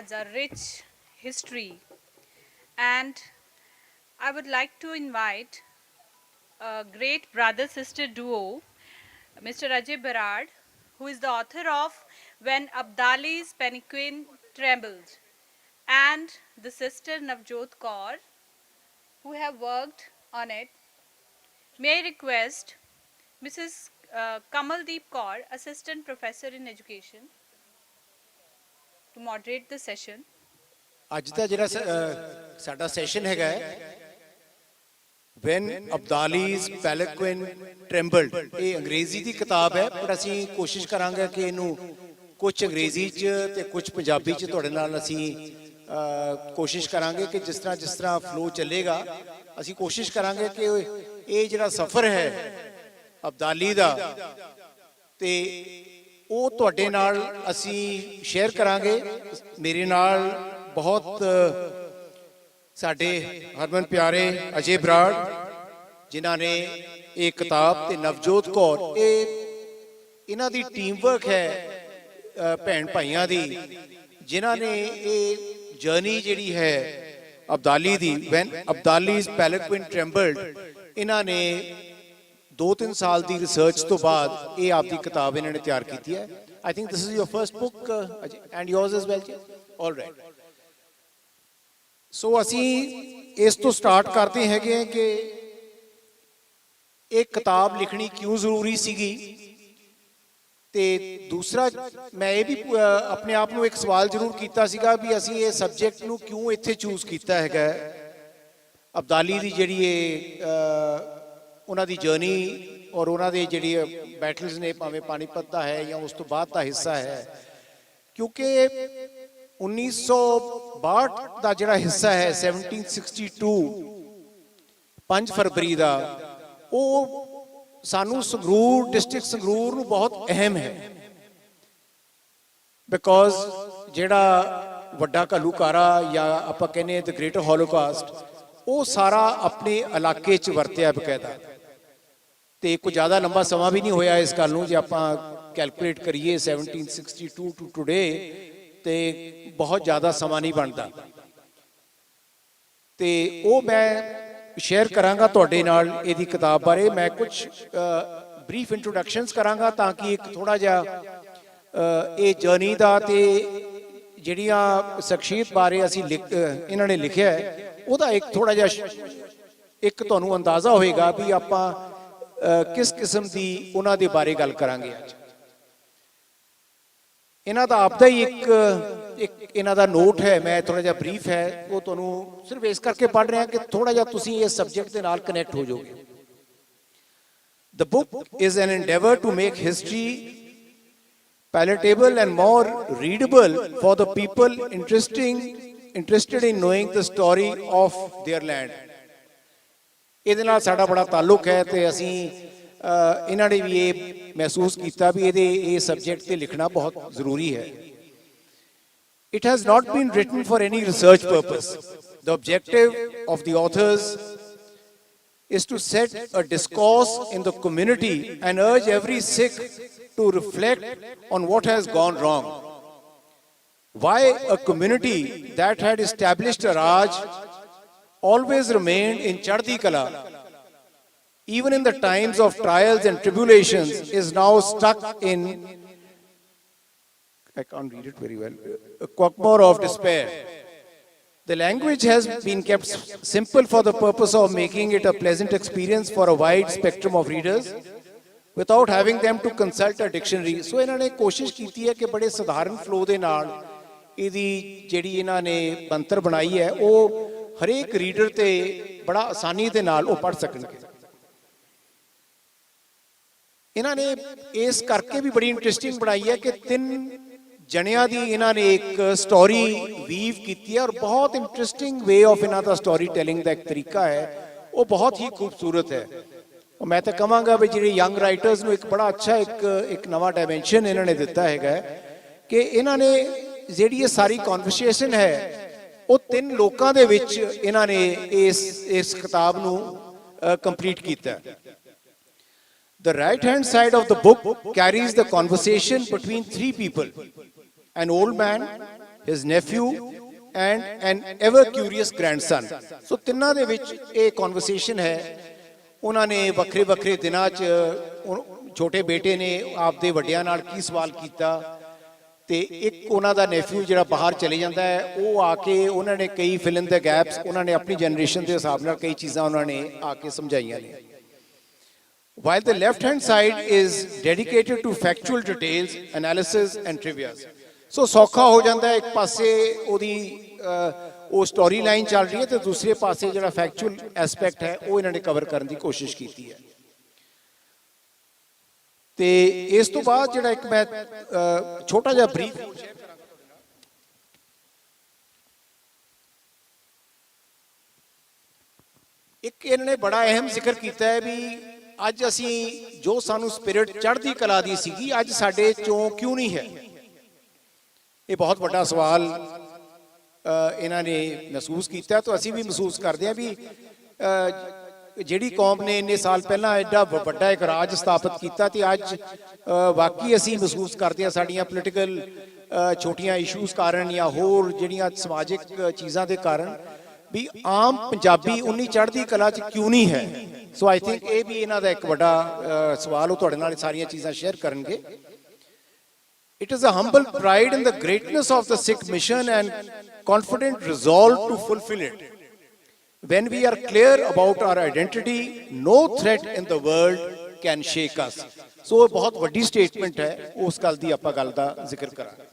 Hyderabad's a rich history, and I would like to invite a great brother-sister duo, Mr. Ajay Berard, who is the author of When Abdali's Paniquin Trembled, and the sister Navjot Kaur, who have worked on it. May I request Mrs. Kamaldeep Kaur, Assistant Professor in Education, to moderate the session. ਅੱਜ ਦਾ ਜਿਹੜਾ ਸਾਡਾ session ਹੈਗਾ van ਅਬਦਾਲੀਜ਼ ਪੈਲਕੁਇਨ ਟ੍ਰੈਂਬਲਡ, ਇਹ ਅੰਗਰੇਜ਼ੀ ਦੀ ਕਿਤਾਬ ਹੈ, ਪਰ ਅਸੀਂ ਕੋਸ਼ਿਸ਼ ਕਰਾਂਗੇ ਕਿ ਇਹਨੂੰ ਕੁਝ ਅੰਗਰੇਜ਼ੀ 'ਚ ਤੇ ਕੁਝ ਪੰਜਾਬੀ 'ਚ ਤੁਹਾਡੇ ਨਾਲ ਅਸੀਂ ਕੋਸ਼ਿਸ਼ ਕਰਾਂਗੇ ਕਿ ਜਿਸ ਤਰ੍ਹਾਂ ਫਲੋ ਚੱਲੇਗਾ ਅਸੀਂ ਕੋਸ਼ਿਸ਼ ਕਰਾਂਗੇ ਕਿ ਇਹ ਜਿਹੜਾ ਸਫ਼ਰ ਹੈ ਅਬਦਾਲੀ ਦਾ ਤੇ ਉਹ ਤੁਹਾਡੇ ਨਾਲ ਅਸੀਂ ਸ਼ੇਅਰ ਕਰਾਂਗੇ। ਮੇਰੇ ਨਾਲ ਬਹੁਤ ਸਾਡੇ ਹਰਮਨ ਪਿਆਰੇ ਅਜੇ ਬਰਾੜ ਜਿਨ੍ਹਾਂ ਨੇ ਇਹ ਕਿਤਾਬ ਤੇ ਨਵਜੋਤ ਕੌਰ, ਇਹ ਇਹਨਾਂ ਦੀ ਟੀਮ ਵਰਕ ਹੈ ਭੈਣ ਭਾਈਆਂ ਦੀ, ਜਿਨ੍ਹਾਂ ਨੇ ਇਹ ਜਰਨੀ ਜਿਹੜੀ ਹੈ ਅਬਦਾਲੀ ਦੀ, ਵੈਨ ਅਬਦਾਲੀਜ਼ ਪੈਲਕੁਇਨ ਟ੍ਰੈਂਬਲਡ, ਇਹਨਾਂ ਨੇ 2-3 ਸਾਲ ਦੀ ਰਿਸਰਚ ਤੋਂ ਬਾਅਦ ਇਹ ਆਪਦੀ ਕਿਤਾਬ ਇਹਨਾਂ ਨੇ ਤਿਆਰ ਕੀਤੀ ਹੈ। I think this is your first book and yours as well ਜੀ। ਆਲ ਰਾਈਟ, ਸੋ ਅਸੀਂ ਇਸ ਤੋਂ ਸਟਾਰਟ ਕਰਦੇ ਹੈਗੇ ਕਿ ਇਹ ਕਿਤਾਬ ਲਿਖਣੀ ਕਿਉਂ ਜ਼ਰੂਰੀ ਸੀਗੀ, ਤੇ ਦੂਸਰਾ ਮੈਂ ਇਹ ਵੀ ਆਪਣੇ ਆਪ ਨੂੰ ਇੱਕ ਸਵਾਲ ਜ਼ਰੂਰ ਕੀਤਾ ਸੀਗਾ ਵੀ ਅਸੀਂ ਇਹ ਸਬਜੈਕਟ ਨੂੰ ਕਿਉਂ ਇੱਥੇ ਚੂਜ਼ ਕੀਤਾ ਹੈਗਾ। ਅਬਦਾਲੀ ਦੀ ਜਿਹੜੀ ਇਹ ਉਹਨਾਂ ਦੀ ਜਰਨੀ ਔਰ ਉਹਨਾਂ ਦੇ ਜਿਹੜੀ ਬੈਟਲਸ ਨੇ, ਭਾਵੇਂ ਪਾਣੀਪਤ ਦਾ ਹੈ ਜਾਂ ਉਸ ਤੋਂ ਬਾਅਦ ਦਾ ਹਿੱਸਾ ਹੈ, ਕਿਉਂਕਿ 1962 ਦਾ ਜਿਹੜਾ ਹਿੱਸਾ ਹੈ 1762 5 ਫਰਵਰੀ ਦਾ, ਉਹ ਸਾਨੂੰ ਸੰਗਰੂਰ ਡਿਸਟ੍ਰਿਕਟ ਸੰਗਰੂਰ ਨੂੰ ਬਹੁਤ ਅਹਿਮ ਹੈ, ਬਿਕੋਜ਼ ਜਿਹੜਾ ਵੱਡਾ ਘੱਲੂਘਾਰਾ ਜਾਂ ਆਪਾਂ ਕਹਿੰਦੇ ਦ ਗ੍ਰੇਟਰ ਹੋਲੋਕਾਸਟ, ਉਹ ਸਾਰਾ ਆਪਣੇ ਇਲਾਕੇ 'ਚ ਵਰਤਿਆ ਬਕਾਇਦਾ, ਤੇ ਕੋਈ ਜ਼ਿਆਦਾ ਲੰਬਾ ਸਮਾਂ ਵੀ ਨਹੀਂ ਹੋਇਆ ਇਸ ਗੱਲ ਨੂੰ। ਜੇ ਆਪਾਂ ਕੈਲਕੂਲੇਟ ਕਰੀਏ 1762 ਟੂ ਟੂਡੇ, ਤੇ ਬਹੁਤ ਜ਼ਿਆਦਾ ਸਮਾਂ ਨਹੀਂ ਬਣਦਾ, ਤੇ ਉਹ ਮੈਂ ਸ਼ੇਅਰ ਕਰਾਂਗਾ ਤੁਹਾਡੇ ਨਾਲ ਇਹਦੀ ਕਿਤਾਬ ਬਾਰੇ। ਮੈਂ ਕੁਝ ਬਰੀਫ ਇੰਟਰੋਡਕਸ਼ਨਸ ਕਰਾਂਗਾ ਤਾਂ ਕਿ ਇੱਕ ਥੋੜਾ ਜਿਹਾ ਇਹ ਜਰਨੀ ਦਾ ਤੇ ਜਿਹੜੀਆਂ ਸ਼ਖਸੀਅਤ ਬਾਰੇ ਅਸੀਂ ਇਹਨਾਂ ਨੇ ਲਿਖਿਆ ਹੈ ਉਹਦਾ ਇੱਕ ਥੋੜਾ ਜਿਹਾ ਇੱਕ ਤੁਹਾਨੂੰ ਅੰਦਾਜ਼ਾ ਹੋਏਗਾ ਵੀ ਆਪਾਂ ਕਿਸ ਕਿਸਮ ਦੀ ਉਹਨਾਂ ਦੇ ਬਾਰੇ ਗੱਲ ਕਰਾਂਗੇ ਅੱਜ। ਇਹਨਾਂ ਦਾ ਆਪਦਾ ਹੀ ਇੱਕ ਇਹਨਾਂ ਦਾ ਨੋਟ ਹੈ, ਮੈਂ ਥੋੜਾ ਜਿਹਾ ਬਰੀਫ ਹੈ, ਉਹ ਤੁਹਾਨੂੰ ਸਿਰਫ ਇਸ ਕਰਕੇ ਪੜ੍ਹ ਰਿਹਾ ਕਿ ਥੋੜਾ ਜਿਹਾ ਤੁਸੀਂ ਇਸ ਸਬਜੈਕਟ ਦੇ ਨਾਲ ਕਨੈਕਟ ਹੋ ਜਾਓਗੇ। The book is an endeavor to make history palatable and more readable for the people interested in knowing the story of their land. ਇਹਦੇ ਨਾਲ ਸਾਡਾ ਬੜਾ ਤਾਲੁਕ ਹੈ ਤੇ ਅਸੀਂ ਇਹਨਾਂ ਨੇ ਵੀ ਇਹ ਮਹਿਸੂਸ ਕੀਤਾ ਵੀ ਇਹ ਸਬਜੈਕਟ ਤੇ ਲਿਖਣਾ ਬਹੁਤ ਜ਼ਰੂਰੀ ਹੈ। It has not been written for any research purpose. The objective of the authors is to set a discourse in the community and urge every Sikh to reflect on what has gone wrong. Why a community that had established a Raj always remained in Chardhi Kala, even in the times of trials and tribulations, is now stuck in, I can't read it very well, a quagmire of despair. The language has been kept simple for the purpose of making it a pleasant experience for a wide spectrum of readers without having them to consult a dictionary. So ਇਹਨਾਂ ਨੇ ਕੋਸ਼ਿਸ਼ ਕੀਤੀ ਹੈ ਕਿ ਬੜੇ ਸਧਾਰਨ flow ਦੇ ਨਾਲ ਇਹਦੀ ਜਿਹੜੀ ਇਹਨਾਂ ਨੇ ਬੰਤਰ ਬਣਾਈ ਹੈ ਉਹ ਹਰੇਕ ਰੀਡਰ ਤੇ ਬੜਾ ਆਸਾਨੀ ਦੇ ਨਾਲ ਉਹ ਪੜ੍ਹ ਸਕਣਗੇ। ਇਹਨਾਂ ਨੇ ਇਸ ਕਰਕੇ ਵੀ ਬੜੀ ਇੰਟਰਸਟਿੰਗ ਬਣਾਈ ਹੈ ਕਿ 3 ਜਣਿਆਂ ਦੀ ਇਹਨਾਂ ਨੇ ਇੱਕ ਸਟੋਰੀ ਵੀਵ ਕੀਤੀ ਹੈ, ਔਰ ਬਹੁਤ ਇੰਟਰਸਟਿੰਗ ਵੇ ਆਫ ਇਹਨਾਂ ਦਾ ਸਟੋਰੀ ਟੈਲਿੰਗ ਦਾ ਇੱਕ ਤਰੀਕਾ ਹੈ, ਉਹ ਬਹੁਤ ਹੀ ਖੂਬਸੂਰਤ ਹੈ। ਮੈਂ ਤਾਂ ਕਹਾਂਗਾ ਵੀ ਜਿਹੜੇ ਯੰਗ ਰਾਈਟਰਸ ਨੂੰ ਇੱਕ ਬੜਾ ਅੱਛਾ ਇੱਕ ਨਵਾਂ ਡਾਇਮੈਂਸ਼ਨ ਇਹਨਾਂ ਨੇ ਦਿੱਤਾ ਹੈਗਾ ਕਿ ਇਹਨਾਂ ਨੇ ਜਿਹੜੀ ਇਹ ਸਾਰੀ ਕਨਵਰਸੇਸ਼ਨ ਹੈ ਉਹ 3 ਲੋਕਾਂ ਦੇ ਵਿੱਚ ਇਹਨਾਂ ਨੇ ਇਸ ਕਿਤਾਬ ਨੂੰ ਕੰਪਲੀਟ ਕੀਤਾ। The right hand side of the book carries the conversation between 3 people, an old man, his nephew and an ever curious grandson. So ਤਿੰਨਾਂ ਦੇ ਵਿੱਚ ਇਹ ਕਨਵਰਸੇਸ਼ਨ ਹੈ। ਉਹਨਾਂ ਨੇ ਵੱਖਰੇ ਵੱਖਰੇ ਦਿਨਾਂ 'ਚ ਛੋਟੇ ਬੇਟੇ ਨੇ ਆਪਦੇ ਵੱਡਿਆਂ ਨਾਲ ਕੀ ਸਵਾਲ ਕੀਤਾ ਤੇ ਇੱਕ ਉਹਨਾਂ ਦਾ ਨੈਫਿਊ ਜਿਹੜਾ ਬਾਹਰ ਚਲੇ ਜਾਂਦਾ ਹੈ, ਉਹ ਆ ਕੇ ਉਹਨਾਂ ਨੇ ਕਈ ਫਿਲ ਇਨ ਦ ਗੈਪਸ ਉਹਨਾਂ ਨੇ ਆਪਣੀ ਜਨਰੇਸ਼ਨ ਦੇ ਹਿਸਾਬ ਨਾਲ ਕਈ ਚੀਜ਼ਾਂ ਉਹਨਾਂ ਨੇ ਆ ਕੇ ਸਮਝਾਈਆਂ ਨੇ। While the left hand side is dedicated to factual details, analysis and trivia. So ਸੌਖਾ ਹੋ ਜਾਂਦਾ ਹੈ, ਇੱਕ ਪਾਸੇ ਉਹਦੀ ਉਹ ਸਟੋਰੀ ਲਾਈਨ ਚੱਲ ਰਹੀ ਹੈ ਤੇ ਦੂਸਰੇ ਪਾਸੇ ਜਿਹੜਾ ਫੈਕਚੁਅਲ ਐਸਪੈਕਟ ਹੈ ਉਹ ਇਹਨਾਂ ਨੇ ਕਵਰ ਕਰਨ ਦੀ ਕੋਸ਼ਿਸ਼ ਕੀਤੀ ਹੈ। ਤੇ ਇਸ ਤੋਂ ਬਾਅਦ ਜਿਹੜਾ ਇੱਕ ਮੈਂ ਛੋਟਾ ਜਿਹਾ ਬਰੀਫ ਇੱਕ ਇਹਨਾਂ ਨੇ ਬੜਾ ਅਹਿਮ ਜ਼ਿਕਰ ਕੀਤਾ ਹੈ ਵੀ ਅੱਜ ਅਸੀਂ ਜੋ ਸਾਨੂੰ ਸਪਿਰਿਟ ਚੜ੍ਹਦੀ ਕਲਾ ਦੀ ਸੀਗੀ ਅੱਜ ਸਾਡੇ ਚੋਂ ਕਿਉਂ ਨਹੀਂ ਹੈ। ਇਹ ਬਹੁਤ ਵੱਡਾ ਸਵਾਲ ਇਹਨਾਂ ਨੇ ਮਹਿਸੂਸ ਕੀਤਾ ਤਾਂ ਅਸੀਂ ਵੀ ਮਹਿਸੂਸ ਕਰਦੇ ਹਾਂ ਵੀ ਜਿਹੜੀ ਕੌਮ ਨੇ ਇੰਨੇ ਸਾਲ ਪਹਿਲਾਂ ਐਡਾ ਵੱਡਾ ਇੱਕ ਰਾਜ ਸਥਾਪਿਤ ਕੀਤਾ ਤੇ ਅੱਜ ਵਾਕਈ ਅਸੀਂ ਮਹਿਸੂਸ ਕਰਦੇ ਹਾਂ ਸਾਡੀਆਂ ਪੋਲੀਟੀਕਲ ਛੋਟੀਆਂ ਇਸ਼ੂਜ਼ ਕਾਰਨ ਜਾਂ ਹੋਰ ਜਿਹੜੀਆਂ ਸਮਾਜਿਕ ਚੀਜ਼ਾਂ ਦੇ ਕਾਰਨ ਵੀ ਆਮ ਪੰਜਾਬੀ ਉਨੀ ਚੜ੍ਹਦੀ ਕਲਾ 'ਚ ਕਿਉਂ ਨਹੀਂ ਹੈ। ਸੋ ਆਈ ਥਿੰਕ ਇਹ ਵੀ ਇਹਨਾਂ ਦਾ ਇੱਕ ਵੱਡਾ ਸਵਾਲ ਉਹ ਤੁਹਾਡੇ ਨਾਲ ਸਾਰੀਆਂ ਚੀਜ਼ਾਂ ਸ਼ੇਅਰ ਕਰਨਗੇ। It is a humble pride in the greatness of the Sikh mission and confident resolve to fulfill it. When we are clear about our identity, no threat in the world can shake us. So बहुत ਵੱਡੀ statement है, उस गल दी आपां गल दा जिक्र करांगे।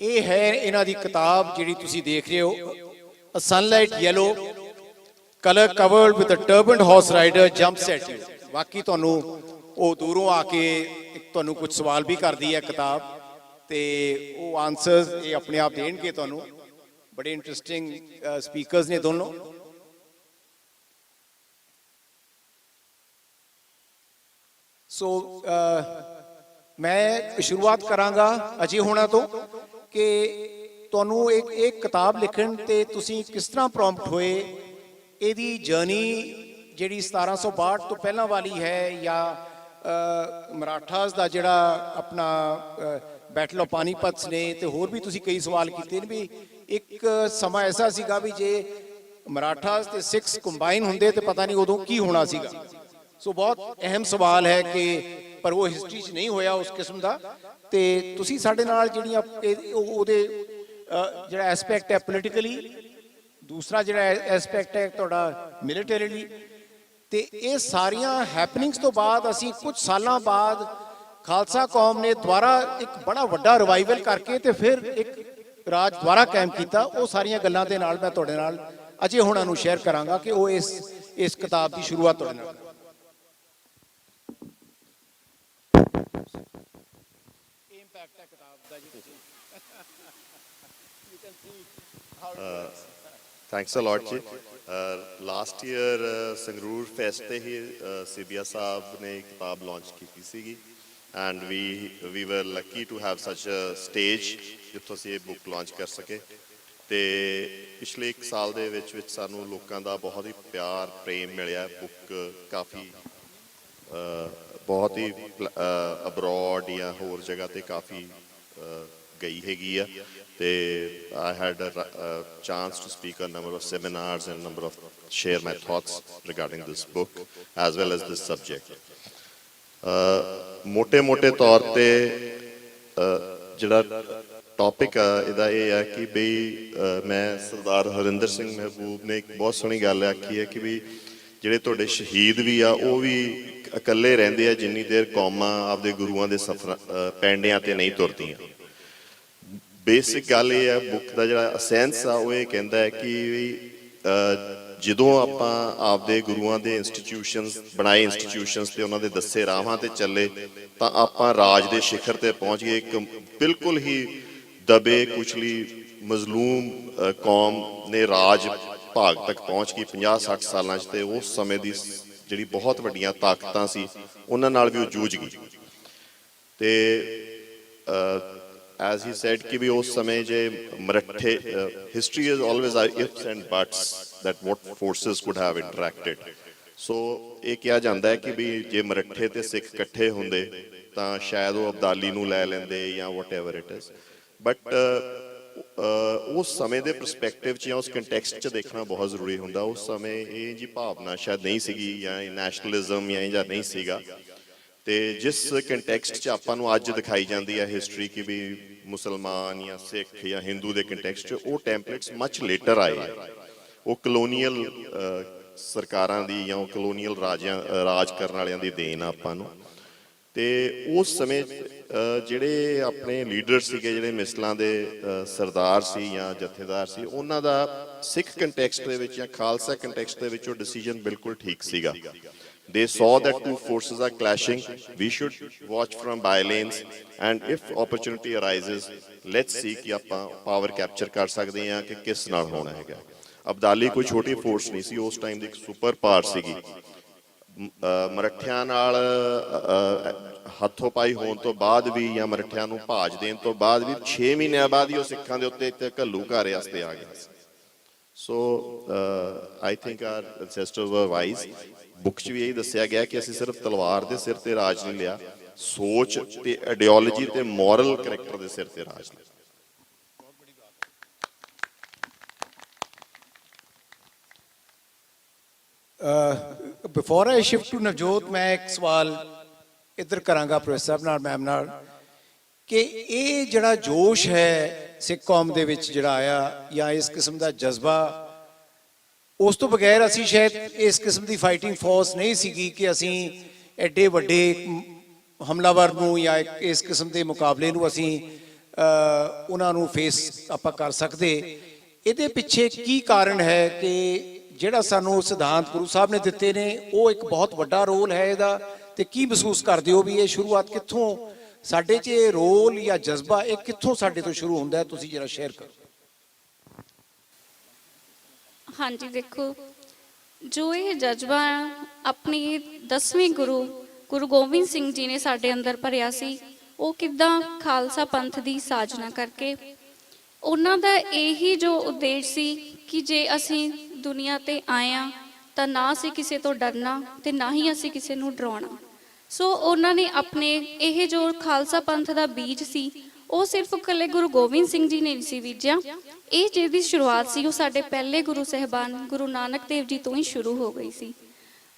ਇਹ ਹੈ ਇਹਨਾਂ ਦੀ ਕਿਤਾਬ ਜਿਹੜੀ ਤੁਸੀਂ ਦੇਖ ਰਹੇ ਹੋ, A Sunlight Yellow, color covered with a turbaned horse rider jumps at you. ਵਾਕਈ ਤੁਹਾਨੂੰ ਉਹ ਦੂਰੋਂ ਆ ਕੇ ਤੁਹਾਨੂੰ ਕੁਝ ਸਵਾਲ ਵੀ ਕਰਦੀ ਹੈ ਕਿਤਾਬ ਤੇ ਉਹ ਆਨਸਰਸ ਇਹ ਆਪਣੇ ਆਪ ਦੇਣਗੇ ਤੁਹਾਨੂੰ। ਬੜੇ ਇੰਟਰਸਟਿੰਗ ਸਪੀਕਰਸ ਨੇ ਦੋਨੋਂ। ਸੋ ਮੈਂ ਸ਼ੁਰੂਆਤ ਕਰਾਂਗਾ ਅਜੇ ਹੋਣਾ ਤੋਂ ਕਿ ਤੁਹਾਨੂੰ ਇੱਕ ਕਿਤਾਬ ਲਿਖਣ ਤੇ ਤੁਸੀਂ ਕਿਸ ਤਰ੍ਹਾਂ ਪ੍ਰੋਂਪਟ ਹੋਏ। ਇਹਦੀ ਜਰਨੀ ਜਿਹੜੀ 1762 ਤੋਂ ਪਹਿਲਾਂ ਵਾਲੀ ਹੈ ਜਾਂ ਮਰਾਠਾਸ ਦਾ ਜਿਹੜਾ ਆਪਣਾ ਬੈਟਲ ਆਫ ਪਾਨੀਪਤ ਨੇ ਤੇ ਹੋਰ ਵੀ ਤੁਸੀਂ ਕਈ ਸਵਾਲ ਕੀਤੇ ਨੇ ਵੀ ਇੱਕ ਸਮਾਂ ਐਸਾ ਸੀਗਾ ਵੀ ਜੇ ਮਰਾਠਾਸ ਤੇ ਸਿੱਖਸ ਕੰਬਾਈਨ ਹੁੰਦੇ ਤੇ ਪਤਾ ਨਹੀਂ ਉਦੋਂ ਕੀ ਹੋਣਾ ਸੀਗਾ। ਸੋ ਬਹੁਤ ਅਹਿਮ ਸਵਾਲ ਹੈ ਕਿ ਪਰ ਉਹ ਹਿਸਟਰੀ 'ਚ ਨਹੀਂ ਹੋਇਆ ਉਸ ਕਿਸਮ ਦਾ। ਤੇ ਤੁਸੀਂ ਸਾਡੇ ਨਾਲ ਜਿਹੜੀਆਂ ਉਹਦੇ ਜਿਹੜਾ ਐਸਪੈਕਟ ਹੈ ਪੋਲੀਟੀਕਲੀ, ਦੂਸਰਾ ਜਿਹੜਾ ਐਸਪੈਕਟ ਹੈ ਤੁਹਾਡਾ ਮਿਲੀਟਰੀਲੀ, ਤੇ ਇਹ ਸਾਰੀਆਂ ਹੈਪਨਿੰਗਸ ਤੋਂ ਬਾਅਦ ਅਸੀਂ ਕੁਝ ਸਾਲਾਂ ਬਾਅਦ ਖਾਲਸਾ ਕੌਮ ਨੇ ਦੁਬਾਰਾ ਇੱਕ ਬੜਾ ਵੱਡਾ ਰਿਵਾਈਵਲ ਕਰਕੇ ਤੇ ਫਿਰ ਇੱਕ ਰਾਜ ਦੁਬਾਰਾ ਕਾਇਮ ਕੀਤਾ। ਉਹ ਸਾਰੀਆਂ ਗੱਲਾਂ ਦੇ ਨਾਲ ਮੈਂ ਤੁਹਾਡੇ ਨਾਲ ਅਜੇ ਹੁਣਾਂ ਨੂੰ ਸ਼ੇਅਰ ਕਰਾਂਗਾ ਕਿ ਉਹ ਇਸ ਕਿਤਾਬ ਦੀ ਸ਼ੁਰੂਆਤ ਤੁਹਾਡੇ ਨਾਲ। ਇੰਪੈਕਟ ਹੈ ਕਿਤਾਬ ਦਾ ਜੀ। Thanks a lot ji. Last year Sangrur Fest ਤੇ ਹੀ ਸਿਬੀਆ ਸਾਹਿਬ ਨੇ ਕਿਤਾਬ ਲਾਂਚ ਕੀਤੀ ਸੀਗੀ and we were lucky to have such a stage ਜਿੱਥੋਂ ਅਸੀਂ ਇਹ ਬੁੱਕ ਲਾਂਚ ਕਰ ਸਕੇ। ਤੇ ਪਿਛਲੇ 1 ਸਾਲ ਦੇ ਵਿੱਚ ਸਾਨੂੰ ਲੋਕਾਂ ਦਾ ਬਹੁਤ ਹੀ ਪਿਆਰ ਪ੍ਰੇਮ ਮਿਲਿਆ। ਬੁੱਕ ਕਾਫੀ ਬਹੁਤ ਹੀ ਅਬਰੋਡ ਜਾਂ ਹੋਰ ਜਗ੍ਹਾ ਤੇ ਕਾਫੀ ਗਈ ਹੈਗੀ ਆ ਤੇ I had a chance to speak a number of seminars and number of share my thoughts regarding this book as well as this subject. ਮੋਟੇ ਤੌਰ ਤੇ ਜਿਹੜਾ ਟੌਪਿਕ ਆ ਇਹਦਾ ਇਹ ਹੈ ਕਿ ਬਈ ਮੈਂ ਸਰਦਾਰ ਹਰਿੰਦਰ ਸਿੰਘ ਮਹਿਬੂਬ ਨੇ ਇੱਕ ਬਹੁਤ ਸੋਹਣੀ ਗੱਲ ਆਖੀ ਹੈ ਕਿ ਵੀ ਜਿਹੜੇ ਤੁਹਾਡੇ ਸ਼ਹੀਦ ਵੀ ਆ ਉਹ ਵੀ ਇਕੱਲੇ ਰਹਿੰਦੇ ਆ ਜਿੰਨੀ ਦੇਰ ਕੌਮਾਂ ਆਪਦੇ ਗੁਰੂਆਂ ਦੇ ਸਫਰ ਪੈਂਡਿਆਂ ਤੇ ਨਹੀਂ ਤੁਰਦੀਆਂ। ਬੇਸਿਕ ਗੱਲ ਇਹ ਹੈ ਬੁੱਕ ਦਾ ਜਿਹੜਾ ਅਸੈਂਸ ਆ ਉਹ ਇਹ ਕਹਿੰਦਾ ਹੈ ਕਿ ਜਦੋਂ ਆਪਾਂ ਆਪਦੇ ਗੁਰੂਆਂ ਦੇ ਇੰਸਟੀਟਿਊਸ਼ਨਸ ਬਣਾਏ ਇੰਸਟੀਟਿਊਸ਼ਨਸ ਤੇ ਉਹਨਾਂ ਦੇ ਦੱਸੇ ਰਾਹਾਂ ਤੇ ਚੱਲੇ ਤਾਂ ਆਪਾਂ ਰਾਜ ਦੇ ਸਿਖਰ ਤੇ ਪਹੁੰਚ ਗਏ। ਇੱਕ ਬਿਲਕੁਲ ਹੀ ਦਬੇ ਕੁਚਲੀ ਮਜ਼ਲੂਮ ਕੌਮ ਨੇ ਰਾਜ ਭਾਗ ਤੱਕ ਪਹੁੰਚ ਗਈ 50-60 ਸਾਲਾਂ 'ਚ ਤੇ ਉਸ ਸਮੇਂ ਦੀ ਜਿਹੜੀ ਬਹੁਤ ਵੱਡੀਆਂ ਤਾਕਤਾਂ ਸੀ ਉਹਨਾਂ ਨਾਲ ਵੀ ਉਹ ਜੂਝ ਗਈ। ਤੇ as he said कि भी उस समय जे मराठे history is always ifs and buts that what forces could have interacted. So ਇਹ ਕਿਹਾ ਜਾਂਦਾ ਹੈ ਕਿ ਵੀ ਜੇ ਮਰਾਠੇ ਤੇ ਸਿੱਖ ਇਕੱਠੇ ਹੁੰਦੇ ਤਾਂ ਸ਼ਾਇਦ ਉਹ ਅਬਦਾਲੀ ਨੂੰ ਲੈ ਲੈਂਦੇ ਜਾਂ whatever it is. But ਉਸ ਸਮੇਂ ਦੇ ਪਰਸਪੈਕਟਿਵ 'ਚ ਜਾਂ ਉਸ ਕੰਟੈਕਸਟ 'ਚ ਦੇਖਣਾ ਬਹੁਤ ਜ਼ਰੂਰੀ ਹੁੰਦਾ। ਉਸ ਸਮੇਂ ਇਹ ਜੀ ਭਾਵਨਾ ਸ਼ਾਇਦ ਨਹੀਂ ਸੀਗੀ ਜਾਂ ਨੈਸ਼ਨਲਿਜ਼ਮ ਜਾਂ ਨਹੀਂ ਸੀਗਾ। ਤੇ ਜਿਸ ਕੰਟੈਕਸਟ 'ਚ ਆਪਾਂ ਨੂੰ ਅੱਜ ਦਿਖਾਈ ਜਾਂਦੀ ਹੈ ਹਿਸਟਰੀ ਕਿ ਵੀ ਮੁਸਲਮਾਨ ਜਾਂ ਸਿੱਖ ਜਾਂ ਹਿੰਦੂ ਦੇ ਕੰਟੈਕਸਟ 'ਚ ਉਹ ਟੈਂਪਲੇਟਸ ਮੱਚ ਲੇਟਰ ਆਏ। ਉਹ ਕਲੋਨੀਅਲ ਸਰਕਾਰਾਂ ਦੀ ਜਾਂ ਉਹ ਕਲੋਨੀਅਲ ਰਾਜ ਕਰਨ ਵਾਲਿਆਂ ਦੀ ਦੇਣ ਆ ਆਪਾਂ ਨੂੰ। ਤੇ ਉਸ ਸਮੇਂ ਜਿਹੜੇ ਆਪਣੇ ਲੀਡਰ ਸੀਗੇ, ਜਿਹੜੇ ਮਿਸਲਾਂ ਦੇ ਸਰਦਾਰ ਸੀ ਜਾਂ ਜਥੇਦਾਰ ਸੀ, ਉਹਨਾਂ ਦਾ ਸਿੱਖ ਕੰਟੈਕਸਟ ਦੇ ਵਿੱਚ ਜਾਂ ਖਾਲਸਾ ਕੰਟੈਕਸਟ ਦੇ ਵਿੱਚ ਉਹ ਡਿਸੀਜਨ ਬਿਲਕੁਲ ਠੀਕ ਸੀਗਾ। They saw that two forces are clashing. We should watch from by-lanes, and if opportunity arises, let's see कि ਆਪਾਂ power capture ਕਰ ਸਕਦੇ ਹਾਂ ਕਿ ਕਿਸ ਨਾਲ ਹੋਣਾ ਹੈਗਾ। ਅਬਦਾਲੀ ਕੋਈ ਛੋਟੀ ਫੋਰਸ ਨਹੀਂ ਸੀ, ਉਸ ਟਾਈਮ ਦੀ ਇੱਕ ਸੁਪਰ ਪਾਵਰ ਸੀਗੀ। ਮਰਾਠਿਆਂ ਨਾਲ ਹੱਥੋਂ ਪਾਈ ਹੋਣ ਤੋਂ ਬਾਅਦ ਵੀ ਜਾਂ ਮਰਾਠਿਆਂ ਨੂੰ ਭਾਜ ਦੇਣ ਤੋਂ ਬਾਅਦ ਵੀ 6 ਮਹੀਨਿਆਂ ਬਾਅਦ ਹੀ ਉਹ ਸਿੱਖਾਂ ਦੇ ਉੱਤੇ ਘੱਲੂ ਘਾਰੇ ਵਾਸਤੇ ਆ ਗਿਆ ਸੀ। So I think our ancestors were wise. Book 'ਚ ਵੀ ਇਹੀ ਦੱਸਿਆ ਗਿਆ ਕਿ ਅਸੀਂ ਸਿਰਫ ਤਲਵਾਰ ਦੇ ਸਿਰ ਤੇ ਰਾਜ ਨਹੀਂ ਲਿਆ, ਸੋਚ ਤੇ ਆਈਡੀਓਲੋਜੀ ਤੇ ਮੋਰਲ ਕਰੈਕਟਰ ਦੇ ਸਿਰ ਤੇ ਰਾਜ ਲਿਆ। Before I shift to Navjot, ਮੈਂ ਇੱਕ ਸਵਾਲ ਇੱਧਰ ਕਰਾਂਗਾ ਪ੍ਰੋਫੈਸਰ ਸਾਹਿਬ ਨਾਲ, ਮੈਮ ਨਾਲ, ਕਿ ਇਹ ਜਿਹੜਾ ਜੋਸ਼ ਹੈ ਸਿੱਖ ਕੌਮ ਦੇ ਵਿੱਚ ਜਿਹੜਾ ਆਇਆ ਜਾਂ ਇਸ ਕਿਸਮ ਦਾ ਜਜ਼ਬਾ, ਉਸ ਤੋਂ ਬਗੈਰ ਅਸੀਂ ਸ਼ਾਇਦ ਇਸ ਕਿਸਮ ਦੀ ਫਾਈਟਿੰਗ ਫੋਰਸ ਨਹੀਂ ਸੀਗੀ ਕਿ ਅਸੀਂ ਐਡੇ ਵੱਡੇ ਹਮਲਾਵਰ ਨੂੰ ਜਾਂ ਇਸ ਕਿਸਮ ਦੇ ਮੁਕਾਬਲੇ ਨੂੰ ਅਸੀਂ ਉਹਨਾਂ ਨੂੰ ਫੇਸ ਆਪਾਂ ਕਰ ਸਕਦੇ। ਇਹਦੇ ਪਿੱਛੇ ਕੀ ਕਾਰਨ ਹੈ ਕਿ ਜਿਹੜਾ ਸਾਨੂੰ ਸਿਧਾਂਤ ਗੁਰੂ ਸਾਹਿਬ ਨੇ ਦਿੱਤੇ ਨੇ ਉਹ ਇੱਕ ਬਹੁਤ ਵੱਡਾ ਰੋਲ ਹੈ ਇਹਦਾ, ਤੇ ਕੀ ਮਹਿਸੂਸ ਕਰਦੇ ਹੋ ਵੀ ਇਹ ਸ਼ੁਰੂਆਤ ਕਿੱਥੋਂ, ਸਾਡੇ 'ਚ ਇਹ ਰੋਲ ਜਾਂ ਜਜ਼ਬਾ ਇਹ ਕਿੱਥੋਂ ਸਾਡੇ ਤੋਂ ਸ਼ੁਰੂ ਹੁੰਦਾ ਹੈ? ਤੁਸੀਂ ਜਰਾ ਸ਼ੇਅਰ ਕਰੋ। ਹਾਂਜੀ, ਦੇਖੋ, ਜੋ ਇਹ ਜਜ਼ਬਾ ਆਪਣੀ 10ਵੇਂ ਗੁਰੂ ਗੋਬਿੰਦ ਸਿੰਘ ਜੀ ਨੇ ਸਾਡੇ ਅੰਦਰ ਭਰਿਆ ਸੀ, ਉਹ ਕਿੱਦਾਂ ਖਾਲਸਾ ਪੰਥ ਦੀ ਸਾਜਨਾ ਕਰਕੇ। ਉਹਨਾਂ ਦਾ ਇਹੀ ਜੋ ਉਦੇਸ਼ ਸੀ ਕਿ ਜੇ ਅਸੀਂ ਦੁਨੀਆ ਤੇ ਆਏ ਹਾਂ ਤਾਂ ਨਾ ਅਸੀਂ ਕਿਸੇ ਤੋਂ ਡਰਨਾ ਤੇ ਨਾ ਹੀ ਅਸੀਂ ਕਿਸੇ ਨੂੰ ਡਰਾਉਣਾ। ਸੋ ਉਹਨਾਂ ਨੇ ਆਪਣੇ ਇਹ ਜੋ ਖਾਲਸਾ ਪੰਥ ਦਾ ਬੀਜ ਸੀ ਉਹ ਸਿਰਫ ਇਕੱਲੇ ਗੁਰੂ ਗੋਬਿੰਦ ਸਿੰਘ ਜੀ ਨੇ ਨਹੀਂ ਸੀ ਬੀਜਿਆ, ਇਹ ਜਿਹਦੀ ਸ਼ੁਰੂਆਤ ਸੀ ਉਹ ਸਾਡੇ ਪਹਿਲੇ ਗੁਰੂ ਸਾਹਿਬਾਨ ਗੁਰੂ ਨਾਨਕ ਦੇਵ ਜੀ ਤੋਂ ਹੀ ਸ਼ੁਰੂ ਹੋ ਗਈ ਸੀ।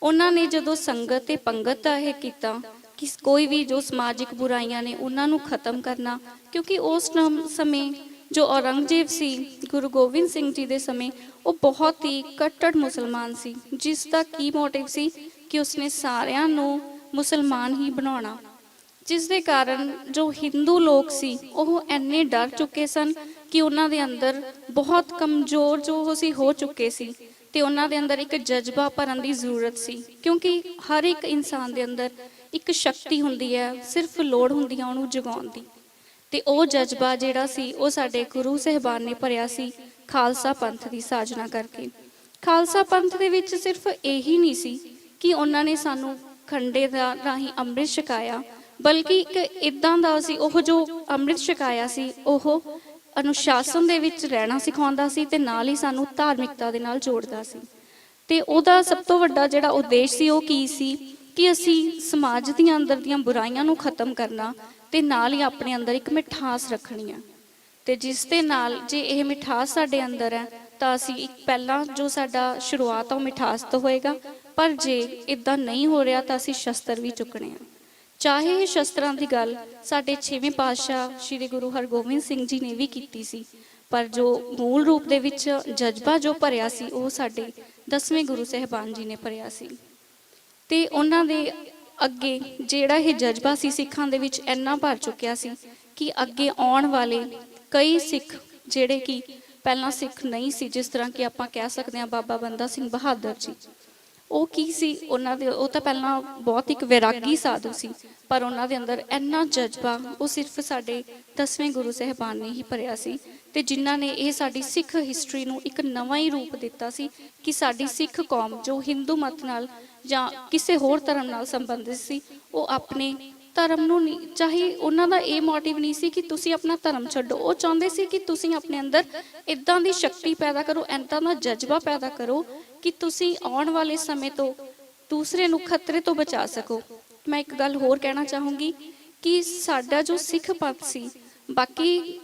ਉਹਨਾਂ ਨੇ ਜਦੋਂ ਸੰਗਤ ਤੇ ਪੰਗਤ ਦਾ ਇਹ ਕੀਤਾ ਕਿ ਕੋਈ ਵੀ ਜੋ ਸਮਾਜਿਕ ਬੁਰਾਈਆਂ ਨੇ ਉਹਨਾਂ ਨੂੰ ਖਤਮ ਕਰਨਾ, ਕਿਉਂਕਿ ਉਸ ਸਮੇਂ ਜੋ ਔਰੰਗਜ਼ੇਬ ਸੀ ਗੁਰੂ ਗੋਬਿੰਦ ਸਿੰਘ ਜੀ ਦੇ ਸਮੇਂ ਉਹ ਬਹੁਤ ਹੀ ਕੱਟੜ ਮੁਸਲਮਾਨ ਸੀ, ਜਿਸ ਦਾ ਕੀ ਮੋਟਿਵ ਸੀ ਕਿ ਉਸਨੇ ਸਾਰਿਆਂ ਨੂੰ ਮੁਸਲਮਾਨ ਹੀ ਬਣਾਉਣਾ, ਜਿਸ ਦੇ ਕਾਰਨ ਜੋ ਹਿੰਦੂ ਲੋਕ ਸੀ ਉਹ ਇੰਨੇ ਡਰ ਚੁੱਕੇ ਸਨ ਕਿ ਉਹਨਾਂ ਦੇ ਅੰਦਰ ਬਹੁਤ ਕਮਜ਼ੋਰ ਜੋ ਸੀ ਹੋ ਚੁੱਕੇ ਸੀ, ਤੇ ਉਹਨਾਂ ਦੇ ਅੰਦਰ ਇੱਕ ਜਜ਼ਬਾ ਭਰਨ ਦੀ ਜ਼ਰੂਰਤ ਸੀ, ਕਿਉਂਕਿ ਹਰ ਇੱਕ ਇਨਸਾਨ ਦੇ ਅੰਦਰ ਇੱਕ ਸ਼ਕਤੀ ਹੁੰਦੀ ਹੈ, ਸਿਰਫ ਲੋੜ ਹੁੰਦੀ ਹੈ ਉਹਨੂੰ ਜਗਾਉਣ ਦੀ। ਤੇ ਉਹ ਜਜ਼ਬਾ ਜਿਹੜਾ ਸੀ ਉਹ ਸਾਡੇ ਗੁਰੂ ਸਾਹਿਬਾਨ ਨੇ ਭਰਿਆ ਸੀ ਖਾਲਸਾ ਪੰਥ ਦੀ ਸਾਜਨਾ ਕਰਕੇ। ਖਾਲਸਾ ਪੰਥ ਦੇ ਵਿੱਚ ਸਿਰਫ ਇਹੀ ਨਹੀਂ ਸੀ ਕਿ ਉਹਨਾਂ ਨੇ ਸਾਨੂੰ ਖੰਡੇ ਦਾ ਰਾਹੀਂ ਅੰਮ੍ਰਿਤ ਛਕਾਇਆ, ਬਲਕਿ ਇੱਕ ਇਦਾਂ ਦਾ ਸੀ ਉਹ ਜੋ ਅੰਮ੍ਰਿਤ ਛਕਾਇਆ ਸੀ ਉਹ ਅਨੁਸ਼ਾਸਨ ਦੇ ਵਿੱਚ ਰਹਿਣਾ ਸਿਖਾਉਂਦਾ ਸੀ ਤੇ ਨਾਲ ਹੀ ਸਾਨੂੰ ਧਾਰਮਿਕਤਾ ਦੇ ਨਾਲ ਜੋੜਦਾ ਸੀ। ਤੇ ਉਹਦਾ ਸਭ ਤੋਂ ਵੱਡਾ ਜਿਹੜਾ ਉਦੇਸ਼ ਸੀ ਉਹ ਕੀ ਸੀ ਕਿ ਅਸੀਂ ਸਮਾਜ ਦੀਆਂ ਅੰਦਰ ਦੀਆਂ ਬੁਰਾਈਆਂ ਨੂੰ ਖਤਮ ਕਰਨਾ ਤੇ ਨਾਲ ਹੀ ਆਪਣੇ ਅੰਦਰ ਇੱਕ ਮਿਠਾਸ ਰੱਖਣੀ ਆ, ਤੇ ਜਿਸ ਦੇ ਨਾਲ ਜੇ ਇਹ ਮਿਠਾਸ ਸਾਡੇ ਅੰਦਰ ਹੈ ਤਾਂ ਅਸੀਂ ਇੱਕ ਪਹਿਲਾਂ ਜੋ ਸਾਡਾ ਸ਼ੁਰੂਆਤ ਆ ਉਹ ਮਿਠਾਸ ਤੋਂ ਹੋਏਗਾ, ਪਰ ਜੇ ਇਦਾਂ ਨਹੀਂ ਹੋ ਰਿਹਾ ਤਾਂ ਅਸੀਂ ਸ਼ਸਤਰ ਵੀ ਚੁੱਕਣੇ ਆ। ਚਾਹੇ ਇਹ ਸ਼ਸਤਰਾਂ ਦੀ ਗੱਲ ਸਾਡੇ 6ਵੇਂ ਪਾਤਸ਼ਾਹ ਸ਼੍ਰੀ ਗੁਰੂ ਹਰਗੋਬਿੰਦ ਸਿੰਘ ਜੀ ਨੇ ਵੀ ਕੀਤੀ ਸੀ, ਪਰ ਜੋ ਮੂਲ ਰੂਪ ਦੇ ਵਿੱਚ ਜਜ਼ਬਾ ਜੋ ਭਰਿਆ ਸੀ ਉਹ ਸਾਡੇ 10ਵੇਂ ਗੁਰੂ ਸਾਹਿਬਾਨ ਜੀ ਨੇ ਭਰਿਆ ਸੀ। ਤੇ ਉਹਨਾਂ ਦੇ ਅੱਗੇ ਜਿਹੜਾ ਇਹ ਜਜ਼ਬਾ ਸੀ ਸਿੱਖਾਂ ਦੇ ਵਿੱਚ ਇੰਨਾ ਭਰ ਚੁੱਕਿਆ ਸੀ ਕਿ ਅੱਗੇ ਆਉਣ ਵਾਲੇ ਕਈ ਸਿੱਖ ਜਿਹੜੇ ਕਿ ਪਹਿਲਾਂ ਸਿੱਖ ਨਹੀਂ ਸੀ, ਜਿਸ ਤਰ੍ਹਾਂ ਕਿ ਆਪਾਂ ਕਹਿ ਸਕਦੇ ਹਾਂ ਬਾਬਾ ਬੰਦਾ ਸਿੰਘ ਬਹਾਦਰ ਜੀ, ਉਹ ਕੀ ਸੀ ਉਹਨਾਂ ਦੇ, ਉਹ ਤਾਂ ਪਹਿਲਾਂ ਬਹੁਤ ਇੱਕ ਵੈਰਾਗੀ ਸਾਧੂ ਸੀ, ਪਰ ਉਹਨਾਂ ਦੇ ਅੰਦਰ ਇੰਨਾ ਜਜ਼ਬਾ ਉਹ ਸਿਰਫ ਸਾਡੇ 10ਵੇਂ ਗੁਰੂ ਸਾਹਿਬਾਨ ਨੇ ਹੀ ਭਰਿਆ ਸੀ, ਤੇ ਜਿਨ੍ਹਾਂ ਨੇ ਇਹ ਸਾਡੀ ਸਿੱਖ ਹਿਸਟਰੀ ਨੂੰ ਇੱਕ ਨਵਾਂ ਹੀ ਰੂਪ ਦਿੱਤਾ ਸੀ ਕਿ ਸਾਡੀ ਸਿੱਖ ਕੌਮ ਜੋ ਹਿੰਦੂ ਮਤ ਨਾਲ ਜਾਂ ਕਿਸੇ ਹੋਰ ਧਰਮ ਨਾਲ ਸੰਬੰਧਿਤ ਸੀ ਉਹ ਆਪਣੇ ਧਰਮ ਨੂੰ ਨਹੀਂ, ਚਾਹੇ ਉਹਨਾਂ ਦਾ ਇਹ ਮੋਟਿਵ ਨਹੀਂ ਸੀ ਕਿ ਤੁਸੀਂ ਆਪਣਾ ਧਰਮ ਛੱਡੋ, ਉਹ ਚਾਹੁੰਦੇ ਸੀ ਕਿ ਤੁਸੀਂ ਆਪਣੇ ਅੰਦਰ ਇੱਦਾਂ ਦੀ ਸ਼ਕਤੀ ਪੈਦਾ ਕਰੋ, ਇੱਦਾਂ ਦਾ ਜਜ਼ਬਾ ਪੈਦਾ ਕਰੋ ਕਿ ਤੁਸੀਂ ਆਉਣ ਵਾਲੇ ਸਮੇਂ ਤੋਂ ਦੂਸਰੇ ਨੂੰ ਖਤਰੇ ਤੋਂ ਬਚਾ ਸਕੋ। ਮੈਂ ਇੱਕ ਗੱਲ ਹੋਰ ਕਹਿਣਾ ਚਾਹੂੰਗੀ ਕਿ ਸਾਡਾ ਜੋ ਸਿੱਖ ਪੰਥ ਸੀ, ਬਾਕੀ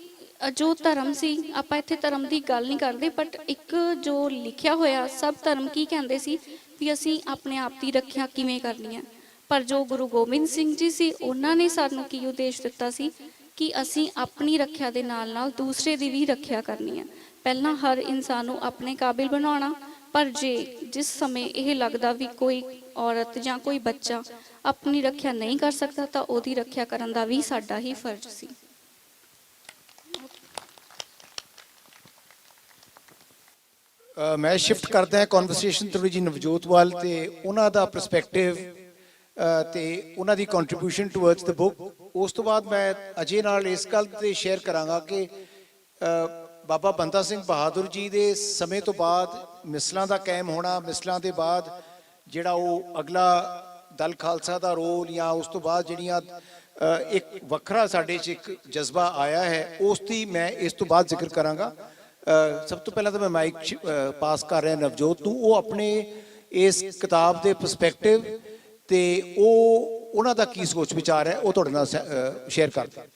ਜੋ ਧਰਮ ਸੀ, ਆਪਾਂ ਇੱਥੇ ਧਰਮ ਦੀ ਗੱਲ ਨਹੀਂ ਕਰਦੇ, ਬਟ ਇੱਕ ਜੋ ਲਿਖਿਆ ਹੋਇਆ ਸਭ ਧਰਮ ਕੀ ਕਹਿੰਦੇ ਸੀ ਵੀ ਅਸੀਂ ਆਪਣੇ ਆਪ ਦੀ ਰੱਖਿਆ ਕਿਵੇਂ ਕਰਨੀ ਹੈ। ਪਰ ਜੋ ਗੁਰੂ ਗੋਬਿੰਦ ਸਿੰਘ ਜੀ ਸੀ, ਉਹਨਾਂ ਨੇ ਸਾਨੂੰ ਕੀ ਉਦੇਸ਼ ਦਿੱਤਾ ਸੀ ਕਿ ਅਸੀਂ ਆਪਣੀ ਰੱਖਿਆ ਦੇ ਨਾਲ ਨਾਲ ਦੂਸਰੇ ਦੀ ਵੀ ਰੱਖਿਆ ਕਰਨੀ ਹੈ। ਪਹਿਲਾਂ ਹਰ ਇਨਸਾਨ ਨੂੰ ਆਪਣੇ ਕਾਬਿਲ ਬਣਾਉਣਾ, ਪਰ ਜੇ ਜਿਸ ਸਮੇਂ ਇਹ ਲੱਗਦਾ ਵੀ ਕੋਈ ਔਰਤ ਜਾਂ ਕੋਈ ਬੱਚਾ ਆਪਣੀ ਰੱਖਿਆ ਨਹੀਂ ਕਰ ਸਕਦਾ ਤਾਂ ਉਹਦੀ ਰੱਖਿਆ ਕਰਨ ਦਾ ਵੀ ਸਾਡਾ ਹੀ ਫਰਜ਼ ਸੀ। ਮੈਂ ਸ਼ਿਫਟ ਕਰਦਾ ਹਾਂ ਕਨਵਰਸੇਸ਼ਨ ਥੋੜ੍ਹੀ ਜੀ ਨਵਜੋਤ ਵੱਲ, ਤੇ ਉਹਨਾਂ ਦਾ ਪਰਸਪੈਕਟਿਵ ਤੇ ਉਹਨਾਂ ਦੀ ਕੰਟਰੀਬਿਊਸ਼ਨ ਟੁਵਰਡਸ ਦ ਬੁੱਕ। ਉਸ ਤੋਂ ਬਾਅਦ ਮੈਂ ਅਜੇ ਨਾਲ ਇਸ ਗੱਲ ਤੇ ਸ਼ੇਅਰ ਕਰਾਂਗਾ ਕਿ ਬਾਬਾ ਬੰਦਾ ਸਿੰਘ ਬਹਾਦਰ ਜੀ ਦੇ ਸਮੇਂ ਤੋਂ ਬਾਅਦ ਮਿਸਲਾਂ ਦਾ ਕਾਇਮ ਹੋਣਾ, ਮਿਸਲਾਂ ਦੇ ਬਾਅਦ ਜਿਹੜਾ ਉਹ ਅਗਲਾ ਦਲ ਖਾਲਸਾ ਦਾ ਰੋਲ, ਜਾਂ ਉਸ ਤੋਂ ਬਾਅਦ ਜਿਹੜੀਆਂ ਇੱਕ ਵੱਖਰਾ ਸਾਡੇ 'ਚ ਇੱਕ ਜਜ਼ਬਾ ਆਇਆ ਹੈ, ਉਸ ਦੀ ਮੈਂ ਇਸ ਤੋਂ ਬਾਅਦ ਜ਼ਿਕਰ ਕਰਾਂਗਾ। ਸਭ ਤੋਂ ਪਹਿਲਾਂ ਤਾਂ ਮੈਂ ਮਾਈਕ ਪਾਸ ਕਰ ਰਿਹਾ ਨਵਜੋਤ ਨੂੰ, ਉਹ ਆਪਣੇ ਇਸ ਕਿਤਾਬ ਦੇ ਪਰਸਪੈਕਟਿਵ ਤੇ ਉਹਨਾਂ ਦਾ ਕੀ ਸੋਚ ਵਿਚਾਰ ਹੈ ਉਹ ਤੁਹਾਡੇ ਨਾਲ ਸ਼ੇਅਰ ਕਰਦੇ।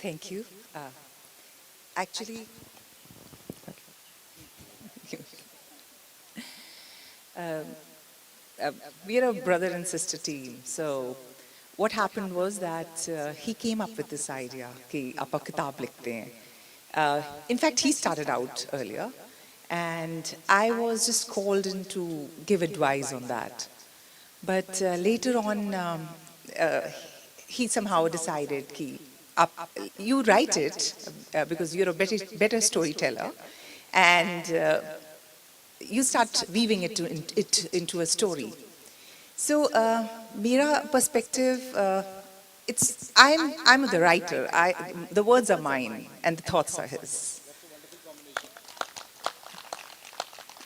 Thank you. Actually, we are a brother and sister team. So what happened was that he came up with this idea कि आप किताब लिखते हैं. In fact, he started out earlier, and I was just called in to give advice on that. But later on, he somehow decided कि you write it because you're a better storyteller, and you start weaving it into a story. So mera perspective, I'm the writer. The words are mine and the thoughts are his.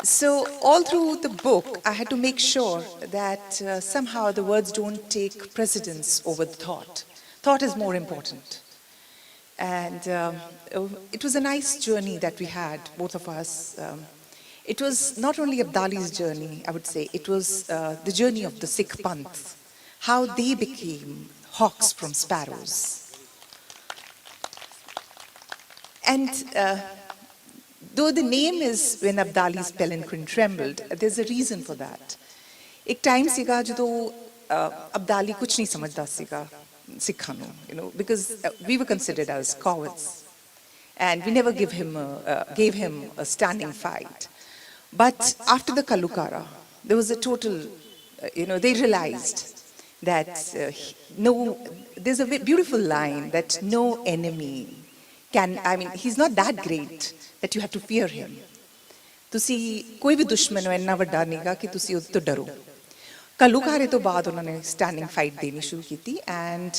So all through the book, I had to make sure that somehow the words don't take precedence over the thought. Thought is more important. And it was a nice journey that we had, both of us. It was not only Abdali's journey, I would say, it was the journey of the Sikh Panth, how they became hawks from sparrows. And though the name is When Abdali's Palanquin Trembled, there's a reason for that. एक time सीगा जदों अब्दाली कुछ नहीं समझदा सीगा सिखां नूं, because we were considered as cowards, and we never gave him a standing fight. But after the Kalukara, there was a total, they realized that there's a beautiful line that no enemy he's not that great that you have to fear him. ਤੁਸੀਂ ਕੋਈ ਵੀ ਦੁਸ਼ਮਣ ਨੂੰ ਇੰਨਾ ਵੱਡਾ ਨਹੀਂਗਾ ਕਿ ਤੁਸੀਂ ਉਹਦੇ ਤੋਂ ਡਰੋ। ਕਲੂਕਾਰੇ ਤੋਂ ਬਾਅਦ ਉਹਨਾਂ ਨੇ ਸਟੈਂਡਿੰਗ ਫਾਈਟ ਦੇਣੀ ਸ਼ੁਰੂ ਕੀਤੀ, and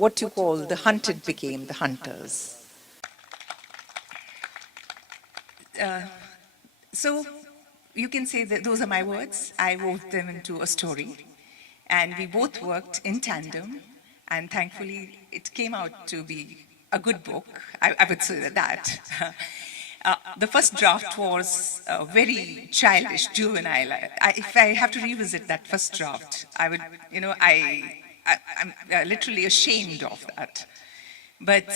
what you call the hunted became the hunters. So you can say that those are my words. I wove them into a story, and we both worked in tandem, and thankfully it came out to be a good book. I would say that. The first draft was very childish, juvenile. If I have to revisit that first draft, I would, I'm literally ashamed of that. But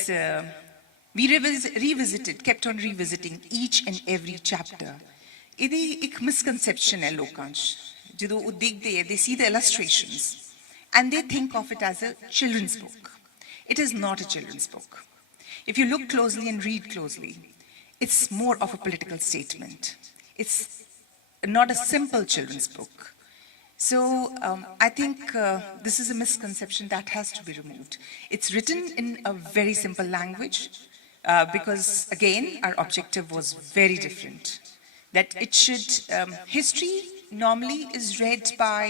we revisited, kept on revisiting each and every chapter. ਇਹਦੀ ਇੱਕ misconception ਹੈ ਲੋਕਾਂ 'ਚ, ਜਦੋਂ ਉਹ ਦੇਖਦੇ ਹੈ, they see the illustrations and they think of it as a children's book. It is not a children's book. If you look closely and read closely, it's more of a political statement. It's not a simple children's book. So I think this is a misconception that has to be removed. It's written in a very simple language because, again, our objective was very different. That it should, history normally is read by,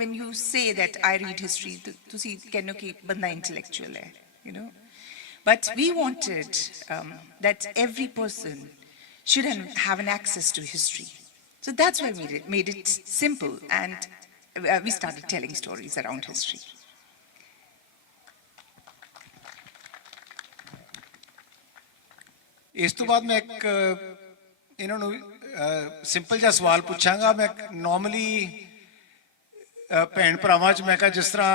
when you say that I read history, tusi kehno ki banda intellectual hai, But we wanted that every person should have an access to history. So that's why we made it simple, and we started telling stories around history. ਇਸ ਤੋਂ ਬਾਅਦ ਮੈਂ ਇੱਕ ਇਹਨਾਂ ਨੂੰ simple ਜਿਹਾ ਸਵਾਲ ਪੁੱਛਾਂਗਾ। ਮੈਂ ਨਾਰਮਲੀ ਭੈਣ ਭਰਾਵਾਂ 'ਚ ਮੈਂ ਕਿਹਾ ਜਿਸ ਤਰ੍ਹਾਂ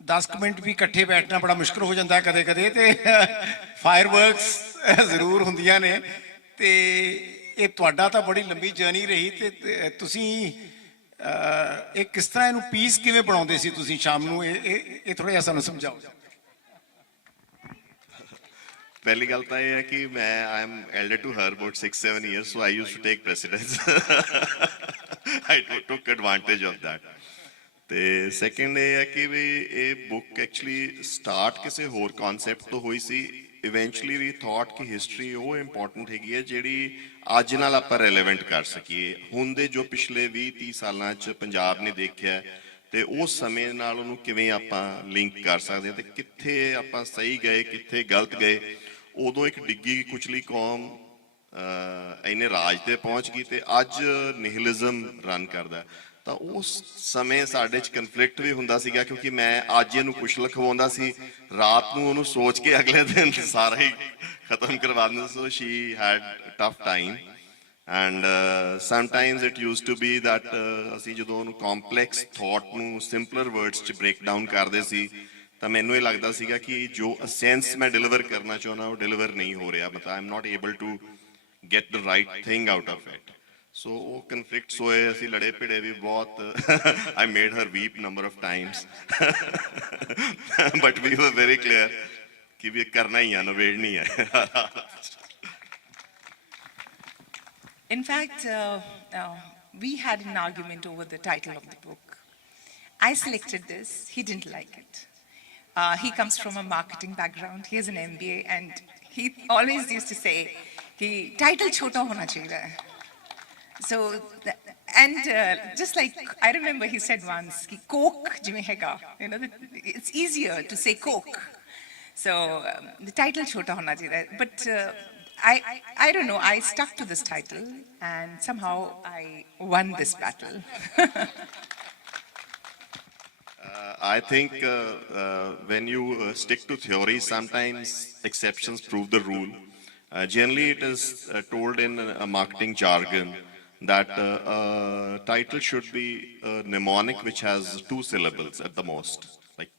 10 ਮਿੰਟ ਵੀ ਇਕੱਠੇ ਬੈਠਣਾ ਬੜਾ ਮੁਸ਼ਕਲ ਹੋ ਜਾਂਦਾ ਕਦੇ ਕਦੇ, ਤੇ ਫਾਇਰਵਰਕਸ ਜ਼ਰੂਰ ਹੁੰਦੀਆਂ ਨੇ, ਤੇ ਇਹ ਤੁਹਾਡਾ ਤਾਂ ਬੜੀ ਲੰਬੀ ਜਰਨੀ ਰਹੀ, ਤੇ ਤੁਸੀਂ ਇਹ ਕਿਸ ਤਰ੍ਹਾਂ ਇਹਨੂੰ ਪੀਸ ਕਿਵੇਂ ਬਣਾਉਂਦੇ ਸੀ ਤੁਸੀਂ ਸ਼ਾਮ ਨੂੰ? ਇਹ ਥੋੜ੍ਹਾ ਜਿਹਾ ਸਾਨੂੰ ਸਮਝਾਓ। ਪਹਿਲੀ ਗੱਲ ਤਾਂ ਇਹ ਹੈ ਕਿ ਮੈਂ I am elder to her about 6-7 years, so I used to take precedence. I took advantage of that. ਤੇ ਸੈਕੰਡ ਇਹ ਹੈ ਕਿ ਵੀ ਇਹ ਬੁੱਕ ਐਕਚੁਅਲੀ ਸਟਾਰਟ ਕਿਸੇ ਹੋਰ ਕਨਸੈਪਟ ਤੋਂ ਹੋਈ ਸੀ। ਇਵੈਂਚੁਅਲੀ ਵੀ ਥਾਟ ਕਿ ਹਿਸਟਰੀ ਉਹ ਇੰਪੋਰਟੈਂਟ ਹੈਗੀ ਹੈ ਜਿਹੜੀ ਅੱਜ ਨਾਲ ਆਪਾਂ ਰੈਲੇਵੈਂਟ ਕਰ ਸਕੀਏ। ਹੁਣ ਦੇ ਜੋ ਪਿਛਲੇ 20-30 ਸਾਲਾਂ 'ਚ ਪੰਜਾਬ ਨੇ ਦੇਖਿਆ ਤੇ ਉਸ ਸਮੇਂ ਨਾਲ ਉਹਨੂੰ ਕਿਵੇਂ ਆਪਾਂ ਲਿੰਕ ਕਰ ਸਕਦੇ ਹਾਂ, ਤੇ ਕਿੱਥੇ ਆਪਾਂ ਸਹੀ ਗਏ ਕਿੱਥੇ ਗਲਤ ਗਏ। ਉਦੋਂ ਇੱਕ ਡਿੱਗੀ ਕੁਚਲੀ ਕੌਮ ਇੰਨੇ ਰਾਜ ਤੇ ਪਹੁੰਚ ਗਈ ਤੇ ਅੱਜ ਨਿਹਿਲਿਜ਼ਮ ਰਨ ਕਰਦਾ। ਤਾਂ ਉਸ ਸਮੇਂ ਸਾਡੇ 'ਚ ਕਨਫਲਿਕਟ ਵੀ ਹੁੰਦਾ ਸੀਗਾ, ਕਿਉਂਕਿ ਮੈਂ ਅੱਜ ਇਹਨੂੰ ਕੁਛ ਲਿਖਵਾਉਂਦਾ ਸੀ, ਰਾਤ ਨੂੰ ਉਹਨੂੰ ਸੋਚ ਕੇ ਅਗਲੇ ਦਿਨ ਸਾਰਾ ਹੀ ਖਤਮ ਕਰਵਾ ਦਿੰਦਾ। So she had tough time, and sometimes it used to be that ਅਸੀਂ ਜਦੋਂ ਉਹਨੂੰ ਕੰਪਲੈਕਸ ਥਾਟ ਨੂੰ ਸਿੰਪਲਰ ਵਰਡਸ 'ਚ ਬ੍ਰੇਕ ਡਾਊਨ ਕਰਦੇ ਸੀ ਤਾਂ ਮੈਨੂੰ ਇਹ ਲੱਗਦਾ ਸੀਗਾ ਕਿ ਜੋ ਅਸੈਂਸ ਮੈਂ ਡਿਲੀਵਰ ਕਰਨਾ ਚਾਹੁੰਦਾ ਉਹ ਡਿਲੀਵਰ ਨਹੀਂ ਹੋ ਰਿਹਾ, ਮਤਲਬ I am not able to get the right thing out of it. So ਉਹ ਕਨਫਲਿਕਟਸ ਹੋਏ, ਅਸੀਂ ਲੜੇ ਭਿੜੇ ਵੀ ਬਹੁਤ। I made her weep number of times, but we were very clear ਕਿ ਵੀ ਕਰਨਾ ਹੀ ਆ, ਨਵੇੜਨੀ ਹੈ। In fact, we had an argument over the title of the book. I selected this, he didn't like it. He comes from a marketing background, he has an MBA, and he always used to say, कि title छोटा होना चाहिए। So, and just like, I remember he said once, कि Coke जिमें हैगा, you know, it's easier to say Coke. So, the title छोटा होना चाहिए, but I don't know, I stuck to this title, and somehow I won this battle. I think when you stick to theory, sometimes exceptions prove the rule. Generally, it is told in a marketing jargon that title should be a mnemonic which has 2 syllables at the most. Like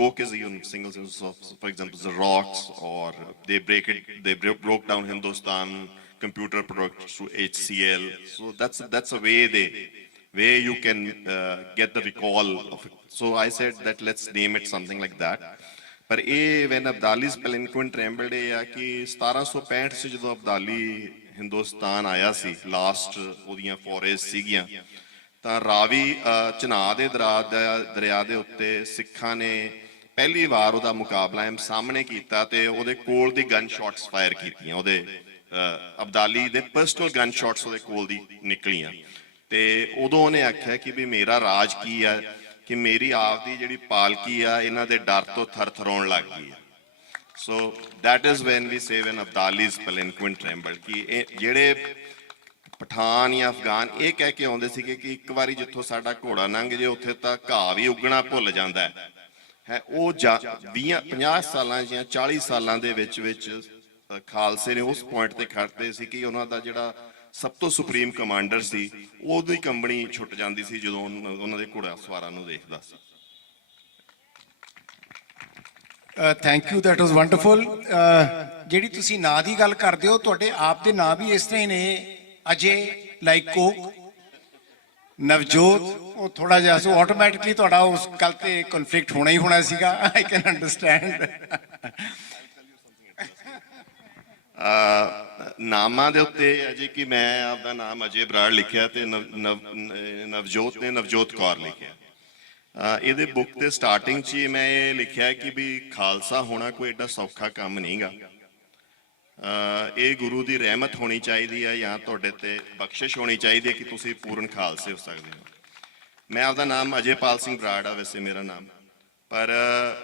Coke is even single syllables of, for example, the rocks, or they broke down Hindustan computer products to HCL. So that's a way you can get the recall of it. So I said that let's name it something like that. ਪਰ ਇਹ when Abdali's palanquin trembled ਇਹ ਆ ਕਿ 1765 'ਚ ਜਦੋਂ ਅਬਦਾਲੀ ਹਿੰਦੁਸਤਾਨ ਆਇਆ ਸੀ, last ਉਹਦੀਆਂ ਫੋਰੇਸ ਸੀਗੀਆਂ, ਤਾਂ ਰਾਵੀ ਚਨਾਹ ਦੇ ਦਰਿਆ ਦੇ ਉੱਤੇ ਸਿੱਖਾਂ ਨੇ ਪਹਿਲੀ ਵਾਰ ਉਹਦਾ ਮੁਕਾਬਲਾ ਸਾਹਮਣੇ ਕੀਤਾ ਤੇ ਉਹਦੇ ਕੋਲ ਦੀ ਗਨ ਸ਼ਾਟਸ ਫਾਇਰ ਕੀਤੀਆਂ। ਉਹਦੇ ਅਬਦਾਲੀ ਦੇ ਪਰਸਨਲ ਗਨ ਸ਼ਾਟਸ ਉਹਦੇ ਕੋਲ ਦੀ ਨਿਕਲੀਆਂ, ਤੇ ਉਦੋਂ ਉਹਨੇ ਆਖਿਆ ਕਿ ਵੀ ਮੇਰਾ ਰਾਜ ਕੀ ਆ, ਕਿ ਮੇਰੀ ਆਪ ਦੀ ਜਿਹੜੀ ਪਾਲਕੀ ਆ ਇਹਨਾਂ ਦੇ ਡਰ ਤੋਂ ਥਰਥਰਾਉਣ ਲੱਗ ਗਈ ਆ। So that is when we say when Abdali's palanquin trembled, ਕਿ ਇਹ ਜਿਹੜੇ ਪਠਾਨ ਜਾਂ ਅਫਗਾਨ ਇਹ ਕਹਿ ਕੇ ਆਉਂਦੇ ਸੀਗੇ ਕਿ ਇੱਕ ਵਾਰੀ ਜਿੱਥੋਂ ਸਾਡਾ ਘੋੜਾ ਲੰਘ ਜੇ ਉੱਥੇ ਤਾਂ ਘਾਹ ਵੀ ਉੱਗਣਾ ਭੁੱਲ ਜਾਂਦਾ ਹੈ। ਉਹ 20-50 ਸਾਲਾਂ ਜਾਂ 40 ਸਾਲਾਂ ਦੇ ਵਿੱਚ ਖਾਲਸੇ ਨੇ ਉਸ ਪੁਆਇੰਟ ਤੇ ਖੜਦੇ ਸੀ ਕਿ ਉਹਨਾਂ ਦਾ ਜਿਹੜਾ ਸਭ ਤੋਂ ਸੁਪਰੀਮ ਕਮਾਂਡਰ ਸੀ ਉਹਦੀ ਕੰਬਣੀ ਛੁੱਟ ਜਾਂਦੀ ਸੀ ਜਦੋਂ ਉਹਨਾਂ ਦੇ ਘੋੜਾ ਸਵਾਰਾਂ ਨੂੰ ਦੇਖਦਾ ਸੀ। Thank you, that was wonderful. ਜਿਹੜੀ ਤੁਸੀਂ ਨਾਂ ਦੀ ਗੱਲ ਕਰਦੇ ਹੋ, ਤੁਹਾਡੇ ਆਪ ਦੇ ਨਾਂ ਵੀ ਇਸ ਤਰ੍ਹਾਂ ਹੀ ਨੇ, ਅਜੇ ਲਾਈਕ ਕੋਕ, ਨਵਜੋਤ, ਉਹ ਥੋੜਾ ਜਿਹਾ ਸੋ ਆਟੋਮੈਟਿਕਲੀ ਤੁਹਾਡਾ ਉਸ ਗੱਲ ਤੇ ਕਨਫਲਿਕਟ ਹੋਣਾ ਹੀ ਹੋਣਾ ਸੀਗਾ। I can understand. ਨਾਮਾਂ ਦੇ ਉੱਤੇ ਅਜੇ ਕਿ ਮੈਂ ਆਪਦਾ ਨਾਮ ਅਜੇ ਬਰਾੜ ਲਿਖਿਆ ਤੇ ਨਵਜੋਤ ਨੇ ਨਵਜੋਤ ਕੌਰ ਲਿਖਿਆ। ਇਹਦੇ ਬੁੱਕ ਦੇ ਸਟਾਰਟਿੰਗ 'ਚ ਹੀ ਮੈਂ ਇਹ ਲਿਖਿਆ ਕਿ ਵੀ ਖਾਲਸਾ ਹੋਣਾ ਕੋਈ ਐਡਾ ਸੌਖਾ ਕੰਮ ਨਹੀਂਗਾ। ਇਹ ਗੁਰੂ ਦੀ ਰਹਿਮਤ ਹੋਣੀ ਚਾਹੀਦੀ ਹੈ ਜਾਂ ਤੁਹਾਡੇ ਤੇ ਬਖਸ਼ਿਸ਼ ਹੋਣੀ ਚਾਹੀਦੀ ਹੈ ਕਿ ਤੁਸੀਂ ਪੂਰਨ ਖਾਲਸੇ ਹੋ ਸਕਦੇ ਹੋ। ਮੈਂ ਆਪਦਾ ਨਾਮ ਅਜੇਪਾਲ ਸਿੰਘ ਬਰਾੜ ਆ ਵੈਸੇ ਮੇਰਾ ਨਾਮ, ਪਰ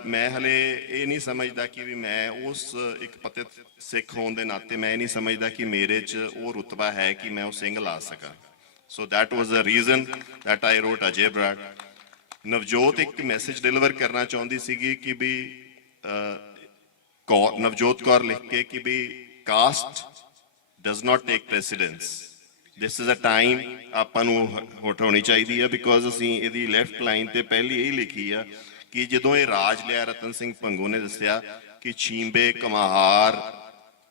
ਮੈਂ ਹਲੇ ਇਹ ਨਹੀਂ ਸਮਝਦਾ ਕਿ ਵੀ ਮੈਂ ਉਸ ਇੱਕ ਪਤਿਤ ਸਿੱਖ ਹੋਣ ਦੇ ਨਾਤੇ ਮੈਂ ਇਹ ਨਹੀਂ ਸਮਝਦਾ ਕਿ ਮੇਰੇ 'ਚ ਉਹ ਰੁਤਬਾ ਹੈ ਕਿ ਮੈਂ ਉਹ ਸਿੰਘ ਲਾ ਸਕਾਂ। So that was the reason that I wrote Ajay Brad. Navjot ਇੱਕ ਮੈਸੇਜ ਡਿਲੀਵਰ ਕਰਨਾ ਚਾਹੁੰਦੀ ਸੀਗੀ ਕਿ ਵੀ ਨਵਜੋਤ ਕੌਰ ਲਿਖ ਕੇ ਕਿ ਵੀ caste does not take precedence. This is a time ਆਪਾਂ ਨੂੰ ਹਟਾਉਣੀ ਚਾਹੀਦੀ ਹੈ ਬਿਕੋਜ਼ ਅਸੀਂ ਇਹਦੀ ਲੈਫਟ ਲਾਈਨ ਤੇ ਪਹਿਲੀ ਇਹ ਲਿਖੀ ਆ ਕਿ ਜਦੋਂ ਇਹ ਰਾਜ ਲਿਆ ਰਤਨ ਸਿੰਘ ਭੰਗੂ ਨੇ ਦੱਸਿਆ ਕਿ ਛੀਂਬੇ ਕਮਾਹਾਰ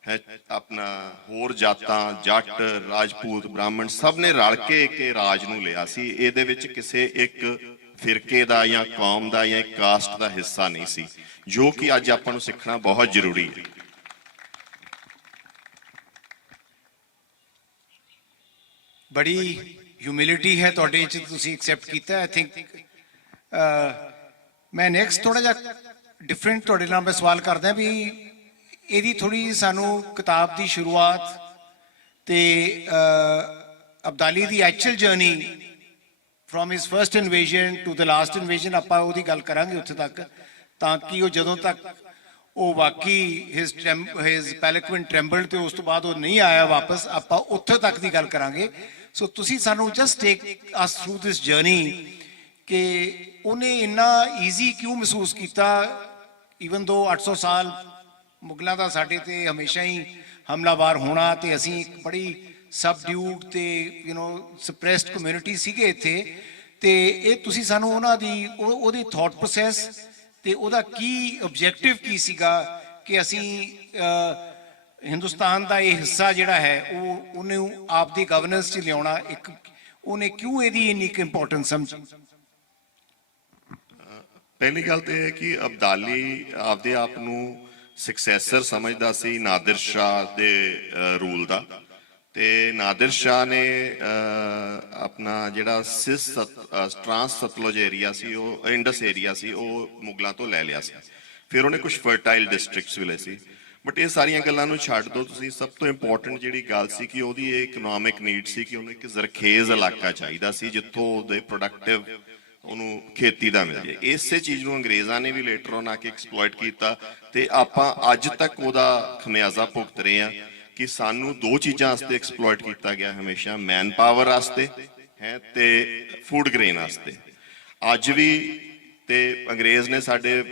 ਹੈ ਆਪਣਾ ਹੋਰ ਜਾਤਾਂ ਜੱਟ ਰਾਜਪੂਤ ਬ੍ਰਾਹਮਣ ਸਭ ਨੇ ਰਲ ਕੇ ਇੱਕ ਰਾਜ ਨੂੰ ਲਿਆ ਸੀ ਇਹਦੇ ਵਿੱਚ ਕਿਸੇ ਇੱਕ ਫਿਰਕੇ ਦਾ ਜਾਂ ਕੌਮ ਦਾ ਜਾਂ ਇੱਕ ਕਾਸਟ ਦਾ ਹਿੱਸਾ ਨਹੀਂ ਸੀ ਜੋ ਕਿ ਅੱਜ ਆਪਾਂ ਨੂੰ ਸਿੱਖਣਾ ਬਹੁਤ ਜ਼ਰੂਰੀ ਹੈ ਬੜੀ ਹਿਊਮਿਲਿਟੀ ਹੈ ਤੁਹਾਡੇ ਚ ਤੁਸੀਂ ਐਕਸੈਪਟ ਕੀਤਾ ਆਈ ਥਿੰਕ ਮੈਂ ਨੈਕਸਟ ਥੋੜਾ ਜਿਹਾ ਡਿਫਰੈਂਟ ਤੁਹਾਡੇ ਨਾਲ ਮੈਂ ਸਵਾਲ ਕਰਦਾ ਵੀ ਇਹਦੀ ਥੋੜੀ ਸਾਨੂੰ ਕਿਤਾਬ ਦੀ ਸ਼ੁਰੂਆਤ ਤੇ ਅਬਦਾਲੀ ਦੀ actual journey from his first invasion to the last invasion ਆਪਾਂ ਉਹਦੀ ਗੱਲ ਕਰਾਂਗੇ ਉੱਥੇ ਤੱਕ ਤਾਂ ਕਿ ਉਹ ਜਦੋਂ ਤੱਕ ਉਹ ਵਾਕਈ his Palanquin trembled ਤੇ ਉਸ ਤੋਂ ਬਾਅਦ ਉਹ ਨਹੀਂ ਆਇਆ ਵਾਪਸ ਆਪਾਂ ਉੱਥੇ ਤੱਕ ਦੀ ਗੱਲ ਕਰਾਂਗੇ ਸੋ ਤੁਸੀਂ ਸਾਨੂੰ just take us through this journey ਕਿ ਉਹਨੇ ਇੰਨਾ ਈਜ਼ੀ ਕਿਉਂ ਮਹਿਸੂਸ ਕੀਤਾ even though 800 ਸਾਲ ਮੁਗਲਾਂ ਦਾ ਸਾਡੇ ਤੇ ਹਮੇਸ਼ਾ ਹੀ ਹਮਲਾਵਾਰ ਹੋਣਾ ਤੇ ਅਸੀਂ ਇੱਕ ਬੜੀ ਸਬਡਿਊਡ ਤੇ ਸਪਰੈਸਡ ਕਮਿਊਨਿਟੀ ਸੀਗੇ ਇੱਥੇ ਤੇ ਇਹ ਤੁਸੀਂ ਸਾਨੂੰ ਉਹਨਾਂ ਦੀ ਉਹਦੀ ਥਾਟ ਪ੍ਰੋਸੈਸ ਤੇ ਉਹਦਾ ਕੀ ਆਬਜੈਕਟਿਵ ਕੀ ਸੀਗਾ ਕਿ ਅਸੀਂ ਹਿੰਦੁਸਤਾਨ ਦਾ ਇਹ ਹਿੱਸਾ ਜਿਹੜਾ ਹੈ ਉਹਨੂੰ ਆਪ ਦੀ ਗਵਰਨੈਂਸ 'ਚ ਲਿਆਉਣਾ ਇੱਕ ਉਹਨੇ ਕਿਉਂ ਇਹਦੀ ਇੰਨੀ ਇੰਪੋਰਟੈਂਸ ਸਮਝੀ ਪਹਿਲੀ ਗੱਲ ਤੇ ਇਹ ਹੈ ਕਿ ਅਬਦਾਲੀ ਆਪਦੇ ਆਪ ਨੂੰ ਸਕਸੈਸਰ ਸਮਝਦਾ ਸੀ ਨਾਦਰ ਸ਼ਾਹ ਦੇ ਰੂਲ ਦਾ ਤੇ ਨਾਦਰ ਸ਼ਾਹ ਨੇ ਆਪਣਾ ਜਿਹੜਾ ਟਰਾਂਸ ਸਤਲੁਜ ਏਰੀਆ ਸੀ ਉਹ ਇੰਡਸ ਏਰੀਆ ਸੀ ਉਹ ਮੁਗਲਾਂ ਤੋਂ ਲੈ ਲਿਆ ਸੀ ਫਿਰ ਉਹਨੇ ਕੁਝ ਫਰਟਾਈਲ ਡਿਸਟ੍ਰਿਕਟਸ ਵੀ ਲਏ ਸੀ ਬਟ ਇਹ ਸਾਰੀਆਂ ਗੱਲਾਂ ਨੂੰ ਛੱਡ ਦਿਓ ਤੁਸੀਂ ਸਭ ਤੋਂ ਇੰਪੋਰਟੈਂਟ ਜਿਹੜੀ ਗੱਲ ਸੀ ਕਿ ਉਹਦੀ ਇਹ ਇਕਨੋਮਿਕ ਨੀਡ ਸੀ ਕਿ ਉਹਨੂੰ ਇੱਕ ਜ਼ਰਖੇਜ਼ ਇਲਾਕਾ ਚਾਹੀਦਾ ਸੀ ਜਿੱਥੋਂ ਉਹਦੇ ਪ੍ਰੋਡਕਟਿਵ ਉਹਨੂੰ ਖੇਤੀ ਦਾ ਮਿਲ ਜਾਏ ਇਸੇ ਚੀਜ਼ ਨੂੰ ਅੰਗਰੇਜ਼ਾਂ ਨੇ ਵੀ ਲੇਟਰ ਔਨ ਆ ਕੇ ਐਕਸਪਲੋਇਟ ਕੀਤਾ ਤੇ ਆਪਾਂ ਅੱਜ ਤੱਕ ਉਹਦਾ ਖਮਿਆਜ਼ਾ ਭੁਗਤ ਰਹੇ ਹਾਂ ਕਿ ਸਾਨੂੰ ਦੋ ਚੀਜ਼ਾਂ ਵਾਸਤੇ ਐਕਸਪਲੋਇਟ ਕੀਤਾ ਗਿਆ ਹਮੇਸ਼ਾ ਮੈਨ ਪਾਵਰ ਵਾਸਤੇ ਹੈ ਤੇ ਫੂਡ ਗ੍ਰੇਨ ਵਾਸਤੇ ਅੱਜ ਵੀ ਤੇ ਅੰਗਰੇਜ਼ ਨੇ ਸਾਡੇ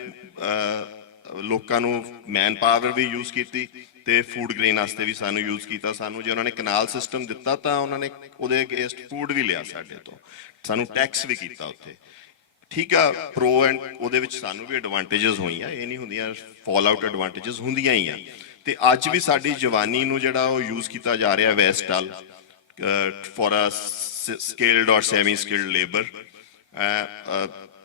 ਲੋਕਾਂ ਨੂੰ ਮੈਨ ਪਾਵਰ ਵੀ ਯੂਜ਼ ਕੀਤੀ ਤੇ ਫੂਡ ਗ੍ਰੇਨ ਵਾਸਤੇ ਵੀ ਸਾਨੂੰ ਯੂਜ਼ ਕੀਤਾ ਸਾਨੂੰ ਜੇ ਉਹਨਾਂ ਨੇ ਕਨਾਲ ਸਿਸਟਮ ਦਿੱਤਾ ਤਾਂ ਉਹਨਾਂ ਨੇ ਉਹਦੇ ਅਗੇਂਸਟ ਫੂਡ ਵੀ ਲਿਆ ਸਾਡੇ ਤੋਂ ਸਾਨੂੰ ਟੈਕਸ ਵੀ ਕੀਤਾ ਉੱਥੇ ਠੀਕ ਆ ਪ੍ਰੋ ਐਂਡ ਉਹਦੇ ਵਿੱਚ ਸਾਨੂੰ ਵੀ ਐਡਵਾਂਟੇਜਸ ਹੋਈਆਂ ਇਹ ਨਹੀਂ ਹੁੰਦੀਆਂ ਫਾਲ ਆਊਟ ਐਡਵਾਂਟੇਜਸ ਹੁੰਦੀਆਂ ਹੀ ਆ ਤੇ ਅੱਜ ਵੀ ਸਾਡੀ ਜਵਾਨੀ ਨੂੰ ਜਿਹੜਾ ਉਹ ਯੂਜ਼ ਕੀਤਾ ਜਾ ਰਿਹਾ ਵੈਸਟ ਵੱਲ ਫॉर ਅ ਸਕਿਲਡ ਔਰ ਸੈਮੀ ਸਕਿਲਡ ਲੇਬਰ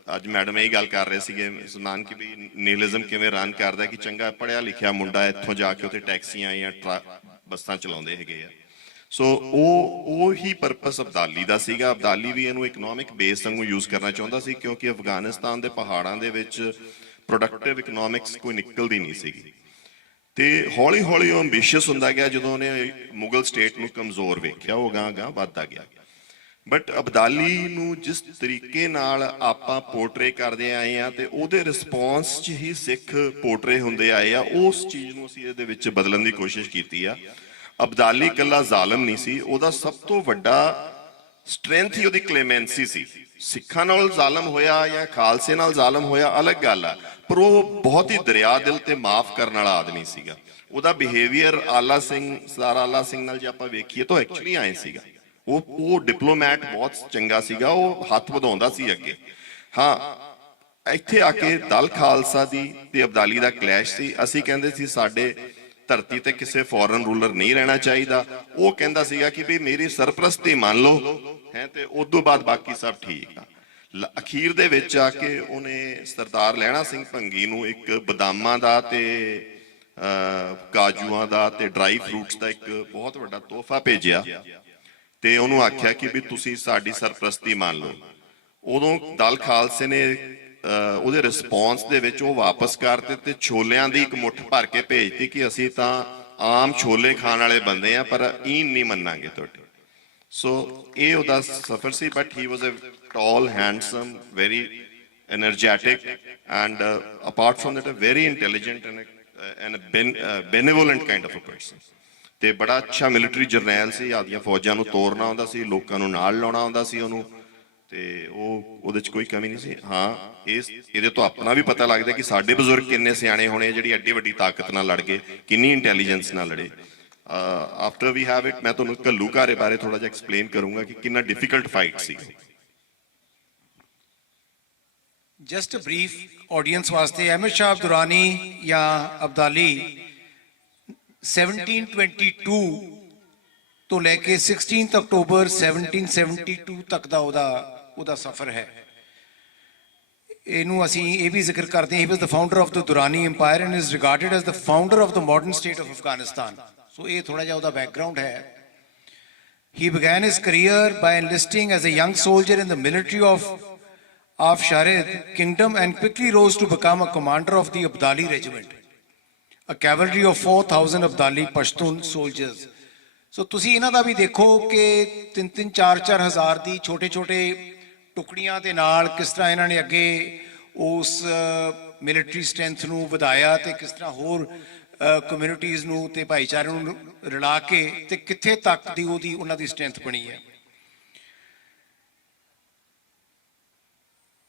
ਅੱਜ ਮੈਡਮ ਇਹ ਗੱਲ ਕਰ ਰਹੇ ਸੀਗੇ ਸੁਨਾਨ ਕਿ ਵੀ ਨੀਲਿਜ਼ਮ ਕਿਵੇਂ ਰਨ ਕਰਦਾ ਕਿ ਚੰਗਾ ਪੜ੍ਹਿਆ ਲਿਖਿਆ ਮੁੰਡਾ ਇੱਥੋਂ ਜਾ ਕੇ ਉੱਥੇ ਟੈਕਸੀਆਂ ਜਾਂ ਬੱਸਾਂ ਚਲਾਉਂਦੇ ਹੈਗੇ ਆ ਸੋ ਉਹ ਹੀ ਪਰਪਸ ਅਬਦਾਲੀ ਦਾ ਸੀਗਾ ਅਬਦਾਲੀ ਵੀ ਇਹਨੂੰ ਇਕਨੋਮਿਕ ਬੇਸ ਵਾਂਗੂ ਯੂਜ਼ ਕਰਨਾ ਚਾਹੁੰਦਾ ਸੀ ਕਿਉਂਕਿ ਅਫਗਾਨਿਸਤਾਨ ਦੇ ਪਹਾੜਾਂ ਦੇ ਵਿੱਚ ਪ੍ਰੋਡਕਟਿਵ ਇਕਨੋਮਿਕਸ ਕੋਈ ਨਿਕਲਦੀ ਨਹੀਂ ਸੀਗੀ ਤੇ ਹੌਲੀ ਹੌਲੀ ਉਹ ਐਂਬੀਸ਼ੀਅਸ ਹੁੰਦਾ ਗਿਆ ਜਦੋਂ ਉਹਨੇ ਮੁਗਲ ਸਟੇਟ ਨੂੰ ਕਮਜ਼ੋਰ ਵੇਖਿਆ ਉਹ ਗਾਂ ਵੱਧਦਾ ਗਿਆ ਬਟ ਅਬਦਾਲੀ ਨੂੰ ਜਿਸ ਤਰੀਕੇ ਨਾਲ ਆਪਾਂ ਪੋਰਟਰੇ ਕਰਦੇ ਆਏ ਆ ਤੇ ਉਹਦੇ ਰਿਸਪੌਂਸ 'ਚ ਹੀ ਸਿੱਖ ਪੋਰਟਰੇ ਹੁੰਦੇ ਆਏ ਆ ਉਸ ਚੀਜ਼ ਨੂੰ ਅਸੀਂ ਇਹਦੇ ਵਿੱਚ ਬਦਲਣ ਦੀ ਕੋਸ਼ਿਸ਼ ਕੀਤੀ ਆ ਅਬਦਾਲੀ ਇਕੱਲਾ ਜ਼ਾਲਮ ਨਹੀਂ ਸੀ ਉਹਦਾ ਸਭ ਤੋਂ ਵੱਡਾ ਸਟਰੈਂਥ ਹੀ ਉਹਦੀ ਕਲੇਮੈਂਸੀ ਸੀ ਸਿੱਖਾਂ ਨਾਲ ਜ਼ਾਲਮ ਹੋਇਆ ਜਾਂ ਖਾਲਸੇ ਨਾਲ ਜ਼ਾਲਮ ਹੋਇਆ ਅਲੱਗ ਗੱਲ ਆ ਪਰ ਉਹ ਬਹੁਤ ਹੀ ਦਰਿਆ ਦਿਲ ਤੇ ਮਾਫ ਕਰਨ ਵਾਲਾ ਆਦਮੀ ਸੀਗਾ ਉਹਦਾ ਬਿਹੇਵੀਅਰ ਆਲਾ ਸਿੰਘ ਸਰਦਾਰ ਆਲਾ ਸਿੰਘ ਨਾਲ ਜੇ ਆਪਾਂ ਵੇਖੀਏ ਤਾਂ ਐਕਚੁਅਲੀ ਆਏ ਸੀਗਾ ਉਹ ਡਿਪਲੋਮੈਟ ਬਹੁਤ ਚੰਗਾ ਸੀਗਾ ਉਹ ਹੱਥ ਵਧਾਉਂਦਾ ਸੀ ਅੱਗੇ ਹਾਂ ਇੱਥੇ ਆ ਕੇ ਦਲ ਖਾਲਸਾ ਦੀ ਤੇ ਅਬਦਾਲੀ ਦਾ ਕਲੈਸ਼ ਸੀ ਅਸੀਂ ਕਹਿੰਦੇ ਸੀ ਸਾਡੇ ਧਰਤੀ ਤੇ ਕਿਸੇ ਫੋਰਨ ਰੂਲਰ ਨਹੀਂ ਰਹਿਣਾ ਚਾਹੀਦਾ ਉਹ ਕਹਿੰਦਾ ਸੀਗਾ ਕਿ ਵੀ ਮੇਰੀ ਸਰਪ੍ਰਸਤੀ ਮੰਨ ਲਓ ਹੈ ਤੇ ਉਸ ਤੋਂ ਬਾਅਦ ਬਾਕੀ ਸਭ ਠੀਕ ਆ ਅਖੀਰ ਦੇ ਵਿੱਚ ਆ ਕੇ ਉਹਨੇ ਸਰਦਾਰ ਲਹਿਣਾ ਸਿੰਘ ਭੰਗੀ ਨੂੰ ਇੱਕ ਬਦਾਮਾਂ ਦਾ ਤੇ ਕਾਜੂਆਂ ਦਾ ਤੇ ਡਰਾਈ ਫਰੂਟਸ ਦਾ ਇੱਕ ਬਹੁਤ ਵੱਡਾ ਤੋਹਫਾ ਭੇਜਿਆ ਤੇ ਉਹਨੂੰ ਆਖਿਆ ਕਿ ਵੀ ਤੁਸੀਂ ਸਾਡੀ ਸਰਪ੍ਰਸਤੀ ਮੰਨ ਲਓ ਉਦੋਂ ਦਲ ਖਾਲਸੇ ਨੇ ਉਹਦੇ ਰਿਸਪੌਂਸ ਦੇ ਵਿੱਚ ਉਹ ਵਾਪਸ ਕਰ ਦਿੱਤੇ ਛੋਲਿਆਂ ਦੀ ਇੱਕ ਮੁੱਠ ਭਰ ਕੇ ਭੇਜਤੀ ਕਿ ਅਸੀਂ ਤਾਂ ਆਮ ਛੋਲੇ ਖਾਣ ਵਾਲੇ ਬੰਦੇ ਆ ਪਰ ਈਨ ਨਹੀਂ ਮੰਨਾਂਗੇ ਤੁਹਾਡੀ ਸੋ ਇਹ ਉਹਦਾ ਸਫ਼ਰ ਸੀ but he was a tall handsome very energetic and apart from that a very intelligent and a benevolent kind of a person ਤੇ ਬੜਾ ਅੱਛਾ ਮਿਲਟਰੀ ਜਰਨੈਲ ਸੀ, ਆਪਦੀਆਂ ਫੌਜਾਂ ਨੂੰ ਤੋਰਨਾ ਆਉਂਦਾ ਸੀ, ਲੋਕਾਂ ਨੂੰ ਨਾਲ ਲਾਉਣਾ ਆਉਂਦਾ ਸੀ ਉਹਨੂੰ, ਤੇ ਉਹਦੇ 'ਚ ਕੋਈ ਕਮੀ ਨਹੀਂ ਸੀ। ਹਾਂ, ਇਹਦੇ ਤੋਂ ਆਪਣਾ ਵੀ ਪਤਾ ਲੱਗਦਾ ਕਿ ਸਾਡੇ ਬਜ਼ੁਰਗ ਕਿੰਨੇ ਸਿਆਣੇ ਹੋਣੇ, ਜਿਹੜੀ ਐਡੀ ਵੱਡੀ ਤਾਕਤ ਨਾਲ ਲੜ ਗਏ, ਕਿੰਨੀ ਇੰਟੈਲੀਜੈਂਸ ਨਾਲ ਲੜੇ। ਆਫਟਰ ਵੀ ਹੈਵ ਇਟ ਮੈਂ ਤੁਹਾਨੂੰ ਘੱਲੂਘਾਰੇ ਬਾਰੇ ਥੋੜਾ ਜਿਹਾ ਐਕਸਪਲੇਨ ਕਰੂੰਗਾ ਕਿ ਕਿੰਨਾ ਡਿਫਿਕਲਟ ਫਾਈਟ ਸੀ। ਜਸਟ ਬਰੀਫ ਆਡੀਅנס ਵਾਸਤੇ, ਅਹਿਮਦ ਸ਼ਾਹ ਦੁਰਾਨੀ ਜਾਂ ਅਬਦਾਲੀ 1722 ਤੋਂ ਲੈ ਕੇ 16 ਅਕਤੂਬਰ 1772 ਤੱਕ ਦਾ ਉਹਦਾ ਸਫ਼ਰ ਹੈ। ਇਹਨੂੰ ਅਸੀਂ ਇਹ ਵੀ ਜ਼ਿਕਰ ਕਰਦੇ ਹਾਂ, he was the founder of the Durrani Empire and is regarded as the founder of the modern state of Afghanistan. ਸੋ ਇਹ ਥੋੜਾ ਜਿਹਾ ਉਹਦਾ ਬੈਕਗ੍ਰਾਉਂਡ ਹੈ। He began his career by enlisting as a young soldier in the military of Sharid kingdom and quickly rose to become a commander of the Abdali regiment, a cavalry of 4,000 Abdali Pashtun soldiers. ਸੋ ਤੁਸੀਂ ਇਹਨਾਂ ਦਾ ਵੀ ਦੇਖੋ ਕਿ 3-3, 4-4 ਹਜ਼ਾਰ ਦੀ ਛੋਟੇ-ਛੋਟੇ ਟੁਕੜੀਆਂ ਦੇ ਨਾਲ ਕਿਸ ਤਰ੍ਹਾਂ ਇਹਨਾਂ ਨੇ ਅੱਗੇ ਉਸ ਮਿਲਟਰੀ ਸਟਰੈਂਥ ਨੂੰ ਵਧਾਇਆ ਤੇ ਕਿਸ ਤਰ੍ਹਾਂ ਹੋਰ ਕਮਿਊਨਿਟੀਜ਼ ਨੂੰ ਤੇ ਭਾਈਚਾਰੇ ਨੂੰ ਰਲਾ ਕੇ ਤੇ ਕਿੱਥੇ ਤੱਕ ਦੀ ਉਹਨਾਂ ਦੀ ਸਟਰੈਂਥ ਬਣੀ ਹੈ।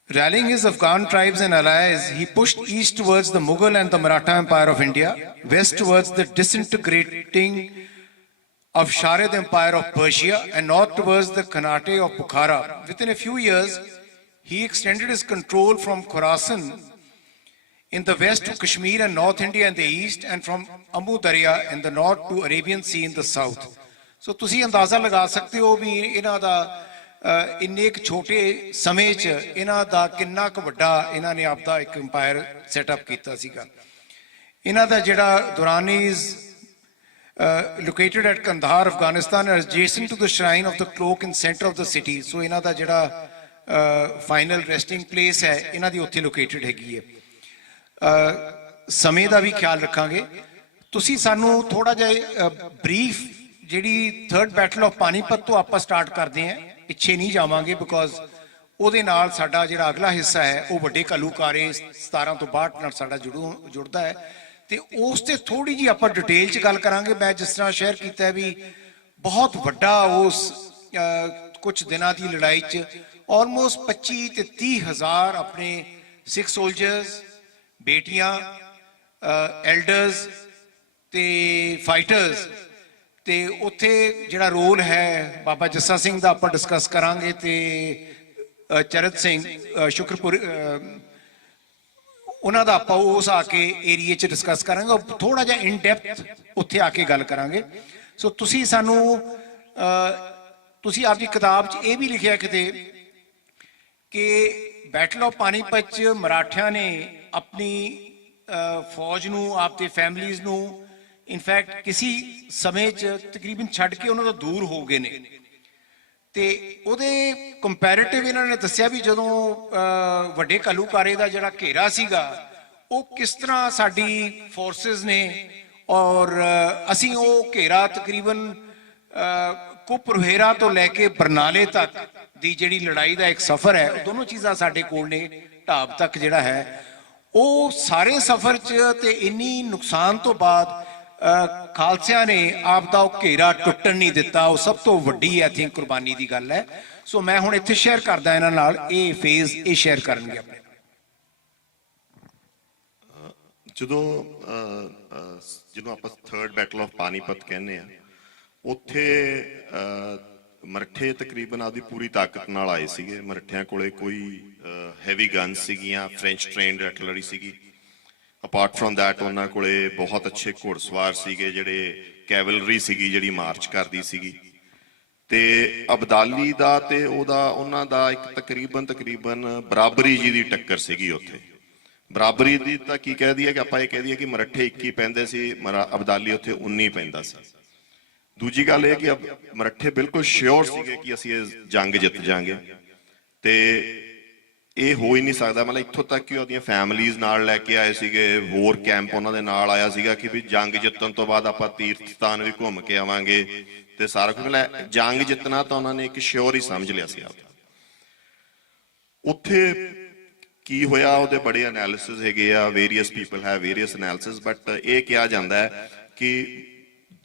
Rallying his Afghan tribes and allies, he pushed east towards the Mughal and the Maratha Empire of India, west towards the disintegrating of Sharid Empire of Persia, and north towards the Khanate of Bukhara. Within a few years, he extended his control from Khorasan in the west to Kashmir and North India in the east, and from Amu Darya in the north to Arabian Sea in the south. So ਤੁਸੀਂ ਅੰਦਾਜ਼ਾ ਲਗਾ ਸਕਦੇ ਹੋ ਵੀ ਇਹਨਾਂ ਦਾ ਇੰਨੇ ਇੱਕ ਛੋਟੇ ਸਮੇਂ 'ਚ ਇਹਨਾਂ ਦਾ ਕਿੰਨਾ ਕੁ ਵੱਡਾ ਇਹਨਾਂ ਨੇ ਆਪਦਾ ਇੱਕ ਅੰਪਾਇਰ ਸੈਟਅਪ ਕੀਤਾ ਸੀਗਾ। ਇਹਨਾਂ ਦਾ ਜਿਹੜਾ ਦੁਰਾਨੀਜ਼ located at Kandahar, Afghanistan, are adjacent to the shrine of the cloak in center of the city. So ਇਹਨਾਂ ਦਾ ਜਿਹੜਾ final resting place ਹੈ ਇਹਨਾਂ ਦੀ ਉੱਥੇ located ਹੈਗੀ ਹੈ। ਸਮੇਂ ਦਾ ਵੀ ਖਿਆਲ ਰੱਖਾਂਗੇ। ਤੁਸੀਂ ਸਾਨੂੰ ਥੋੜਾ ਜਿਹਾ ਬਰੀਫ ਜਿਹੜੀ ਥਰਡ ਬੈਟਲ ਆਫ ਪਾਨੀਪਤ ਤੋਂ ਆਪਾਂ ਸਟਾਰਟ ਕਰਦੇ ਹਾਂ, ਪਿੱਛੇ ਨਹੀਂ ਜਾਵਾਂਗੇ ਬਿਕੋਜ਼ ਉਹਦੇ ਨਾਲ ਸਾਡਾ ਜਿਹੜਾ ਅਗਲਾ ਹਿੱਸਾ ਹੈ ਉਹ ਵੱਡੇ ਘੱਲੂਘਾਰੇ 17 ਤੋਂ 62 ਨਾਲ ਸਾਡਾ ਜੁੜਦਾ ਹੈ ਤੇ ਉਸ ਤੇ ਥੋੜੀ ਜੀ ਆਪਾਂ ਡਿਟੇਲ 'ਚ ਗੱਲ ਕਰਾਂਗੇ। ਮੈਂ ਜਿਸ ਤਰ੍ਹਾਂ ਸ਼ੇਅਰ ਕੀਤਾ ਵੀ ਬਹੁਤ ਵੱਡਾ ਉਸ ਕੁਝ ਦਿਨਾਂ ਦੀ ਲੜਾਈ 'ਚ ਆਲਮੋਸਟ 25 ਤੇ 30 ਹਜ਼ਾਰ ਆਪਣੇ ਸਿੱਖ ਸੋਲਜਰਸ, ਬੇਟੀਆਂ, ਐਲਡਰਸ ਤੇ ਫਾਈਟਰਸ, ਤੇ ਉੱਥੇ ਜਿਹੜਾ ਰੋਲ ਹੈ ਬਾਬਾ ਜੱਸਾ ਸਿੰਘ ਦਾ ਆਪਾਂ ਡਿਸਕਸ ਕਰਾਂਗੇ ਤੇ ਚਰਤ ਸਿੰਘ ਸ਼ੁਕਰਪੁਰ ਉਹਨਾਂ ਦਾ ਆਪਾਂ ਉਸ ਆ ਕੇ ਏਰੀਏ 'ਚ ਡਿਸਕਸ ਕਰਾਂਗੇ, ਥੋੜਾ ਜਿਹਾ ਇਨ ਡੈਪਥ ਉੱਥੇ ਆ ਕੇ ਗੱਲ ਕਰਾਂਗੇ। ਸੋ ਤੁਸੀਂ ਆਪਣੀ ਕਿਤਾਬ 'ਚ ਇਹ ਵੀ ਲਿਖਿਆ ਕਿਤੇ ਕਿ ਬੈਟਲ ਆਫ ਪਾਨੀਪਤ 'ਚ ਮਰਾਠਿਆਂ ਨੇ ਆਪਣੀ ਫੌਜ ਨੂੰ, ਆਪਦੇ ਫੈਮਲੀਜ਼ ਨੂੰ ਇਨਫੈਕਟ ਕਿਸੇ ਸਮੇਂ 'ਚ ਤਕਰੀਬਨ ਛੱਡ ਕੇ ਉਹਨਾਂ ਤੋਂ ਦੂਰ ਹੋ ਗਏ ਨੇ। ਤੇ ਉਹਦੇ ਕੰਪੈਰੀਟਿਵ ਇਹਨਾਂ ਨੇ ਦੱਸਿਆ ਵੀ ਜਦੋਂ ਵੱਡੇ ਘੱਲੂਘਾਰੇ ਦਾ ਜਿਹੜਾ ਘੇਰਾ ਸੀਗਾ ਉਹ ਕਿਸ ਤਰ੍ਹਾਂ ਸਾਡੀ ਫੋਰਸਿਸ ਨੇ ਔਰ ਅਸੀਂ ਉਹ ਘੇਰਾ ਤਕਰੀਬਨ ਕੁਪਰੋਹੇਰਾ ਤੋਂ ਲੈ ਕੇ ਬਰਨਾਲੇ ਤੱਕ ਦੀ ਜਿਹੜੀ ਲੜਾਈ ਦਾ ਇੱਕ ਸਫ਼ਰ ਹੈ, ਉਹ ਦੋਨੋਂ ਚੀਜ਼ਾਂ ਸਾਡੇ ਕੋਲ ਨੇ। ਢਾਬ ਤੱਕ ਜਿਹੜਾ ਹੈ ਉਹ ਸਾਰੇ ਸਫ਼ਰ 'ਚ ਤੇ ਇੰਨੀ ਨੁਕਸਾਨ ਤੋਂ ਬਾਅਦ ਖਾਲਸਿਆਂ ਨੇ ਆਪ ਦਾ ਉਹ ਘੇਰਾ ਟੁੱਟਣ ਨਹੀਂ ਦਿੱਤਾ। ਉਹ ਸਭ ਤੋਂ ਵੱਡੀ ਆਈ ਥਿੰਕ ਕੁਰਬਾਨੀ ਦੀ ਗੱਲ ਹੈ। ਸੋ ਮੈਂ ਹੁਣ ਇੱਥੇ ਸ਼ੇਅਰ ਕਰਦਾ ਇਹਨਾਂ ਨਾਲ ਇਹ ਫੇਜ਼, ਇਹ ਸ਼ੇਅਰ ਕਰਨਗੇ ਆਪਣੇ। ਜਦੋਂ ਆਪਾਂ ਥਰਡ ਬੈਟਲ ਆਫ ਪਾਨੀਪਤ ਕਹਿੰਦੇ ਆ, ਉੱਥੇ ਮਰਾਠੇ ਤਕਰੀਬਨ ਆਪਦੀ ਪੂਰੀ ਤਾਕਤ ਨਾਲ ਆਏ ਸੀਗੇ। ਮਰਾਠਿਆਂ ਕੋਲੇ ਕੋਈ ਹੈਵੀ ਗਨਸ ਸੀਗੀਆਂ, ਫ੍ਰੈਂਚ ਟ੍ਰੇਨਡ ਆਰਟਿਲਰੀ ਸੀਗੀ। ਅਪਾਰਟ ਫਰੋਮ ਦੈਟ ਉਹਨਾਂ ਕੋਲੇ ਬਹੁਤ ਅੱਛੇ ਘੋੜਸਵਾਰ ਸੀਗੇ, ਜਿਹੜੇ ਕੈਵਲਰੀ ਸੀਗੀ ਜਿਹੜੀ ਮਾਰਚ ਕਰਦੀ ਸੀਗੀ। ਤੇ ਅਬਦਾਲੀ ਦਾ ਤੇ ਉਹਨਾਂ ਦਾ ਇੱਕ ਤਕਰੀਬਨ ਬਰਾਬਰੀ ਜੀ ਦੀ ਟੱਕਰ ਸੀਗੀ ਉੱਥੇ। ਬਰਾਬਰੀ ਦੀ ਤਾਂ ਕੀ ਕਹਿ ਦਈਏ ਕਿ ਆਪਾਂ ਇਹ ਕਹਿ ਦਈਏ ਕਿ ਮਰਾਠੇ 21 ਪੈਂਦੇ ਸੀ, ਅਬਦਾਲੀ ਉੱਥੇ 19 ਪੈਂਦਾ ਸੀ। ਦੂਜੀ ਗੱਲ ਇਹ ਕਿ ਮਰਾਠੇ ਬਿਲਕੁਲ ਸ਼ਿਓਰ ਸੀਗੇ ਕਿ ਅਸੀਂ ਇਹ ਜੰਗ ਜਿੱਤ ਜਾਾਂਗੇ ਤੇ ਇਹ ਹੋ ਹੀ ਨਹੀਂ ਸਕਦਾ। ਮਤਲਬ ਇੱਥੋਂ ਤੱਕ ਕਿ ਉਹਦੀਆਂ ਫੈਮਲੀਜ਼ ਨਾਲ ਲੈ ਕੇ ਆਏ ਸੀਗੇ, ਹੋਰ ਕੈਂਪ ਉਹਨਾਂ ਦੇ ਨਾਲ ਆਇਆ ਸੀਗਾ ਕਿ ਵੀ ਜੰਗ ਜਿੱਤਣ ਤੋਂ ਬਾਅਦ ਆਪਾਂ ਤੀਰਥ ਸਥਾਨ ਵੀ ਘੁੰਮ ਕੇ ਆਵਾਂਗੇ ਤੇ ਸਾਰਾ ਕੁਝ। ਜੰਗ ਜਿੱਤਣਾ ਤਾਂ ਉਹਨਾਂ ਨੇ ਇੱਕ ਸ਼ਿਓਰ ਹੀ ਸਮਝ ਲਿਆ ਸੀ ਆਪਦਾ। ਉੱਥੇ ਕੀ ਹੋਇਆ ਉਹਦੇ ਬੜੇ ਐਨਾਲਿਸਿਸ ਹੈਗੇ ਆ, various people have various analysis, but ਇਹ ਕਿਹਾ ਜਾਂਦਾ ਹੈ ਕਿ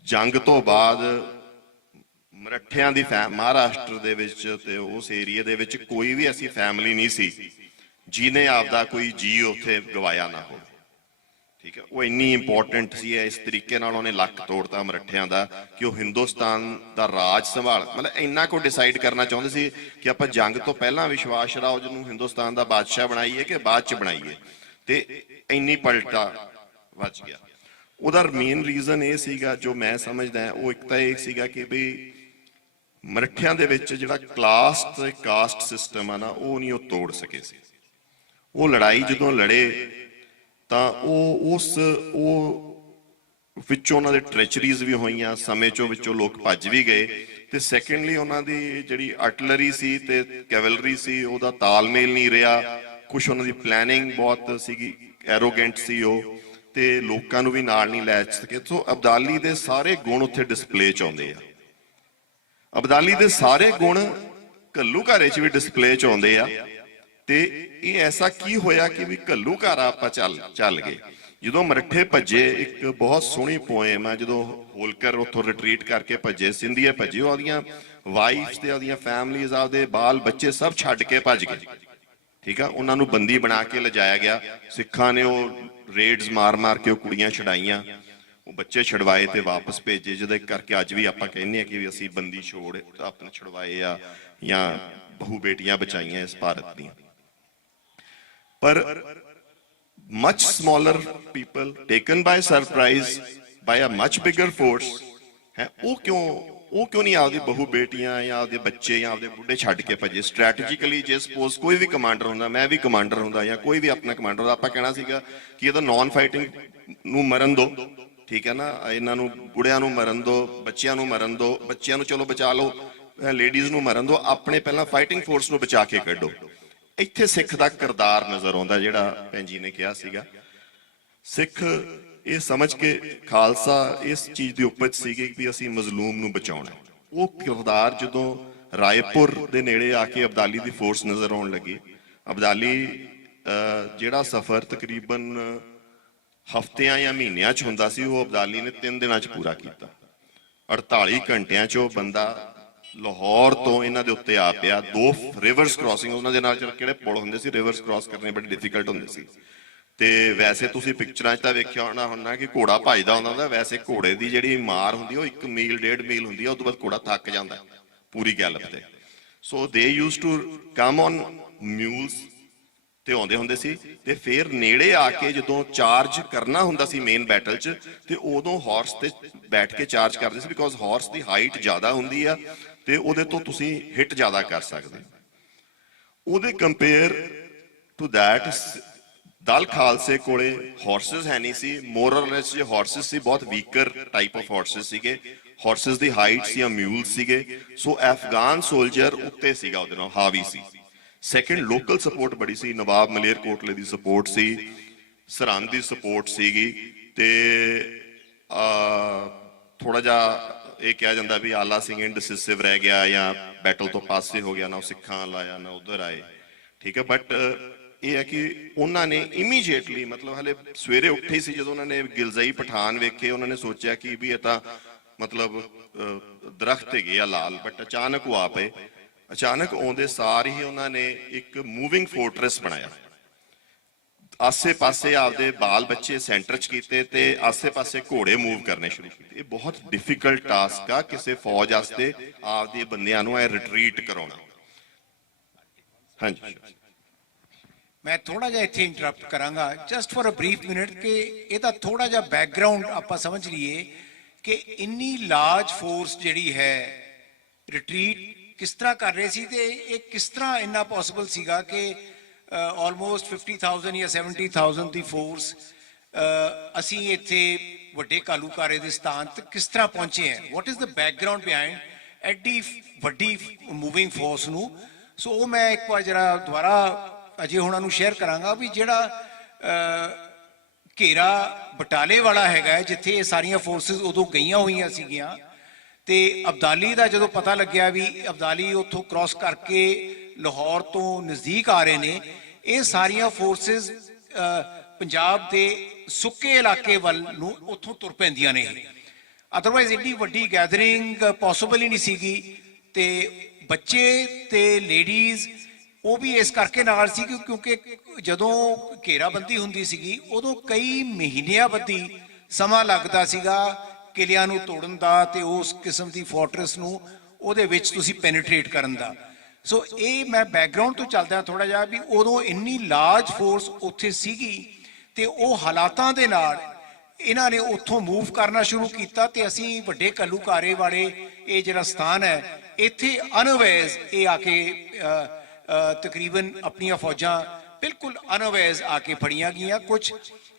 ਜੰਗ ਤੋਂ ਬਾਅਦ ਮਰਾਠਿਆਂ ਦੀ ਮਹਾਰਾਸ਼ਟਰ ਦੇ ਵਿੱਚ ਤੇ ਉਸ ਏਰੀਆ ਦੇ ਵਿੱਚ ਕੋਈ ਵੀ ਐਸੀ ਫੈਮਿਲੀ ਨਹੀਂ ਸੀ ਜਿਹਨੇ ਆਪਦਾ ਕੋਈ ਜੀ ਉੱਥੇ ਗਵਾਇਆ ਨਾ ਹੋਵੇ। ਠੀਕ ਹੈ, ਉਹ ਇੰਨੀ ਇੰਪੋਰਟੈਂਟ ਸੀ, ਇਸ ਤਰੀਕੇ ਨਾਲ ਉਹਨੇ ਲੱਕ ਤੋੜਤਾ ਮਰਾਠਿਆਂ ਦਾ ਕਿ ਉਹ ਹਿੰਦੁਸਤਾਨ ਦਾ ਰਾਜ ਸੰਭਾਲ, ਮਤਲਬ ਇੰਨਾ ਕੋ ਡਿਸਾਈਡ ਕਰਨਾ ਚਾਹੁੰਦੇ ਸੀ ਕਿ ਆਪਾਂ ਜੰਗ ਤੋਂ ਪਹਿਲਾਂ ਵਿਸ਼ਵਾਸ ਰਾਓ ਜੀ ਨੂੰ ਹਿੰਦੁਸਤਾਨ ਦਾ ਬਾਦਸ਼ਾਹ ਬਣਾਈਏ ਕਿ ਬਾਅਦ ਚ ਬਣਾਈਏ, ਤੇ ਇੰਨੀ ਪਲਟਾ ਵੱਜ ਗਿਆ। ਉਹਦਾ ਮੇਨ ਰੀਜ਼ਨ ਇਹ ਸੀਗਾ ਜੋ ਮੈਂ ਸਮਝਦਾ, ਉਹ ਇੱਕ ਤਾਂ ਇਹ ਸੀਗਾ ਕਿ ਬਈ ਮਰਾਠਿਆਂ ਦੇ ਵਿੱਚ ਜਿਹੜਾ ਕਲਾਸ ਤੇ ਕਾਸਟ ਸਿਸਟਮ ਆ ਨਾ, ਉਹ ਨਹੀਂ ਉਹ ਤੋੜ ਸਕੇ ਸੀ। ਉਹ ਲੜਾਈ ਜਦੋਂ ਲੜੇ ਤਾਂ ਉਹ ਵਿੱਚੋਂ ਉਹਨਾਂ ਦੇ ਟ੍ਰੈਚਰੀਜ਼ ਵੀ ਹੋਈਆਂ, ਸਮੇਂ ਚੋਂ ਵਿੱਚੋਂ ਲੋਕ ਭੱਜ ਵੀ ਗਏ, ਤੇ ਸੈਕੰਡਲੀ ਉਹਨਾਂ ਦੀ ਜਿਹੜੀ ਆਰਟਲਰੀ ਸੀ ਤੇ ਕੈਵਲਰੀ ਸੀ ਉਹਦਾ ਤਾਲਮੇਲ ਨਹੀਂ ਰਿਹਾ, ਕੁਝ ਉਹਨਾਂ ਦੀ ਪਲੈਨਿੰਗ ਬਹੁਤ ਸੀਗੀ, ਐਰੋਗੈਂਟ ਸੀ ਉਹ, ਤੇ ਲੋਕਾਂ ਨੂੰ ਵੀ ਨਾਲ ਨਹੀਂ ਲੈ ਸਕੇ। ਸੋ ਅਬਦਾਲੀ ਦੇ ਸਾਰੇ ਗੁਣ ਉੱਥੇ ਡਿਸਪਲੇ ਚ ਆਉਂਦੇ ਆ। ਅਬਦਾਲੀ ਦੇ ਸਾਰੇ ਗੁਣ ਘੱਲੂਘਾਰੇ ਚ ਵੀ ਡਿਸਪਲੇ ਚ ਆਉਂਦੇ ਆ। ਤੇ ਇਹ ਐਸਾ ਕੀ ਹੋਇਆ ਕਿ ਵੀ ਘੱਲੂਘਾਰਾ ਆਪਾਂ ਚੱਲ ਗਏ। ਜਦੋਂ ਮਰਾਠੇ ਭੱਜੇ, ਇੱਕ ਬਹੁਤ ਸੋਹਣੀ ਪੋਇਮ ਆ, ਜਦੋਂ ਹੋਲਕਰ ਉੱਥੋਂ ਰਿਟਰੀਟ ਕਰਕੇ ਭੱਜੇ, ਸਿੰਧੀਏ ਭੱਜੇ, ਉਹਦੀਆਂ ਵਾਈਫਸ ਤੇ ਉਹਦੀਆਂ ਫੈਮਲੀਜ਼, ਆਪਦੇ ਬਾਲ ਬੱਚੇ ਸਭ ਛੱਡ ਕੇ ਭੱਜ ਗਏ। ਠੀਕ ਆ, ਉਹਨਾਂ ਨੂੰ ਬੰਦੀ ਬਣਾ ਕੇ ਲਿਜਾਇਆ ਗਿਆ। ਸਿੱਖਾਂ ਨੇ ਉਹ ਰੇਡਸ ਮਾਰ ਕੇ ਉਹ ਕੁੜੀਆਂ ਛਡਾਈਆਂ, ਉਹ ਬੱਚੇ ਛਡਵਾਏ ਤੇ ਵਾਪਸ ਭੇਜੇ, ਜਿਹਦੇ ਕਰਕੇ ਅੱਜ ਵੀ ਆਪਾਂ ਕਹਿੰਦੇ ਆ ਕਿ ਵੀ ਅਸੀਂ ਬੰਦੀ ਛੋੜ ਆਪਣੇ ਛਡਵਾਏ ਆ ਜਾਂ ਬਹੂ ਬੇਟੀਆਂ ਬਚਾਈਆਂ ਇਸ ਭਾਰਤ ਦੀਆਂ। ਪਰ much smaller people taken by surprise by a much bigger force ਹੈ, ਉਹ ਕਿਉਂ ਨਹੀਂ ਆਪਦੀ ਬਹੂ ਬੇਟੀਆਂ ਜਾਂ ਆਪਦੇ ਬੱਚੇ ਜਾਂ ਆਪਦੇ ਬੁੱਢੇ ਛੱਡ ਕੇ ਭੱਜੇ। ਸਟ੍ਰੈਟੇਜਿਕਲੀ ਜੇ ਸਪੋਜ਼ ਕੋਈ ਵੀ ਕਮਾਂਡਰ ਹੁੰਦਾ, ਮੈਂ ਵੀ ਕਮਾਂਡਰ ਹੁੰਦਾ ਜਾਂ ਕੋਈ ਵੀ ਆਪਣਾ ਕਮਾਂਡਰ ਹੁੰਦਾ, ਆਪਾਂ ਕਹਿਣਾ ਸੀਗਾ ਕਿ ਇਹਦਾ ਨਾਨ ਫਾਈਟਿੰਗ ਨੂੰ ਮਰਨ ਦੋ, ਠੀਕ ਹੈ ਨਾ, ਇਹਨਾਂ ਨੂੰ ਬੁੜਿਆਂ ਨੂੰ ਮਰਨ ਦੋ, ਬੱਚਿਆਂ ਨੂੰ ਮਰਨ ਦੋ, ਬੱਚਿਆਂ ਨੂੰ ਚਲੋ ਬਚਾ ਲਓ, ਲੇਡੀਜ਼ ਨੂੰ ਮਰਨ ਦੋ, ਆਪਣੇ ਪਹਿਲਾਂ ਫਾਈਟਿੰਗ ਫੋਰਸ ਨੂੰ ਬਚਾ ਕੇ ਕੱਢੋ। ਇੱਥੇ ਸਿੱਖ ਦਾ ਕਿਰਦਾਰ ਨਜ਼ਰ ਆਉਂਦਾ, ਜਿਹੜਾ ਭੈਣ ਜੀ ਨੇ ਕਿਹਾ ਸੀਗਾ। ਸਿੱਖ ਇਹ ਸਮਝ ਕੇ, ਖਾਲਸਾ ਇਸ ਚੀਜ਼ ਦੀ ਉਪਜ ਸੀਗੀ ਕਿ ਅਸੀਂ ਮਜ਼ਲੂਮ ਨੂੰ ਬਚਾਉਣਾ। ਉਹ ਕਿਰਦਾਰ ਜਦੋਂ ਰਾਏਪੁਰ ਦੇ ਨੇੜੇ ਆ ਕੇ ਅਬਦਾਲੀ ਦੀ ਫੋਰਸ ਨਜ਼ਰ ਆਉਣ ਲੱਗੀ, ਅਬਦਾਲੀ ਜਿਹੜਾ ਸਫ਼ਰ ਤਕਰੀਬਨ ਹਫ਼ਤਿਆਂ ਜਾਂ ਮਹੀਨਿਆਂ 'ਚ ਹੁੰਦਾ ਸੀ, ਉਹ ਅਬਦਾਲੀ ਨੇ 3 ਦਿਨਾਂ 'ਚ ਪੂਰਾ ਕੀਤਾ। 48 ਘੰਟਿਆਂ 'ਚ ਉਹ ਬੰਦਾ ਲਾਹੌਰ ਤੋਂ ਇਹਨਾਂ ਦੇ ਉੱਤੇ ਆ ਪਿਆ। 2 ਰਿਵਰਸ ਕ੍ਰਾਸਿੰਗ, ਉਹਨਾਂ ਦੇ ਨਾਲ ਕਿਹੜੇ ਪੁਲ ਹੁੰਦੇ ਸੀ, ਰਿਵਰਸ ਕ੍ਰਾਸ ਕਰਨੇ ਬੜੇ ਡਿਫਿਕਲਟ ਹੁੰਦੇ ਸੀ। ਤੇ ਵੈਸੇ ਤੁਸੀਂ ਪਿਕਚਰਾਂ 'ਚ ਤਾਂ ਵੇਖਿਆ ਹੋਣਾ ਕਿ ਘੋੜਾ ਭੱਜਦਾ ਹੁੰਦਾ, ਵੈਸੇ ਘੋੜੇ ਦੀ ਜਿਹੜੀ ਮਾਰ ਹੁੰਦੀ ਉਹ 1 ਮੀਲ 1.5 ਮੀਲ ਹੁੰਦੀ ਆ, ਉਸ ਤੋਂ ਬਾਅਦ ਘੋੜਾ ਥੱਕ ਜਾਂਦਾ ਪੂਰੀ ਗੈਲਪ ਤੇ। ਸੋ ਦੇ ਯੂਜ਼ਡ ਟੂ ਕਮ ਔਨ ਮਿਊਲਸ ਤੇ ਆਉਂਦੇ ਹੁੰਦੇ ਸੀ, ਤੇ ਫਿਰ ਨੇੜੇ ਆ ਕੇ ਜਦੋਂ ਚਾਰਜ ਕਰਨਾ ਹੁੰਦਾ ਸੀ ਮੇਨ ਬੈਟਲ 'ਚ, ਤੇ ਉਦੋਂ ਹਾਰਸ ਤੇ ਬੈਠ ਕੇ ਚਾਰਜ ਕਰਦੇ ਸੀ, ਬਿਕੋਜ਼ ਹਾਰਸ ਦੀ ਹਾਈਟ ਜ਼ਿਆਦਾ ਹੁੰਦੀ ਆ ਤੇ ਉਹਦੇ ਤੋਂ ਤੁਸੀਂ ਹਿੱਟ ਜ਼ਿਆਦਾ ਕਰ ਸਕਦੇ। ਉਹਦੇ ਕੰਪੇਅਰ ਟੂ ਦੈਟ ਦਲ ਖਾਲਸੇ ਕੋਲੇ ਹਾਰਸਸ ਹੈ ਨਹੀਂ ਸੀ, ਮੋਰ ਔਰ ਲੈਸ ਜੇ ਹਾਰਸਸ ਸੀ, ਬਹੁਤ ਵੀਕਰ ਟਾਈਪ ਆਫ ਹਾਰਸਸ ਸੀਗੇ, ਹਾਰਸਸ ਦੀ ਹਾਈਟ ਸੀ ਜਾਂ ਮਿਊਲ ਸੀਗੇ। ਸੋ ਅਫਗਾਨ ਸੋਲਜਰ ਉੱਤੇ ਸੀਗਾ, ਉਹਦੇ ਨਾਲ ਹਾਵੀ ਸੀ। ਸੈਕੰਡ, ਲੋਕਲ ਸਪੋਰਟ ਬੜੀ ਸੀ, ਨਵਾਬ ਮਲੇਰਕੋਟਲੇ ਦੀ ਸਪੋਰਟ ਸੀ, ਸਰਹੰਦ ਦੀ ਸਪੋਰਟ ਸੀਗੀ, ਤੇ ਥੋੜਾ ਜਿਹਾ ਇਹ ਕਿਹਾ ਜਾਂਦਾ ਵੀ ਆਲਾ ਸਿੰਘ ਇਨਡਿਸਿਸਿਵ ਰਹਿ ਗਿਆ ਜਾਂ ਬੈਟਲ ਤੋਂ ਪਾਸੇ ਹੋ ਗਿਆ, ਨਾ ਉਹ ਸਿੱਖਾਂ ਲਾਇਆ ਨਾ ਉਧਰ ਆਏ, ਠੀਕ ਹੈ। ਬਟ ਇਹ ਹੈ ਕਿ ਉਹਨਾਂ ਨੇ ਇਮੀਡੀਏਟਲੀ, ਮਤਲਬ ਹਲੇ ਸਵੇਰੇ ਉੱਠੇ ਸੀ ਜਦੋਂ ਉਹਨਾਂ ਨੇ ਗਿਲਜ਼ਈ ਪਠਾਨ ਵੇਖੇ, ਉਹਨਾਂ ਨੇ ਸੋਚਿਆ ਕਿ ਵੀ ਇਹ ਤਾਂ ਮਤਲਬ ਦਰਖਤ ਹੈਗੇ ਆ ਲਾਲ, ਬਟ ਅਚਾਨਕ ਉਹ ਆ ਪਏ। ਅਚਾਨਕ ਆਉਂਦੇ ਸਾਰ ਹੀ ਉਹਨਾਂ ਨੇ ਇੱਕ ਮੂਵਿੰਗ ਫੋਰਟਰੈਸ ਬਣਾਇਆ, ਆਸੇ ਪਾਸੇ ਆਪਦੇ ਬਾਲ ਬੱਚੇ ਸੈਂਟਰ 'ਚ ਕੀਤੇ ਤੇ ਆਸੇ ਪਾਸੇ ਘੋੜੇ ਮੂਵ ਕਰਨੇ ਸ਼ੁਰੂ ਕੀਤੇ। ਇਹ ਬਹੁਤ ਡਿਫਿਕਲਟ ਟਾਸਕ ਆ ਕਿਸੇ ਫੌਜ ਵਾਸਤੇ, ਆਪਦੇ ਬੰਦਿਆਂ ਨੂੰ ਇਹ ਰਿਟਰੀਟ ਕਰਾਉਣਾ। ਹਾਂਜੀ, ਮੈਂ ਥੋੜਾ ਜਿਹਾ ਇੱਥੇ ਇੰਟਰਪਟ ਕਰਾਂਗਾ just for a brief minute, ਕਿ ਇਹਦਾ ਥੋੜਾ ਜਿਹਾ ਬੈਕਗ੍ਰਾਉਂਡ ਆਪਾਂ ਸਮਝ ਲਈਏ ਕਿ ਇੰਨੀ ਲਾਰਜ ਫੋਰਸ ਜਿਹੜੀ ਹੈ ਰਿਟਰੀਟ ਕਿਸ ਤਰ੍ਹਾਂ ਕਰ ਰਹੇ ਸੀ, ਤੇ ਇਹ ਕਿਸ ਤਰ੍ਹਾਂ ਇੰਨਾ ਪੋਸੀਬਲ ਸੀਗਾ ਕਿ ਆਲਮੋਸਟ 50,000 ਜਾਂ 70,000 ਦੀ ਫੋਰਸ ਅਸੀਂ ਇੱਥੇ ਵੱਡੇ ਘੱਲੂਘਾਰੇ ਦੇ ਸਥਾਨ ਤੇ ਕਿਸ ਤਰ੍ਹਾਂ ਪਹੁੰਚੇ ਹੈ। What is the background behind ਐਡੀ ਵੱਡੀ ਮੂਵਿੰਗ ਫੋਰਸ ਨੂੰ। ਸੋ ਉਹ ਮੈਂ ਇੱਕ ਵਾਰ ਜਰਾ ਦੁਬਾਰਾ ਅਜੇ ਉਹਨਾਂ ਨੂੰ ਸ਼ੇਅਰ ਕਰਾਂਗਾ ਵੀ ਜਿਹੜਾ ਘੇਰਾ ਬਟਾਲੇ ਵਾਲਾ ਹੈਗਾ, ਜਿੱਥੇ ਇਹ ਸਾਰੀਆਂ ਫੋਰਸਿਸ ਉਦੋਂ ਗਈਆਂ ਹੋਈਆਂ ਸੀਗੀਆਂ, ਤੇ ਅਬਦਾਲੀ ਦਾ ਜਦੋਂ ਪਤਾ ਲੱਗਿਆ ਵੀ ਅਬਦਾਲੀ ਉੱਥੋਂ ਕ੍ਰਾਸ ਕਰਕੇ ਲਾਹੌਰ ਤੋਂ ਨਜ਼ਦੀਕ ਆ ਰਹੇ ਨੇ, ਇਹ ਸਾਰੀਆਂ ਫੋਰਸਿਸ ਪੰਜਾਬ ਦੇ ਸੁੱਕੇ ਇਲਾਕੇ ਵੱਲ ਨੂੰ ਉੱਥੋਂ ਤੁਰ ਪੈਂਦੀਆਂ ਨੇ। ਅਦਰਵਾਈਜ਼ ਇੰਨੀ ਵੱਡੀ ਗੈਦਰਿੰਗ ਪੋਸੀਬਲ ਹੀ ਨਹੀਂ ਸੀਗੀ। ਤੇ ਬੱਚੇ ਤੇ ਲੇਡੀਜ਼ ਉਹ ਵੀ ਇਸ ਕਰਕੇ ਨਾਲ ਸੀ ਕਿਉਂਕਿ ਜਦੋਂ ਘੇਰਾਬੰਦੀ ਹੁੰਦੀ ਸੀਗੀ ਉਦੋਂ ਕਈ ਮਹੀਨਿਆਂ ਬੱਧੀ ਸਮਾਂ ਲੱਗਦਾ ਸੀਗਾ ਕਿਲਿਆਂ ਨੂੰ ਤੋੜਨ ਦਾ ਤੇ ਉਸ ਕਿਸਮ ਦੀ ਫੋਰਟਰੈਸ ਨੂੰ ਉਹਦੇ ਵਿੱਚ ਤੁਸੀਂ ਪੈਨੀਟ੍ਰੇਟ ਕਰਨ ਦਾ। ਸੋ ਇਹ ਮੈਂ ਬੈਕਗ੍ਰਾਉਂਡ ਤੋਂ ਚੱਲਦਾ ਥੋੜਾ ਜਿਹਾ ਵੀ ਉਦੋਂ ਇੰਨੀ ਲਾਰਜ ਫੋਰਸ ਉੱਥੇ ਸੀਗੀ ਤੇ ਉਹ ਹਾਲਾਤਾਂ ਦੇ ਨਾਲ ਇਹਨਾਂ ਨੇ ਉੱਥੋਂ ਮੂਵ ਕਰਨਾ ਸ਼ੁਰੂ ਕੀਤਾ ਤੇ ਅਸੀਂ ਵੱਡੇ ਘੱਲੂਘਾਰੇ ਵਾਲੇ ਇਹ ਜਿਹੜਾ ਸਥਾਨ ਹੈ ਇੱਥੇ ਅਨਅਵੇਅਰਸ ਇਹ ਆ ਕੇ ਤਕਰੀਬਨ ਆਪਣੀਆਂ ਫੌਜਾਂ ਬਿਲਕੁਲ ਅਨਅਵੇਅਰਸ ਆ ਕੇ ਫੜੀਆਂ ਗਈਆਂ। ਕੁਝ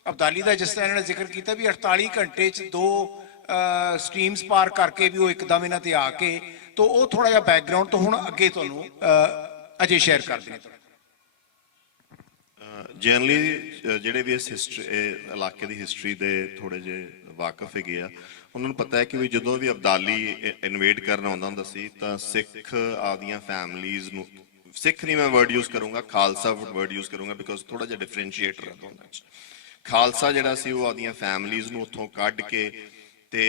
ਅਬਦਾਲੀ ਦਾ ਜਿਸ ਤਰ੍ਹਾਂ ਇਹਨਾਂ ਨੇ ਜ਼ਿਕਰ ਕੀਤਾ ਵੀ 48 ਘੰਟੇ 'ਚ 2 ਸਟ੍ਰੀਮਸ ਪਾਰ ਕਰਕੇ ਵੀ ਉਹ ਇੱਕਦਮ ਇਹਨਾਂ ਤੇ ਆ ਕੇ ਤੋ ਉਹ ਥੋੜਾ ਜਿਹਾ ਬੈਕਗ੍ਰਾਉਂਡ ਤੋਂ ਹੁਣ ਅੱਗੇ ਤੁਹਾਨੂੰ ਅਜੇ ਸ਼ੇਅਰ ਕਰਦੇ ਨੇ। ਜਨਰਲੀ ਜਿਹੜੇ ਵੀ ਇਸ ਹਿਸਟਰੀ ਇਲਾਕੇ ਦੀ ਹਿਸਟਰੀ ਦੇ ਥੋੜੇ ਜਿਹੇ ਵਾਕਫ ਹੈਗੇ ਆ ਉਹਨਾਂ ਨੂੰ ਪਤਾ ਹੈ ਕਿ ਵੀ ਜਦੋਂ ਵੀ ਅਬਦਾਲੀ ਇਨਵੇਡ ਕਰਨ ਆਉਂਦਾ ਹੁੰਦਾ ਸੀ ਤਾਂ ਸਿੱਖ ਆਪਦੀਆਂ ਫੈਮਲੀਜ਼ ਨੂੰ, ਸਿੱਖ ਨਹੀਂ ਮੈਂ ਵਰਡ ਯੂਜ਼ ਕਰੂੰਗਾ, ਖਾਲਸਾ ਵਰਡ ਯੂਜ਼ ਕਰੂੰਗਾ ਬਿਕੋਜ਼ ਥੋੜਾ ਜਿਹਾ ਡਿਫਰੈਂਸ਼ੀਏਟਰ ਹੈ ਦੋਨਾਂ 'ਚ। ਖਾਲਸਾ ਜਿਹੜਾ ਸੀ ਉਹ ਆਪਦੀਆਂ ਫੈਮਲੀਜ਼ ਨੂੰ ਉੱਥੋਂ ਕੱਢ ਕੇ ਤੇ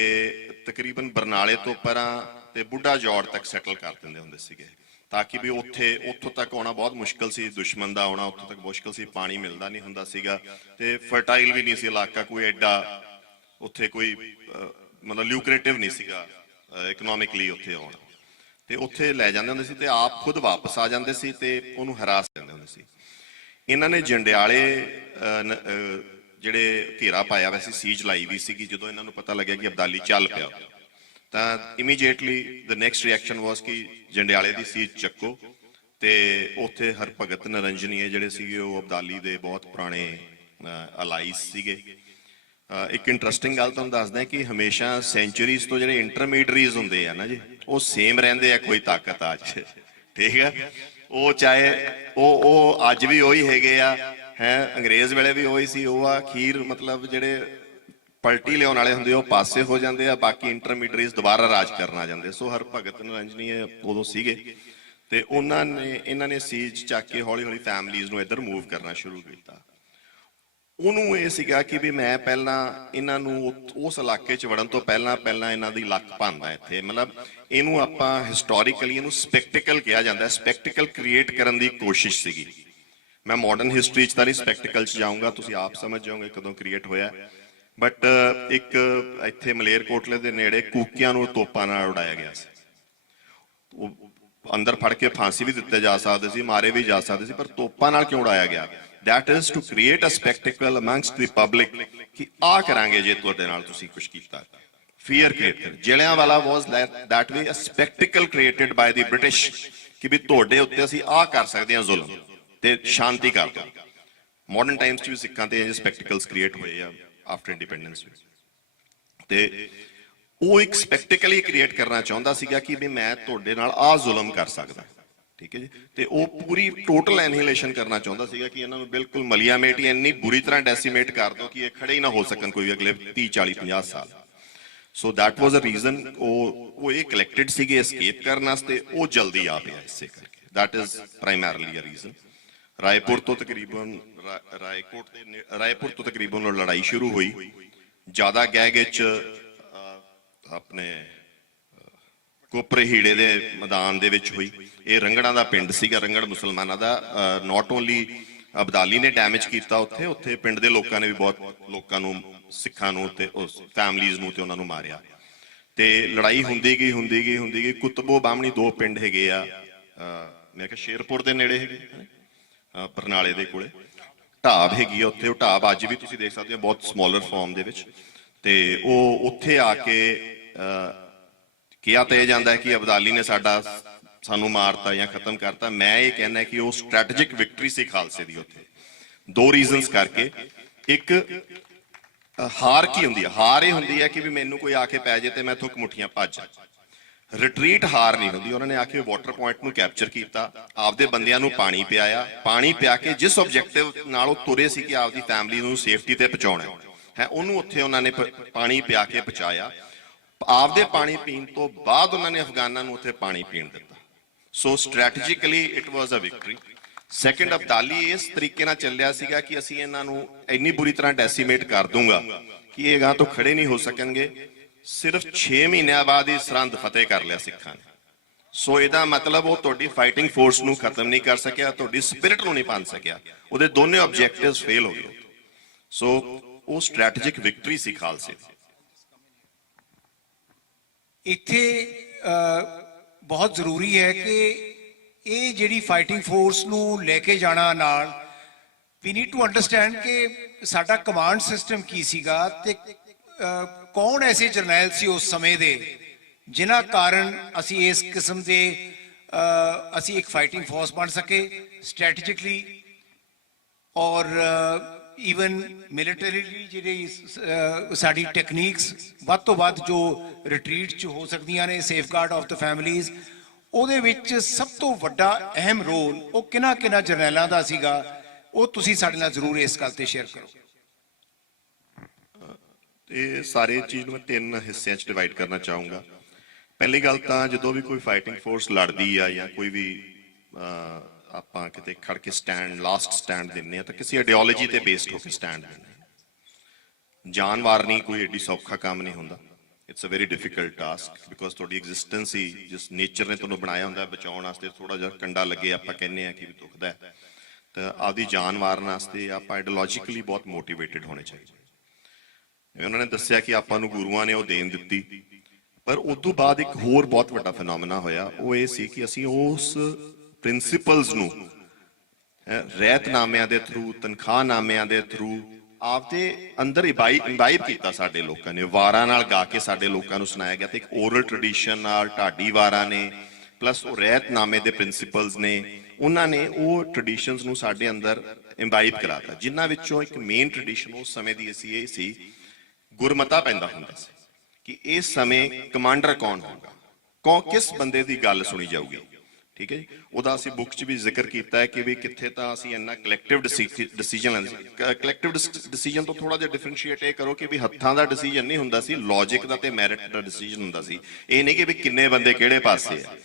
ਤਕਰੀਬਨ ਬਰਨਾਲੇ ਤੋਂ ਪਰਾਂ ਤੇ ਬੁੱਢਾ ਜੌੜ ਤੱਕ ਸੈਟਲ ਕਰ ਦਿੰਦੇ ਹੁੰਦੇ ਸੀਗੇ ਤਾਂ ਕਿ ਵੀ ਉੱਥੋਂ ਤੱਕ ਆਉਣਾ ਬਹੁਤ ਮੁਸ਼ਕਲ ਸੀ, ਦੁਸ਼ਮਣ ਦਾ ਆਉਣਾ ਉੱਥੋਂ ਤੱਕ ਮੁਸ਼ਕਲ ਸੀ, ਪਾਣੀ ਮਿਲਦਾ ਨਹੀਂ ਹੁੰਦਾ ਸੀਗਾ ਤੇ ਫਰਟਾਈਲ ਵੀ ਨਹੀਂ ਸੀ ਇਲਾਕਾ, ਕੋਈ ਐਡਾ ਉੱਥੇ ਕੋਈ ਮਤਲਬ ਲਿਊਕਰੇਟਿਵ ਨਹੀਂ ਸੀਗਾ ਇਕਨੋਮਿਕਲੀ ਉੱਥੇ ਆਉਣਾ। ਤੇ ਉੱਥੇ ਲੈ ਜਾਂਦੇ ਹੁੰਦੇ ਸੀ ਤੇ ਆਪ ਖੁਦ ਵਾਪਸ ਆ ਜਾਂਦੇ ਸੀ ਤੇ ਉਹਨੂੰ ਹਰਾਸ ਕਰਦੇ ਹੁੰਦੇ ਸੀ। ਇਹਨਾਂ ਨੇ ਜੰਡਿਆਲੇ ਜਿਹੜੇ ਘੇਰਾ ਪਾਇਆ ਵੈਸੇ ਸੀਜ ਲਾਈ ਵੀ ਸੀਗੀ। ਜਦੋਂ ਇਹਨਾਂ ਨੂੰ ਪਤਾ ਲੱਗਿਆ ਕਿ ਅਬਦਾਲੀ ਚੱਲ ਪਿਆ ਤਾਂ ਇਮੀਡੀਏਟਲੀ ਦ ਨੈਕਸਟ ਰਿਐਕਸ਼ਨ ਵਾਸ ਕਿ ਜੰਡਿਆਲੇ ਦੀ ਸੀਜ ਚੱਕੋ ਤੇ ਉੱਥੇ ਹਰਭਗਤ ਨਰੰਜਨੀਏ ਜਿਹੜੇ ਸੀਗੇ ਉਹ ਅਬਦਾਲੀ ਦੇ ਬਹੁਤ ਪੁਰਾਣੇ ਅਲਾਈਜ਼ ਸੀਗੇ। ਇੱਕ ਇੰਟਰਸਟਿੰਗ ਗੱਲ ਤੁਹਾਨੂੰ ਦੱਸਦਾ ਕਿ ਹਮੇਸ਼ਾ ਸੈਂਚੁਰੀਜ਼ ਤੋਂ ਜਿਹੜੇ ਇੰਟਰਮੀਡੀਏਟਰੀਜ਼ ਹੁੰਦੇ ਆ ਨਾ ਜੀ ਉਹ ਸੇਮ ਰਹਿੰਦੇ ਆ ਕੋਈ ਤਾਕਤ ਅੱਜ, ਠੀਕ ਹੈ। ਉਹ ਚਾਹੇ ਉਹ ਅੱਜ ਵੀ ਉਹੀ ਹੈਗੇ ਆ ਹੈ, ਅੰਗਰੇਜ਼ ਵੇਲੇ ਵੀ ਉਹੀ ਸੀ। ਉਹ ਆ ਅਖੀਰ ਮਤਲਬ ਜਿਹੜੇ ਪਲਟੀ ਲਿਆਉਣ ਵਾਲੇ ਹੁੰਦੇ ਉਹ ਪਾਸੇ ਹੋ ਜਾਂਦੇ ਆ, ਬਾਕੀ ਇੰਟਰਮੀਡੀਏਟਰੀਜ਼ ਦੁਬਾਰਾ ਰਾਜ ਕਰਨ ਆ ਜਾਂਦੇ। ਸੋ ਹਰਭਗਤ ਨਰੰਜਨੀਏ ਉਦੋਂ ਸੀਗੇ ਤੇ ਇਹਨਾਂ ਨੇ ਸੀਜ ਚੱਕ ਕੇ ਹੌਲੀ ਹੌਲੀ ਫੈਮਲੀਜ਼ ਨੂੰ ਇੱਧਰ ਮੂਵ ਕਰਨਾ ਸ਼ੁਰੂ ਕੀਤਾ। ਉਹਨੂੰ ਇਹ ਸੀਗਾ ਕਿ ਵੀ ਮੈਂ ਪਹਿਲਾਂ ਇਹਨਾਂ ਨੂੰ ਉਸ ਇਲਾਕੇ 'ਚ ਵੜਨ ਤੋਂ ਪਹਿਲਾਂ ਇਹਨਾਂ ਦੀ ਲੱਕ ਭੰਨਦਾ ਇੱਥੇ। ਮਤਲਬ ਇਹਨੂੰ ਆਪਾਂ ਹਿਸਟੋਰੀਕਲੀ ਇਹਨੂੰ ਸਪੈਕਟੀਕਲ ਕਿਹਾ ਜਾਂਦਾ, ਸਪੈਕਟੀਕਲ ਕ੍ਰੀਏਟ ਕਰਨ ਦੀ ਕੋਸ਼ਿਸ਼ ਸੀਗੀ। ਮੈਂ ਮਾਡਰਨ ਹਿਸਟਰੀ 'ਚ ਤਾਂ ਨਹੀਂ ਸਪੈਕਟੀਕਲ 'ਚ ਜਾਊਂਗਾ, ਤੁਸੀਂ ਆਪ ਸਮਝ ਜਾਓਗੇ ਕਦੋਂ ਕ੍ਰੀਏਟ ਹੋਇਆ। ਬਟ ਇੱਕ ਇੱਥੇ ਮਲੇਰਕੋਟਲੇ ਦੇ ਨੇੜੇ ਕੂਕਿਆਂ ਨੂੰ ਤੋਪਾਂ ਨਾਲ ਉਡਾਇਆ ਗਿਆ ਸੀ। ਉਹ ਅੰਦਰ ਫੜ ਕੇ ਫਾਂਸੀ ਵੀ ਦਿੱਤੇ ਜਾ ਸਕਦੇ ਸੀ, ਮਾਰੇ ਵੀ ਜਾ ਸਕਦੇ ਸੀ, ਪਰ ਤੋਪਾਂ ਨਾਲ ਕਿਉਂ ਉਡਾਇਆ ਗਿਆ? That is to create a spectacle amongst the public ਕਿ ਆ ਕਰਾਂਗੇ ਜੇ ਤੁਹਾਡੇ ਨਾਲ ਤੁਸੀਂ ਕੁਝ ਕੀਤਾ। Fear create ਕਰ। Jallianwala was that way a spectacle created by the British ਕਿ ਵੀ ਤੁਹਾਡੇ ਉੱਤੇ ਅਸੀਂ ਆ ਕਰ ਸਕਦੇ ਹਾਂ ਜ਼ੁਲਮ ਤੇ ਸ਼ਾਂਤੀ ਕਰ ਦਿਓ। ਮਾਡਰਨ ਟਾਈਮਸ 'ਚ ਵੀ ਸਿੱਖਾਂ ਤੇ ਇਹ ਸਪੈਕਟੀਕਲਸ ਕ੍ਰੀਏਟ ਹੋਏ ਆ ਆਫਟਰ ਇੰਡੀਪੈਂਡੈਂਸ ਤੇ ਉਹ ਇੱਕ ਸਪੈਕਟੀਕਲ ਹੀ ਕ੍ਰੀਏਟ ਕਰਨਾ ਚਾਹੁੰਦਾ ਸੀਗਾ ਕਿ ਵੀ ਮੈਂ ਤੁਹਾਡੇ ਨਾਲ ਆ ਜ਼ੁਲਮ ਕਰ ਸਕਦਾ, ਠੀਕ ਹੈ ਜੀ। ਤੇ ਉਹ ਪੂਰੀ ਟੋਟਲ ਐਨੀਹਿਲੇਸ਼ਨ ਕਰਨਾ ਚਾਹੁੰਦਾ ਸੀਗਾ ਕਿ ਇਹਨਾਂ ਨੂੰ ਬਿਲਕੁਲ ਮਲੀਆਮੇਟ ਹੀ ਇੰਨੀ ਬੁਰੀ ਤਰ੍ਹਾਂ ਡੈਸੀਮੇਟ ਕਰ ਦਿਓ ਕਿ ਇਹ ਖੜੇ ਹੀ ਨਾ ਹੋ ਸਕਣ ਕੋਈ ਅਗਲੇ 30 40 50 ਸਾਲ। So that was a reason ਉਹ ਇਹ ਕਲੈਕਟਡ ਸੀਗੇ ਐਸਕੇਪ ਕਰਨ ਵਾਸਤੇ, ਉਹ ਜਲਦੀ ਆ ਪਿਆ ਇਸੇ ਕਰਕੇ। That is primarily a reason. Raipur ਤੋਂ ਤਕਰੀਬਨ ਲੜਾਈ ਸ਼ੁਰੂ ਹੋਈ। ਜ਼ਿਆਦਾ ਗਹਿ ਵਿੱਚ ਆਪਣੇ ਕੋਪਰੇ ਹੀੜੇ ਦੇ ਮੈਦਾਨ ਦੇ ਵਿੱਚ ਹੋਈ। ਇਹ ਰੰਗੜਾਂ ਦਾ ਪਿੰਡ ਸੀਗਾ, ਰੰਗੜ ਮੁਸਲਮਾਨਾਂ ਦਾ। ਨਾਟ ਓਨਲੀ ਅਬਦਾਲੀ ਨੇ ਡੈਮੇਜ ਕੀਤਾ ਉੱਥੇ ਪਿੰਡ ਦੇ ਲੋਕਾਂ ਨੇ ਵੀ ਬਹੁਤ ਲੋਕਾਂ ਨੂੰ, ਸਿੱਖਾਂ ਨੂੰ ਤੇ ਉਸ ਫੈਮਲੀਜ਼ ਨੂੰ ਤੇ ਉਹਨਾਂ ਨੂੰ ਮਾਰਿਆ। ਤੇ ਲੜਾਈ ਹੁੰਦੀ ਗਈ। ਕੁਤਬੋ ਬਾਹਮਣੀ 2 ਪਿੰਡ ਹੈਗੇ ਆ, ਮੈਂ ਕਿਹਾ ਸ਼ੇਰਪੁਰ ਦੇ ਨੇੜੇ ਹੈਗੇ, ਬਰਨਾਲੇ ਦੇ ਕੋਲੇ ਢਾਬ ਹੈਗੀ ਆ ਉੱਥੇ। ਉਹ ਢਾਬ ਅੱਜ ਵੀ ਤੁਸੀਂ ਦੇਖ ਸਕਦੇ ਹੋ ਬਹੁਤ ਸਮਾਲਰ ਫਾਰਮ ਦੇ ਵਿੱਚ। ਤੇ ਉਹ ਉੱਥੇ ਆ ਕੇ ਕਿਹਾ ਤਾਂ ਇਹ ਜਾਂਦਾ ਹੈ ਕਿ ਅਬਦਾਲੀ ਨੇ ਸਾਨੂੰ ਮਾਰਤਾ ਜਾਂ ਖਤਮ ਕਰਤਾ। ਮੈਂ ਇਹ ਕਹਿੰਦਾ ਕਿ ਉਹ ਸਟ੍ਰੈਟੇਜਿਕ ਵਿਕਟਰੀ ਸੀ ਖਾਲਸੇ ਦੀ ਉੱਥੇ, 2 ਰੀਜ਼ਨਸ ਕਰਕੇ। ਇੱਕ ਹਾਰ ਕੀ ਹੁੰਦੀ ਹੈ? ਹਾਰ ਇਹ ਹੁੰਦੀ ਹੈ ਕਿ ਵੀ ਮੈਨੂੰ ਕੋਈ ਆ ਕੇ ਪੈ ਜੇ ਤੇ ਮੈਂ ਇੱਥੋਂ ਮੁੱਠੀਆਂ ਭੱਜ। ਰਿਟਰੀਟ ਹਾਰ ਨਹੀਂ ਹੁੰਦੀ। ਉਹਨਾਂ ਨੇ ਆ ਕੇ ਵਾਟਰ ਪੁਆਇੰਟ ਨੂੰ ਕੈਪਚਰ ਕੀਤਾ, ਆਪਦੇ ਬੰਦਿਆਂ ਨੂੰ ਪਾਣੀ ਪਿਆਇਆ। ਪਾਣੀ ਪਿਆ ਕੇ ਜਿਸ ਆਬਜੈਕਟਿਵ ਨਾਲ ਉਹ ਤੁਰੇ ਸੀ ਕਿ ਆਪਦੀ ਫੈਮਿਲੀ ਨੂੰ ਸੇਫਟੀ ਤੇ ਪਹੁੰਚਾਉਣਾ ਹੈ, ਉਹਨੂੰ ਉੱਥੇ ਉਹਨਾਂ ਨੇ ਪਾਣੀ ਪਿਆ ਕੇ ਪਹੁੰਚਾਇਆ। ਆਪਦੇ ਪਾਣੀ ਪੀਣ ਤੋਂ ਬਾਅਦ ਉਹਨਾਂ ਨੇ ਅਫਗਾਨਾਂ ਨੂੰ ਉੱਥੇ ਪਾਣੀ ਪੀਣ ਦਿੱਤਾ। So strategically it was a victory. Second, Abdali ਇਸ ਤਰੀਕੇ ਨਾਲ ਚੱਲਿਆ ਸੀਗਾ ਕਿ ਅਸੀਂ ਇਹਨਾਂ ਨੂੰ ਇੰਨੀ ਬੁਰੀ ਤਰ੍ਹਾਂ ਡੈਸੀਮੇਟ ਕਰ ਦੂੰਗਾ ਕਿ ਇਹ ਗਾਂ ਤੋਂ ਖੜੇ ਨਹੀਂ ਹੋ ਸਕਣਗੇ। ਸਿਰਫ 6 ਮਹੀਨਿਆਂ ਬਾਅਦ ਹੀ ਸਰਹੰਦ ਫਤਿਹ ਕਰ ਲਿਆ ਸਿੱਖਾਂ ਨੇ। ਸੋ ਇਹਦਾ ਮਤਲਬ ਉਹ ਤੁਹਾਡੀ ਫਾਈਟਿੰਗ ਫੋਰਸ ਨੂੰ ਖਤਮ ਨਹੀਂ ਕਰ ਸਕਿਆ, ਤੁਹਾਡੀ ਸਪਿਰਿਟ ਨੂੰ ਨਹੀਂ ਭੰਨ ਸਕਿਆ, ਉਹਦੇ ਦੋਨੇ ਆਬਜੈਕਟਿਵਸ ਫੇਲ ਹੋ ਗਏ। ਸੋ ਉਹ ਸਟ੍ਰੈਟੇਜਿਕ ਵਿਕਟਰੀ ਸੀ ਖਾਲਸੇ ਦੀ। ਇੱਥੇ ਬਹੁਤ ਜ਼ਰੂਰੀ ਹੈ ਕਿ ਇਹ ਜਿਹੜੀ ਫਾਈਟਿੰਗ ਫੋਰਸ ਨੂੰ ਲੈ ਕੇ ਜਾਣਾ ਨਾਲ ਵੀ ਨੀਡ ਟੂ ਅੰਡਰਸਟੈਂਡ ਕਿ ਸਾਡਾ ਕਮਾਂਡ ਸਿਸਟਮ ਕੀ ਸੀਗਾ ਤੇ ਕੌਣ ਐਸੇ ਜਰਨੈਲ ਸੀ ਉਸ ਸਮੇਂ ਦੇ ਜਿਨ੍ਹਾਂ ਕਾਰਨ ਅਸੀਂ ਇਸ ਕਿਸਮ ਦੇ ਅਸੀਂ ਇੱਕ ਫਾਈਟਿੰਗ ਫੋਰਸ ਬਣ ਸਕੇ ਸਟ੍ਰੈਟੇਜਿਕਲੀ ਔਰ ਈਵਨ ਮਿਲਟਰੀਲੀ ਜਿਹੜੀ ਸਾਡੀ ਟੈਕਨੀਕਸ ਵੱਧ ਤੋਂ ਵੱਧ ਜੋ ਰਿਟਰੀਟ 'ਚ ਹੋ ਸਕਦੀਆਂ ਨੇ, ਸੇਫਗਾਰਡ ਆਫ ਦ ਫੈਮਿਲੀਜ਼, ਉਹਦੇ ਵਿੱਚ ਸਭ ਤੋਂ ਵੱਡਾ ਅਹਿਮ ਰੋਲ ਉਹ ਕਿਹਨਾਂ ਜਰਨੈਲਾਂ ਦਾ ਸੀਗਾ, ਉਹ ਤੁਸੀਂ ਸਾਡੇ ਨਾਲ ਜ਼ਰੂਰ ਇਸ ਗੱਲ ਤੇ ਸ਼ੇਅਰ ਕਰੋ। ਇਹ ਸਾਰੇ ਚੀਜ਼ ਨੂੰ ਮੈਂ 3 ਹਿੱਸਿਆਂ 'ਚ ਡਿਵਾਈਡ ਕਰਨਾ ਚਾਹੂੰਗਾ। ਪਹਿਲੀ ਗੱਲ ਤਾਂ ਜਦੋਂ ਵੀ ਕੋਈ ਫਾਈਟਿੰਗ ਫੋਰਸ ਲੜਦੀ ਆ ਜਾਂ ਕੋਈ ਵੀ ਆਪਾਂ ਕਿਤੇ ਖੜ ਕੇ ਸਟੈਂਡ ਲਾਸਟ ਸਟੈਂਡ ਦਿੰਦੇ ਆ ਤਾਂ ਕਿਸੇ ਆਈਡੀਓਲੋਜੀ ਤੇ ਬੇਸਡ ਹੋ ਕੇ ਸਟੈਂਡ ਦਿੰਦੇ ਆ। ਜਾਨ ਵਾਰਨੀ ਕੋਈ ਏਡੀ ਸੌਖਾ ਕੰਮ ਨਹੀਂ ਹੁੰਦਾ। It's a very difficult task because ਤੁਹਾਡੀ ਐਗਜ਼ਿਸਟੈਂਸ ਹੀ ਜਿਸ ਨੇਚਰ ਨੇ ਤੁਹਾਨੂੰ ਬਣਾਇਆ ਹੁੰਦਾ ਬਚਾਉਣ ਵਾਸਤੇ ਥੋੜਾ ਜਿਹਾ ਕੰਡਾ ਲੱਗੇ ਆਪਾਂ ਕਹਿੰਦੇ ਆ ਕਿ ਵੀ ਦੁਖਦਾ ਹੈ, ਤਾਂ ਆਪਦੀ ਜਾਨ ਮਾਰਨ ਵਾਸਤੇ ਆਪਾਂ ਆਈਡੀਓਲੋਜੀਕਲੀ ਬਹੁਤ ਮੋਟੀਵੇਟਿਡ ਹੋਣੇ ਚਾਹੀਦੇ। ਉਹਨਾਂ ਨੇ ਦੱਸਿਆ ਕਿ ਆਪਾਂ ਨੂੰ ਗੁਰੂਆਂ ਨੇ ਉਹ ਦੇਣ ਦਿੱਤੀ, ਪਰ ਉਸ ਤੋਂ ਬਾਅਦ ਇੱਕ ਹੋਰ ਬਹੁਤ ਵੱਡਾ ਫੈਨੋਮੀਨਾ ਹੋਇਆ। ਉਹ ਇਹ ਸੀ ਕਿ ਅਸੀਂ ਉਸ ਪ੍ਰਿੰਸੀਪਲਸ ਨੂੰ ਰਹਿਤਨਾਮਿਆਂ ਦੇ ਥਰੂ, ਤਨਖਾਹਨਾਮਿਆਂ ਦੇ ਥਰੂ ਆਪਦੇ ਅੰਦਰ ਇੰਬਾਈਬ ਕੀਤਾ। ਸਾਡੇ ਲੋਕਾਂ ਨੇ ਵਾਰਾਂ ਨਾਲ ਗਾ ਕੇ ਸਾਡੇ ਲੋਕਾਂ ਨੂੰ ਸੁਣਾਇਆ ਗਿਆ ਤੇ ਇੱਕ ਓਰਲ ਟ੍ਰੈਡੀਸ਼ਨ ਨਾਲ ਢਾਡੀ ਵਾਰਾਂ ਨੇ ਪਲੱਸ ਉਹ ਰਹਿਤਨਾਮੇ ਦੇ ਪ੍ਰਿੰਸੀਪਲਸ ਨੇ, ਉਹਨਾਂ ਨੇ ਉਹ ਟ੍ਰੈਡੀਸ਼ਨਸ ਨੂੰ ਸਾਡੇ ਅੰਦਰ ਇੰਬਾਈਬ ਕਰਾਤਾ, ਜਿਨ੍ਹਾਂ ਵਿੱਚੋਂ ਇੱਕ ਮੇਨ ਟ੍ਰੈਡੀਸ਼ਨ ਉਸ ਸਮੇਂ ਦੀ ਇਹ ਸੀ ਗੁਰਮਤਾ ਪੈਂਦਾ ਹੁੰਦਾ ਸੀ ਕਿ ਇਸ ਸਮੇਂ ਕਮਾਂਡਰ ਕੌਣ ਹੋਊਗਾ, ਕਿਸ ਬੰਦੇ ਦੀ ਗੱਲ ਸੁਣੀ ਜਾਊਗੀ। ਠੀਕ ਹੈ ਜੀ, ਉਹਦਾ ਅਸੀਂ ਬੁੱਕ 'ਚ ਵੀ ਜ਼ਿਕਰ ਕੀਤਾ ਹੈ ਕਿ ਵੀ ਕਿੱਥੇ ਤਾਂ ਅਸੀਂ ਇੰਨਾ ਕਲੈਕਟਿਵ ਡਿਸੀਜਨ ਲੈਂਦੇ। ਕਲੈਕਟਿਵ ਡਿਸੀਜਨ ਤੋਂ ਥੋੜਾ ਜਿਹਾ ਡਿਫਰੈਂਸ਼ੀਏਟ ਇਹ ਕਰੋ ਕਿ ਵੀ ਹੱਥਾਂ ਦਾ ਡਿਸੀਜਨ ਨਹੀਂ ਹੁੰਦਾ ਸੀ, ਲੌਜਿਕ ਦਾ ਤੇ ਮੈਰਿਟ ਦਾ ਡਿਸੀਜਨ ਹੁੰਦਾ ਸੀ। ਇਹ ਨਹੀਂ ਕਿ ਵੀ ਕਿੰਨੇ ਬੰਦੇ ਕਿਹੜੇ ਪਾਸੇ ਆ।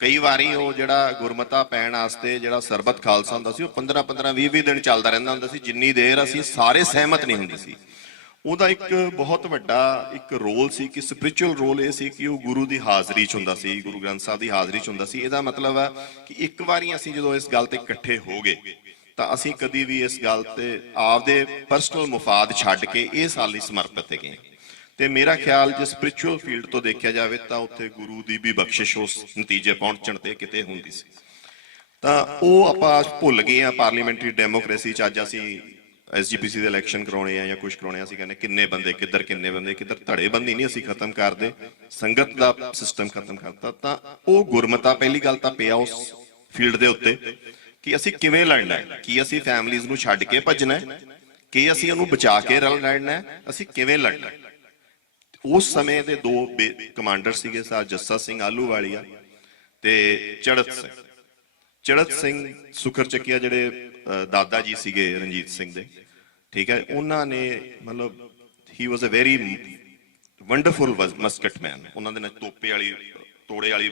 ਕਈ ਵਾਰੀ ਉਹ ਜਿਹੜਾ ਗੁਰਮਤਾ ਪੈਣ ਵਾਸਤੇ ਜਿਹੜਾ ਸਰਬਤ ਖਾਲਸਾ ਹੁੰਦਾ ਸੀ ਉਹ 15-15 20-20 ਦਿਨ ਚੱਲਦਾ ਰਹਿੰਦਾ ਹੁੰਦਾ ਸੀ, ਜਿੰਨੀ ਦੇਰ ਅਸੀਂ ਸਾਰੇ ਸਹਿਮਤ ਨਹੀਂ ਹੁੰਦੇ ਸੀ। ਉਹਦਾ ਇੱਕ ਬਹੁਤ ਵੱਡਾ ਇੱਕ ਰੋਲ ਸੀ ਕਿ ਸਪਿਰਿਚੁਅਲ ਰੋਲ ਇਹ ਸੀ ਕਿ ਉਹ ਗੁਰੂ ਦੀ ਹਾਜ਼ਰੀ 'ਚ ਹੁੰਦਾ ਸੀ, ਗੁਰੂ ਗ੍ਰੰਥ ਸਾਹਿਬ ਦੀ ਹਾਜ਼ਰੀ 'ਚ ਹੁੰਦਾ ਸੀ। ਇਹਦਾ ਮਤਲਬ ਹੈ ਕਿ ਇੱਕ ਵਾਰੀ ਅਸੀਂ ਜਦੋਂ ਇਸ ਗੱਲ ਤੇ ਇਕੱਠੇ ਹੋ ਗਏ ਤਾਂ ਅਸੀਂ ਕਦੀ ਵੀ ਇਸ ਗੱਲ ਤੇ ਆਪਦੇ ਪਰਸਨਲ ਮੁਫਾਦ ਛੱਡ ਕੇ ਇਸ ਹਾਲ ਲਈ ਸਮਰਪਿਤ ਹੈਗੇ। ਤੇ ਮੇਰਾ ਖਿਆਲ ਜੇ ਸਪਿਰਿਚੁਅਲ ਫੀਲਡ ਤੋਂ ਦੇਖਿਆ ਜਾਵੇ ਤਾਂ ਉੱਥੇ ਗੁਰੂ ਦੀ ਵੀ ਬਖਸ਼ਿਸ਼ ਉਸ ਨਤੀਜੇ ਪਹੁੰਚਣ ਤੇ ਕਿਤੇ ਹੁੰਦੀ ਸੀ। ਤਾਂ ਉਹ ਆਪਾਂ ਭੁੱਲ ਗਏ ਆ ਪਾਰਲੀਮੈਂਟਰੀ ਡੈਮੋਕ੍ਰੇਸੀ 'ਚ। ਅੱਜ ਅਸੀਂ SGPC ਦੇ ਇਲੈਕਸ਼ਨ ਕਰਾਉਣੇ ਆ ਜਾਂ ਕੁਝ ਕਰਾਉਣੇ, ਅਸੀਂ ਕਹਿੰਦੇ ਕਿੰਨੇ ਬੰਦੇ ਕਿੱਧਰ ਧੜੇਬੰਦੀ ਨਹੀਂ ਅਸੀਂ ਖਤਮ ਕਰਦੇ, ਸੰਗਤ ਦਾ ਸਿਸਟਮ ਖਤਮ ਕਰਤਾ। ਤਾਂ ਉਹ ਗੁਰਮਤਾ ਪਹਿਲੀ ਗੱਲ ਤਾਂ ਪਿਆ ਉਸ ਫੀਲਡ ਦੇ ਉੱਤੇ ਕਿ ਅਸੀਂ ਕਿਵੇਂ ਲੜਨਾ ਹੈ, ਕਿ ਅਸੀਂ ਫੈਮਲੀਜ਼ ਨੂੰ ਛੱਡ ਕੇ ਭੱਜਣਾ ਹੈ, ਕਿ ਅਸੀਂ ਉਹਨੂੰ ਬਚਾ ਕੇ ਲੜਨਾ ਹੈ, ਅਸੀਂ ਕਿਵੇਂ ਲੜਨਾ। ਉਸ ਸਮੇਂ ਦੇ 2 ਕਮਾਂਡਰ ਸੀਗੇ, ਸਰ ਜੱਸਾ ਸਿੰਘ ਆਹਲੂਵਾਲੀਆ ਤੇ ਚੜਤ ਸਿੰਘ ਸੁਖਰ ਚੱਕੀਆ, ਜਿਹੜੇ ਦਾਦਾ ਜੀ ਸੀਗੇ ਰਣਜੀਤ ਸਿੰਘ ਦੇ। ਠੀਕ ਹੈ, ਉਹਨਾਂ ਨੇ ਮਤਲਬ ਹੀ was a very wonderful Muscat ਮੈਨ। ਉਹਨਾਂ ਦੇ ਨਾਲ ਤੋਪੇ ਵਾਲੀ ਤੋੜੇ ਵਾਲੀ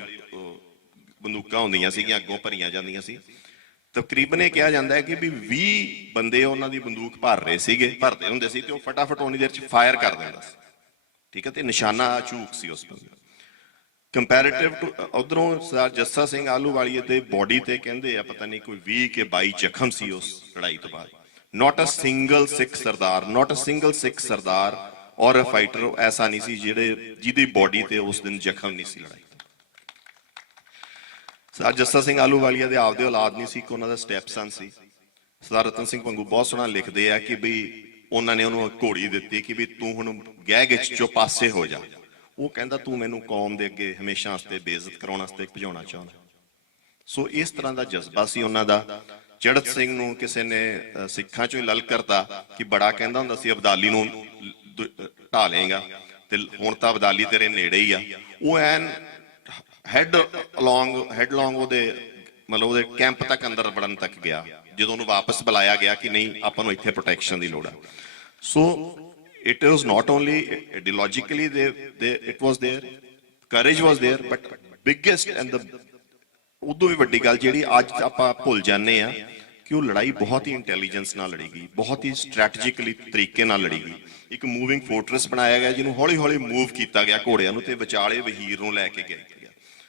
ਬੰਦੂਕਾਂ ਹੁੰਦੀਆਂ ਸੀਗੀਆਂ, ਅੱਗੋਂ ਭਰੀਆਂ ਜਾਂਦੀਆਂ ਸੀ। ਤਕਰੀਬਨ ਇਹ ਕਿਹਾ ਜਾਂਦਾ ਹੈ ਕਿ ਵੀ 20 ਬੰਦੇ ਉਹਨਾਂ ਦੀ ਬੰਦੂਕ ਭਰਦੇ ਹੁੰਦੇ ਸੀ ਤੇ ਉਹ ਫਟਾਫਟ ਉਨੀ ਦੇਰ 'ਚ ਫਾਇਰ ਕਰ ਦਿੰਦਾ ਸੀ। ਠੀਕ ਹੈ, ਤੇ ਨਿਸ਼ਾਨਾ ਝੂਕ ਸੀ ਉਸ ਬੰਦੇ। ਕੰਪੈਰੀਟਿਵ ਟੂ ਉਧਰੋਂ ਸਰ ਜੱਸਾ ਸਿੰਘ ਆਹਲੂਵਾਲੀਆ ਦੇ ਬੋਡੀ ਤੇ ਕਹਿੰਦੇ ਆ ਪਤਾ ਨਹੀਂ ਕੋਈ 20 ਕੇ 22 ਜ਼ਖਮ ਸੀ ਉਸ ਲੜਾਈ ਤੋਂ ਬਾਅਦ। ਨਾਟ ਅ ਸਿੰਗਲ ਸਿੱਖ ਸਰਦਾਰ ਔਰ ਅ ਫਾਈਟਰ ਐਸਾ ਨਹੀਂ ਸੀ ਜਿਹਦੀ ਬੋਡੀ ਤੇ ਉਸ ਦਿਨ ਜ਼ਖਮ ਨਹੀਂ ਸੀ ਲੜਾਈ। ਸਰ ਜੱਸਾ ਸਿੰਘ ਆਹਲੂਵਾਲੀਆ ਦੇ ਆਪਦੇ ਔਲਾਦ ਨਹੀਂ ਸੀ, ਇੱਕ ਉਹਨਾਂ ਦਾ ਸਟੈਪ ਸਨ ਸੀ। ਸਰਦਾਰ ਰਤਨ ਸਿੰਘ ਭੰਗੂ ਬਹੁਤ ਸੋਹਣਾ ਲਿਖਦੇ ਆ ਕਿ ਵੀ ਉਹਨਾਂ ਨੇ ਉਹਨੂੰ ਘੋੜੀ ਦਿੱਤੀ ਕਿ ਵੀ ਤੂੰ ਹੁਣ ਗਹਿ ਗਿੱਚ ਚੋਂ ਪਾਸੇ ਹੋ ਜਾ। ਉਹ ਕਹਿੰਦਾ ਤੂੰ ਮੈਨੂੰ ਕੌਮ ਦੇ ਅੱਗੇ ਹਮੇਸ਼ਾ ਵਾਸਤੇ ਬੇਇੱਜ਼ਤ ਕਰਾਉਣ ਵਾਸਤੇ ਭਜਾਉਣਾ ਚਾਹੁੰਦਾ। ਸੋ ਇਸ ਤਰ੍ਹਾਂ ਦਾ ਜਜ਼ਬਾ ਸੀ ਉਹਨਾਂ ਦਾ। ਚੜਤ ਸਿੰਘ ਨੂੰ ਕਿਸੇ ਨੇ ਸਿੱਖਾਂ ਚੋਂ ਹੀ ਲਲਕਰਤਾ ਕਿ ਬੜਾ ਕਹਿੰਦਾ ਹੁੰਦਾ ਸੀ ਅਬਦਾਲੀ ਨੂੰ ਢਾ ਲੇਗਾ ਤੇ ਹੁਣ ਤਾਂ ਅਬਦਾਲੀ ਤੇਰੇ ਨੇੜੇ ਹੀ ਆ। ਉਹ ਐਨ ਹੈਡਲੌਂਗ ਉਹਦੇ ਮਤਲਬ ਉਹਦੇ ਕੈਂਪ ਤੱਕ ਅੰਦਰ ਵੜਨ ਤੱਕ ਗਿਆ ਜਦੋਂ ਉਹਨੂੰ ਵਾਪਸ ਬੁਲਾਇਆ ਗਿਆ ਕਿ ਨਹੀਂ ਆਪਾਂ ਨੂੰ ਇੱਥੇ ਪ੍ਰੋਟੈਕਸ਼ਨ ਦੀ ਲੋੜ ਆ। ਸੋ it was not only ideologically it was there, courage was there, but biggest and the ਉਦੋਂ ਵੀ ਵੱਡੀ ਗੱਲ ਜਿਹੜੀ ਅੱਜ ਆਪਾਂ ਭੁੱਲ ਜਾਂਦੇ ਆ ਕਿ ਉਹ ਲੜਾਈ ਬਹੁਤ ਹੀ ਇੰਟੈਲੀਜੈਂਸ ਨਾਲ ਲੜੀ ਗਈ, ਬਹੁਤ ਹੀ ਸਟ੍ਰੈਟਜਿਕਲੀ ਤਰੀਕੇ ਨਾਲ ਲੜੀ ਗਈ। ਇੱਕ ਮੂਵਿੰਗ ਫੋਰਟਰੈਸ ਬਣਾਇਆ ਗਿਆ ਜਿਹਨੂੰ ਹੌਲੀ ਹੌਲੀ ਮੂਵ ਕੀਤਾ ਗਿਆ ਘੋੜਿਆਂ ਨੂੰ, ਤੇ ਵਿਚਾਲੇ ਵਹੀਰ ਨੂੰ ਲੈ ਕੇ ਗਿਆ।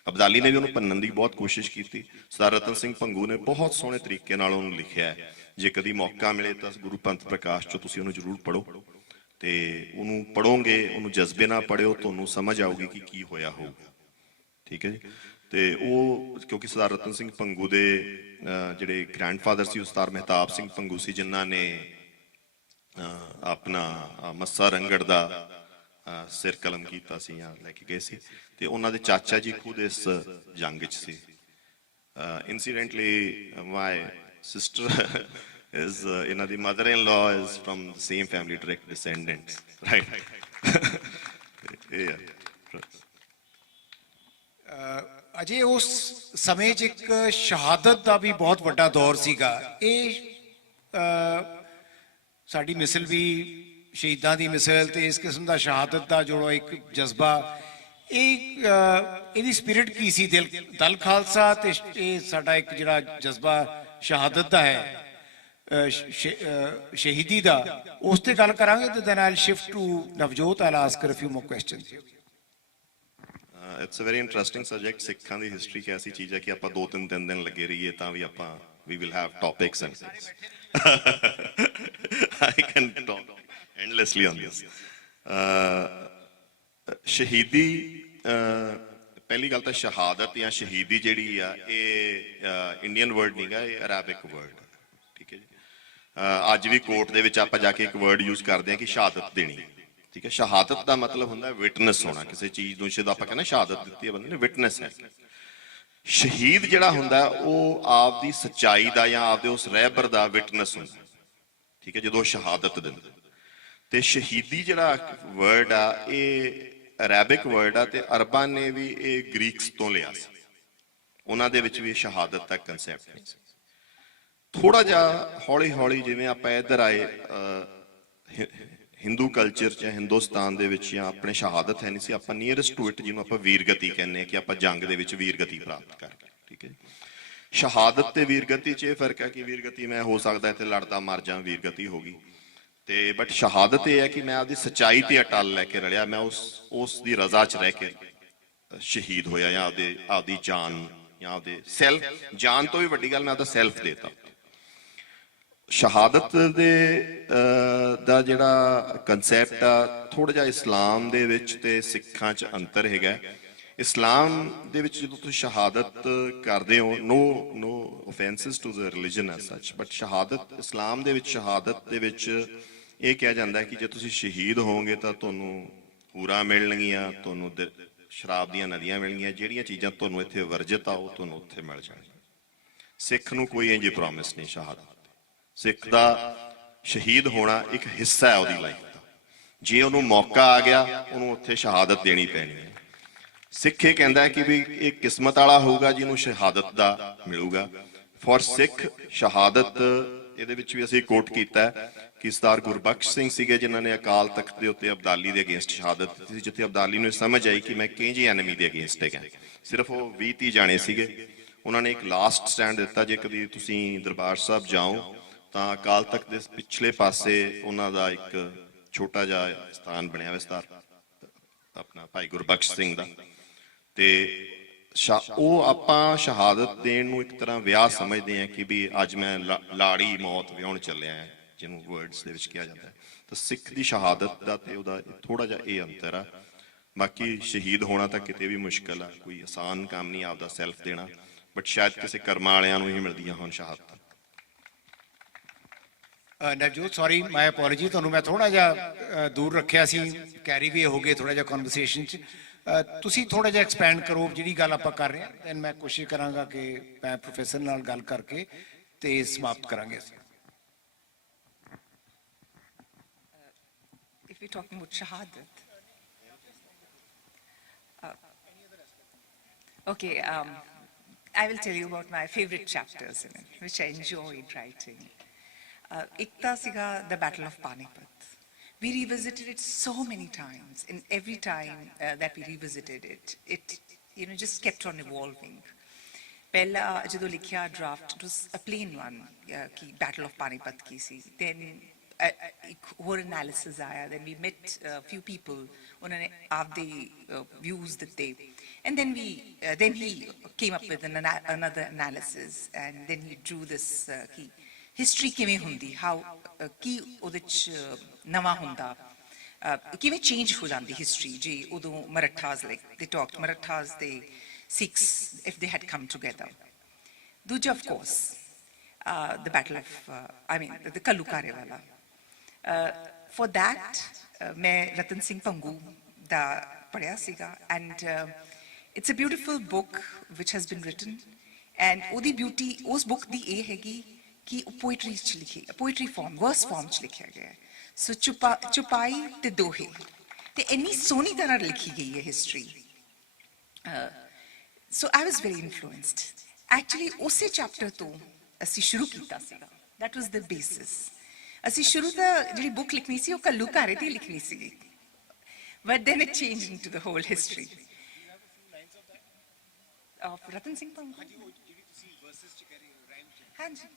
ਅਬਦਾਲੀ ਨੇ ਵੀ ਉਹਨੂੰ ਭੰਨਣ ਦੀ ਬਹੁਤ ਕੋਸ਼ਿਸ਼ ਕੀਤੀ। ਸਰਦਾਰ ਰਤਨ ਸਿੰਘ ਭੰਗੂ ਨੇ ਬਹੁਤ ਸੋਹਣੇ ਤਰੀਕੇ ਨਾਲ ਉਹਨੂੰ ਲਿਖਿਆ ਹੈ। ਜੇ ਕਦੀ ਮੌਕਾ ਮਿਲੇ ਤਾਂ ਗੁਰੂ ਪੰਥ ਪ੍ਰਕਾਸ਼ ਚੋਂ ਤੁਸੀਂ ਉਹਨੂੰ ਜ਼ਰੂਰ ਪੜ੍ਹੋ, ਤੇ ਉਹਨੂੰ ਪੜ੍ਹੋਗੇ, ਉਹਨੂੰ ਜਜ਼ਬੇ ਨਾਲ ਪੜ੍ਹਿਓ, ਤੁਹਾਨੂੰ ਸਮਝ ਆਊਗੀ ਕਿ ਕੀ ਹੋਇਆ ਹੋਊਗਾ। ਠੀਕ ਹੈ ਜੀ। ਤੇ ਉਹ ਕਿਉਂਕਿ ਸਰਦਾਰ ਰਤਨ ਸਿੰਘ ਭੰਗੂ ਦੇ ਜਿਹੜੇ ਗ੍ਰੈਂਡਫਾਦਰ ਸੀ ਉਹ ਸਰਦਾਰ ਮਹਿਤਾਬ ਸਿੰਘ ਭੰਗੂ ਸੀ, ਜਿਨ੍ਹਾਂ ਨੇ ਆਪਣਾ ਮੱਸਾ ਰੰਗੜ ਦਾ ਸਿਰ ਕਲਮ ਕੀਤਾ ਸੀ ਜਾਂ ਲੈ ਕੇ ਗਏ ਸੀ, ਤੇ ਉਹਨਾਂ ਦੇ ਚਾਚਾ ਜੀ ਖੁਦ ਇਸ ਜੰਗ 'ਚ ਸੀ। ਇਨਸੀਡੈਂਟਲੀ ਮਾਈ ਸਿਸਟਰ is ਇਹਨਾਂ ਦੀ mother-in-law is from the same family, direct descendants, right? Yeah. ਅਜੇ ਉਸ ਸਮੇਂ 'ਚ ਇੱਕ ਸ਼ਹਾਦਤ ਦਾ ਵੀ ਬਹੁਤ ਵੱਡਾ ਦੌਰ ਸੀਗਾ। ਇਹ ਸਾਡੀ ਮਿਸਲ ਵੀ ਸ਼ਹੀਦਾਂ ਦੀ ਮਿਸਲ ਤੇ ਇਸ ਕਿਸਮ ਦਾ ਸ਼ਹਾਦਤ ਦਾ ਜੋ ਇੱਕ ਜਜ਼ਬਾ, ਇਹਦੀ ਸਪਿਰਿਟ ਕੀ ਸੀ ਦਲ ਖਾਲਸਾ ਤੇ ਇਹ ਸਾਡਾ ਇੱਕ ਜਿਹੜਾ ਜਜ਼ਬਾ ਸ਼ਹਾਦਤ ਦਾ ਹੈ, ਸ਼ਹੀਦੀ ਦਾ, ਉਸ ਤੇ ਗੱਲ ਕਰਾਂਗੇ। ਤੇ then I'll shift to Navjot. I'll ask her a few more questions. It's a very interesting subject. ਸਿੱਖਾਂ ਦੀ ਹਿਸਟਰੀ ਇੱਕ ਐਸੀ ਚੀਜ਼ ਹੈ ਕਿ ਆਪਾਂ 2-3 ਦਿਨ ਲੱਗੇ ਰਹੀਏ ਤਾਂ ਵੀ ਆਪਾਂ we will have topics and I can talk endlessly on this. ਸ਼ਹੀਦੀ, ਪਹਿਲੀ ਗੱਲ ਤਾਂ ਸ਼ਹਾਦਤ ਜਾਂ ਸ਼ਹੀਦੀ ਜਿਹੜੀ ਆ ਇਹ ਇੰਡੀਅਨ ਵਰਡ ਨਹੀਂਗਾ, ਇਹ ਅਰਾਬਿਕ ਵਰਡ। ਠੀਕ ਹੈ ਜੀ। ਅੱਜ ਵੀ ਕੋਰਟ ਦੇ ਵਿੱਚ ਆਪਾਂ ਜਾ ਕੇ ਇੱਕ ਵਰਡ ਯੂਜ਼ ਕਰਦੇ ਹਾਂ ਕਿ ਸ਼ਹਾਦਤ ਦੇਣੀ। ਠੀਕ ਹੈ। ਸ਼ਹਾਦਤ ਦਾ ਮਤਲਬ ਹੁੰਦਾ ਵਿਟਨੈਸ ਹੋਣਾ ਕਿਸੇ ਚੀਜ਼ ਨੂੰ, ਜਦੋਂ ਆਪਾਂ ਕਹਿੰਦੇ ਸ਼ਹਾਦਤ ਦਿੱਤੀ ਹੈ ਬੰਦੇ ਨੇ, ਵਿਟਨੈਸ ਹੈ। ਸ਼ਹੀਦ ਜਿਹੜਾ ਹੁੰਦਾ ਉਹ ਆਪ ਦੀ ਸੱਚਾਈ ਦਾ ਜਾਂ ਆਪਦੇ ਉਸ ਰਹਿਬਰ ਦਾ ਵਿਟਨੈਸ ਹੁੰਦਾ। ਠੀਕ ਹੈ। ਜਦੋਂ ਸ਼ਹਾਦਤ ਦਿੰਦਾ, ਤੇ ਸ਼ਹੀਦੀ ਜਿਹੜਾ ਵਰਡ ਆ ਇਹ ਅਰੈਬਿਕ ਵਰਡ ਆ, ਤੇ ਅਰਬਾਂ ਨੇ ਵੀ ਇਹ ਗ੍ਰੀਕਸ ਤੋਂ ਲਿਆ ਸੀ। ਉਹਨਾਂ ਦੇ ਵਿੱਚ ਵੀ ਸ਼ਹਾਦਤ ਦਾ ਕਨਸੈਪਟ ਨਹੀਂ ਸੀ। ਥੋੜਾ ਜਿਹਾ ਹੌਲੀ ਹੌਲੀ ਜਿਵੇਂ ਆਪਾਂ ਇੱਧਰ ਆਏ, ਹਿੰਦੂ ਕਲਚਰ 'ਚ ਹਿੰਦੁਸਤਾਨ ਦੇ ਵਿੱਚ ਜਾਂ ਆਪਣੇ ਸ਼ਹਾਦਤ ਹੈ ਨਹੀਂ ਸੀ, ਆਪਾਂ ਨੀਅਰੈਸਟ ਟੂ ਇਟ ਜਿਹਨੂੰ ਆਪਾਂ ਵੀਰਗਤੀ ਕਹਿੰਦੇ ਹਾਂ ਕਿ ਆਪਾਂ ਜੰਗ ਦੇ ਵਿੱਚ ਵੀਰਗਤੀ ਪ੍ਰਾਪਤ ਕਰ ਗਏ। ਠੀਕ ਹੈ। ਸ਼ਹਾਦਤ ਤੇ ਵੀਰਗਤੀ 'ਚ ਇਹ ਫਰਕ ਹੈ ਕਿ ਵੀਰਗਤੀ ਮੈਂ ਹੋ ਸਕਦਾ ਇੱਥੇ ਲੜਦਾ ਮਰ ਜਾਂ, ਵੀਰਗਤੀ ਹੋ ਗਈ, ਤੇ ਬਟ ਸ਼ਹਾਦਤ ਇਹ ਹੈ ਕਿ ਮੈਂ ਆਪਦੀ ਸੱਚਾਈ ਤੇ ਅਟਲ ਲੈ ਕੇ ਰਲਿਆ, ਮੈਂ ਉਸ ਦੀ ਰਜ਼ਾ 'ਚ ਰਹਿ ਕੇ ਸ਼ਹੀਦ ਹੋਇਆ, ਜਾਂ ਆਪਦੀ ਜਾਨ ਜਾਂ ਆਪਦੇ ਸੈਲਫ, ਜਾਨ ਤੋਂ ਵੀ ਵੱਡੀ ਗੱਲ ਮੈਂ ਆਪਦਾ ਸੈਲਫ ਦੇਤਾ। ਸ਼ਹਾਦਤ ਦਾ ਜਿਹੜਾ ਕਨਸੈਪਟ ਆ ਥੋੜਾ ਜਿਹਾ ਇਸਲਾਮ ਦੇ ਵਿੱਚ ਤੇ ਸਿੱਖਾਂ 'ਚ ਅੰਤਰ ਹੈਗਾ। ਇਸਲਾਮ ਦੇ ਵਿੱਚ ਜਦੋਂ ਤੁਸੀਂ ਸ਼ਹਾਦਤ ਕਰਦੇ ਹੋ, no offenses to the religion as such, but ਸ਼ਹਾਦਤ ਇਸਲਾਮ ਦੇ ਵਿੱਚ, ਸ਼ਹਾਦਤ ਦੇ ਵਿੱਚ ਇਹ ਕਿਹਾ ਜਾਂਦਾ ਹੈ ਕਿ ਜੇ ਤੁਸੀਂ ਸ਼ਹੀਦ ਹੋਵੋਗੇ ਤਾਂ ਤੁਹਾਨੂੰ ਹੂਰਾਂ ਮਿਲਣਗੀਆਂ, ਤੁਹਾਨੂੰ ਸ਼ਰਾਬ ਦੀਆਂ ਨਦੀਆਂ ਮਿਲਣਗੀਆਂ, ਜਿਹੜੀਆਂ ਚੀਜ਼ਾਂ ਤੁਹਾਨੂੰ ਇੱਥੇ ਵਰਜਿਤ ਆ ਉਹ ਤੁਹਾਨੂੰ ਉੱਥੇ ਮਿਲ ਜਾਣਗੀਆਂ। ਸਿੱਖ ਨੂੰ ਕੋਈ ਇੰਝ ਪ੍ਰੋਮਿਸ ਨਹੀਂ ਸ਼ਹਾਦਤ। ਸਿੱਖ ਦਾ ਸ਼ਹੀਦ ਹੋਣਾ ਇੱਕ ਹਿੱਸਾ ਹੈ ਉਹਦੀ ਲਾਈਫ ਦਾ। ਜੇ ਉਹਨੂੰ ਮੌਕਾ ਆ ਗਿਆ ਉਹਨੂੰ ਉੱਥੇ ਸ਼ਹਾਦਤ ਦੇਣੀ ਪੈਣੀ ਹੈ। ਸਿੱਖ ਇਹ ਕਹਿੰਦਾ ਹੈ ਕਿ ਵੀ ਇਹ ਕਿਸਮਤ ਵਾਲਾ ਹੋਊਗਾ ਜਿਹਨੂੰ ਸ਼ਹਾਦਤ ਦਾ ਮਿਲੂਗਾ। ਫॉर ਸਿੱਖ ਸ਼ਹਾਦਤ, ਇਹਦੇ ਵਿੱਚ ਵੀ ਅਸੀਂ ਕੋਟ ਕੀਤਾ ਹੈ ਕਿ ਸਰਦਾਰ ਗੁਰਬਖਸ਼ ਸਿੰਘ ਸੀਗੇ ਜਿਨ੍ਹਾਂ ਨੇ ਅਕਾਲ ਤਖਤ ਦੇ ਉੱਤੇ ਅਬਦਾਲੀ ਦੇ ਅਗੇਂਸਟ ਸ਼ਹਾਦਤ ਦਿੱਤੀ ਸੀ, ਜਿੱਥੇ ਅਬਦਾਲੀ ਨੂੰ ਸਮਝ ਆਈ ਕਿ ਮੈਂ ਕਿਹੜੇ ਐਨਮੀ ਦੇ ਅਗੇਂਸਟ ਹੈਗਾ। ਸਿਰਫ ਉਹ 20-30 ਜਾਣੇ ਸੀਗੇ। ਉਹਨਾਂ ਨੇ ਇੱਕ ਲਾਸਟ ਸਟੈਂਡ ਦਿੱਤਾ। ਜੇ ਕਦੀ ਤੁਸੀਂ ਦਰਬਾਰ ਸਾਹਿਬ ਜਾਓ ਤਾਂ ਅਕਾਲ ਤਖਤ ਦੇ ਪਿਛਲੇ ਪਾਸੇ ਉਹਨਾਂ ਦਾ ਇੱਕ ਛੋਟਾ ਜਿਹਾ ਸਥਾਨ ਬਣਿਆ ਹੋਇਆ ਸਰਦਾਰ ਆਪਣਾ ਭਾਈ ਗੁਰਬਖਸ਼ ਸਿੰਘ ਦਾ, ਤੇ ਉਹ ਆਪਾਂ ਸ਼ਹਾਦਤ ਦੇਣ ਨੂੰ ਇੱਕ ਤਰ੍ਹਾਂ ਵਿਆਹ ਸਮਝਦੇ ਹਾਂ ਕਿ ਵੀ ਅੱਜ ਮੈਂ ਲਾੜੀ ਮੌਤ ਵਿਆਹੁਣ ਚੱਲਿਆ ਹੈ, ਜਿਹਨੂੰ ਵਰਡਸ ਦੇ ਵਿੱਚ ਕਿਹਾ ਜਾਂਦਾ ਹੈ। ਤਾਂ ਸਿੱਖ ਦੀ ਸ਼ਹਾਦਤ ਦਾ ਤੇ ਉਹਦਾ ਥੋੜਾ ਜਿਹਾ ਇਹ ਅੰਤਰ ਆ। ਬਾਕੀ ਸ਼ਹੀਦ ਹੋਣਾ ਤਾਂ ਕਿਤੇ ਵੀ ਮੁਸ਼ਕਲ ਆ, ਕੋਈ ਆਸਾਨ ਕੰਮ ਨਹੀਂ ਆਪਦਾ ਸੈਲਫ ਦੇਣਾ, ਬਟ ਸ਼ਾਇਦ ਕਿਸੇ ਕਰਮਾਂ ਵਾਲਿਆਂ ਨੂੰ ਹੀ ਮਿਲਦੀਆਂ ਹੁਣ ਸ਼ਹਾਦਤਾਂ। ਨਵਜੋਤ, ਸੌਰੀ, ਮਾਈ ਅਪੋਲੋਜੀ, ਤੁਹਾਨੂੰ ਮੈਂ ਥੋੜਾ ਜਿਹਾ ਦੂਰ ਰੱਖਿਆ ਸੀ, ਕੈਰੀ ਵੀ ਹੋ ਗਏ ਥੋੜਾ ਜਿਹਾ ਕਨਵਰਸੇਸ਼ਨ 'ਚ। ਤੁਸੀਂ ਥੋੜਾ ਜਿਹਾ ਐਕਸਪੈਂਡ ਕਰੋ ਜਿਹੜੀ ਗੱਲ ਆਪਾਂ ਕਰ ਰਹੇ ਹਾਂ, ਦੈਨ ਮੈਂ ਕੋਸ਼ਿਸ਼ ਕਰਾਂਗਾ ਕਿ ਮੈਂ ਪ੍ਰੋਫੈਸਰ ਨਾਲ ਗੱਲ ਕਰਕੇ ਤੇ ਸਮਾਪਤ ਕਰਾਂਗੇ ਅਸੀਂ। If we're talking about Shahadat. Okay, I will tell you about my favorite chapters in it, which I enjoyed writing. Ikta Siga, the Battle of Panipat. We revisited it so many times, and every time that we revisited it, it just kept on evolving. ਪਹਿਲਾ ਜਦੋਂ ਲਿਖਿਆ draft it was a plain one ਕਿ battle of Panipat ਕੀ ਸੀ then ਇੱਕ ਹੋਰ analysis ਆਇਆ then we met few people ਉਹਨਾਂ ਨੇ ਆਪਦੇ ਵਿਊਜ਼ ਦਿੱਤੇ and then he came up with another analysis and then he drew this ਕਿ ਹਿਸਟਰੀ ਕਿਵੇਂ ਹੁੰਦੀ ਹਾਊ ਕੀ ਉਹਦੇ 'ਚ ਨਵਾਂ ਹੁੰਦਾ ਕਿਵੇਂ ਚੇਂਜ ਹੋ ਜਾਂਦੀ ਹਿਸਟਰੀ ਜੇ ਉਦੋਂ ਮਰਾਠਾਸ ਲਾਈਕ ਦੇ ਟਾਕਡ ਮਰਾਠਾਸ ਦੇ Sikhs if they had come together. Duja, of course, the battle of, the Kallukare wala. For that, मैं Ratan Singh Pangu da padhya siga, and it's a beautiful book which has been written, and odi beauty us book di eh हैगी कि poetry च लिखी poetry form verse form च लिखा गया है. So छुपाई ते दोहे ते इन्नी सोहनी तरह लिखी गई है history. So I was very influenced. Actually, उसे chapter तो ਅਸੀਂ ਸ਼ੁਰੂ ਕੀਤਾ ਸੀਗਾ. That was the basis. ਅਸੀਂ ਸ਼ੁਰੂ ਤਾਂ ਜਿਹੜੀ book ਲਿਖਣੀ ਸੀ ਉਹ ਕੱਲੂਕਾਰੇ ਤੇ ਲਿਖਣੀ ਸੀ. But then it changed into the whole history. Of Ratan Singh Pangu. ਹਾਂਜੀ.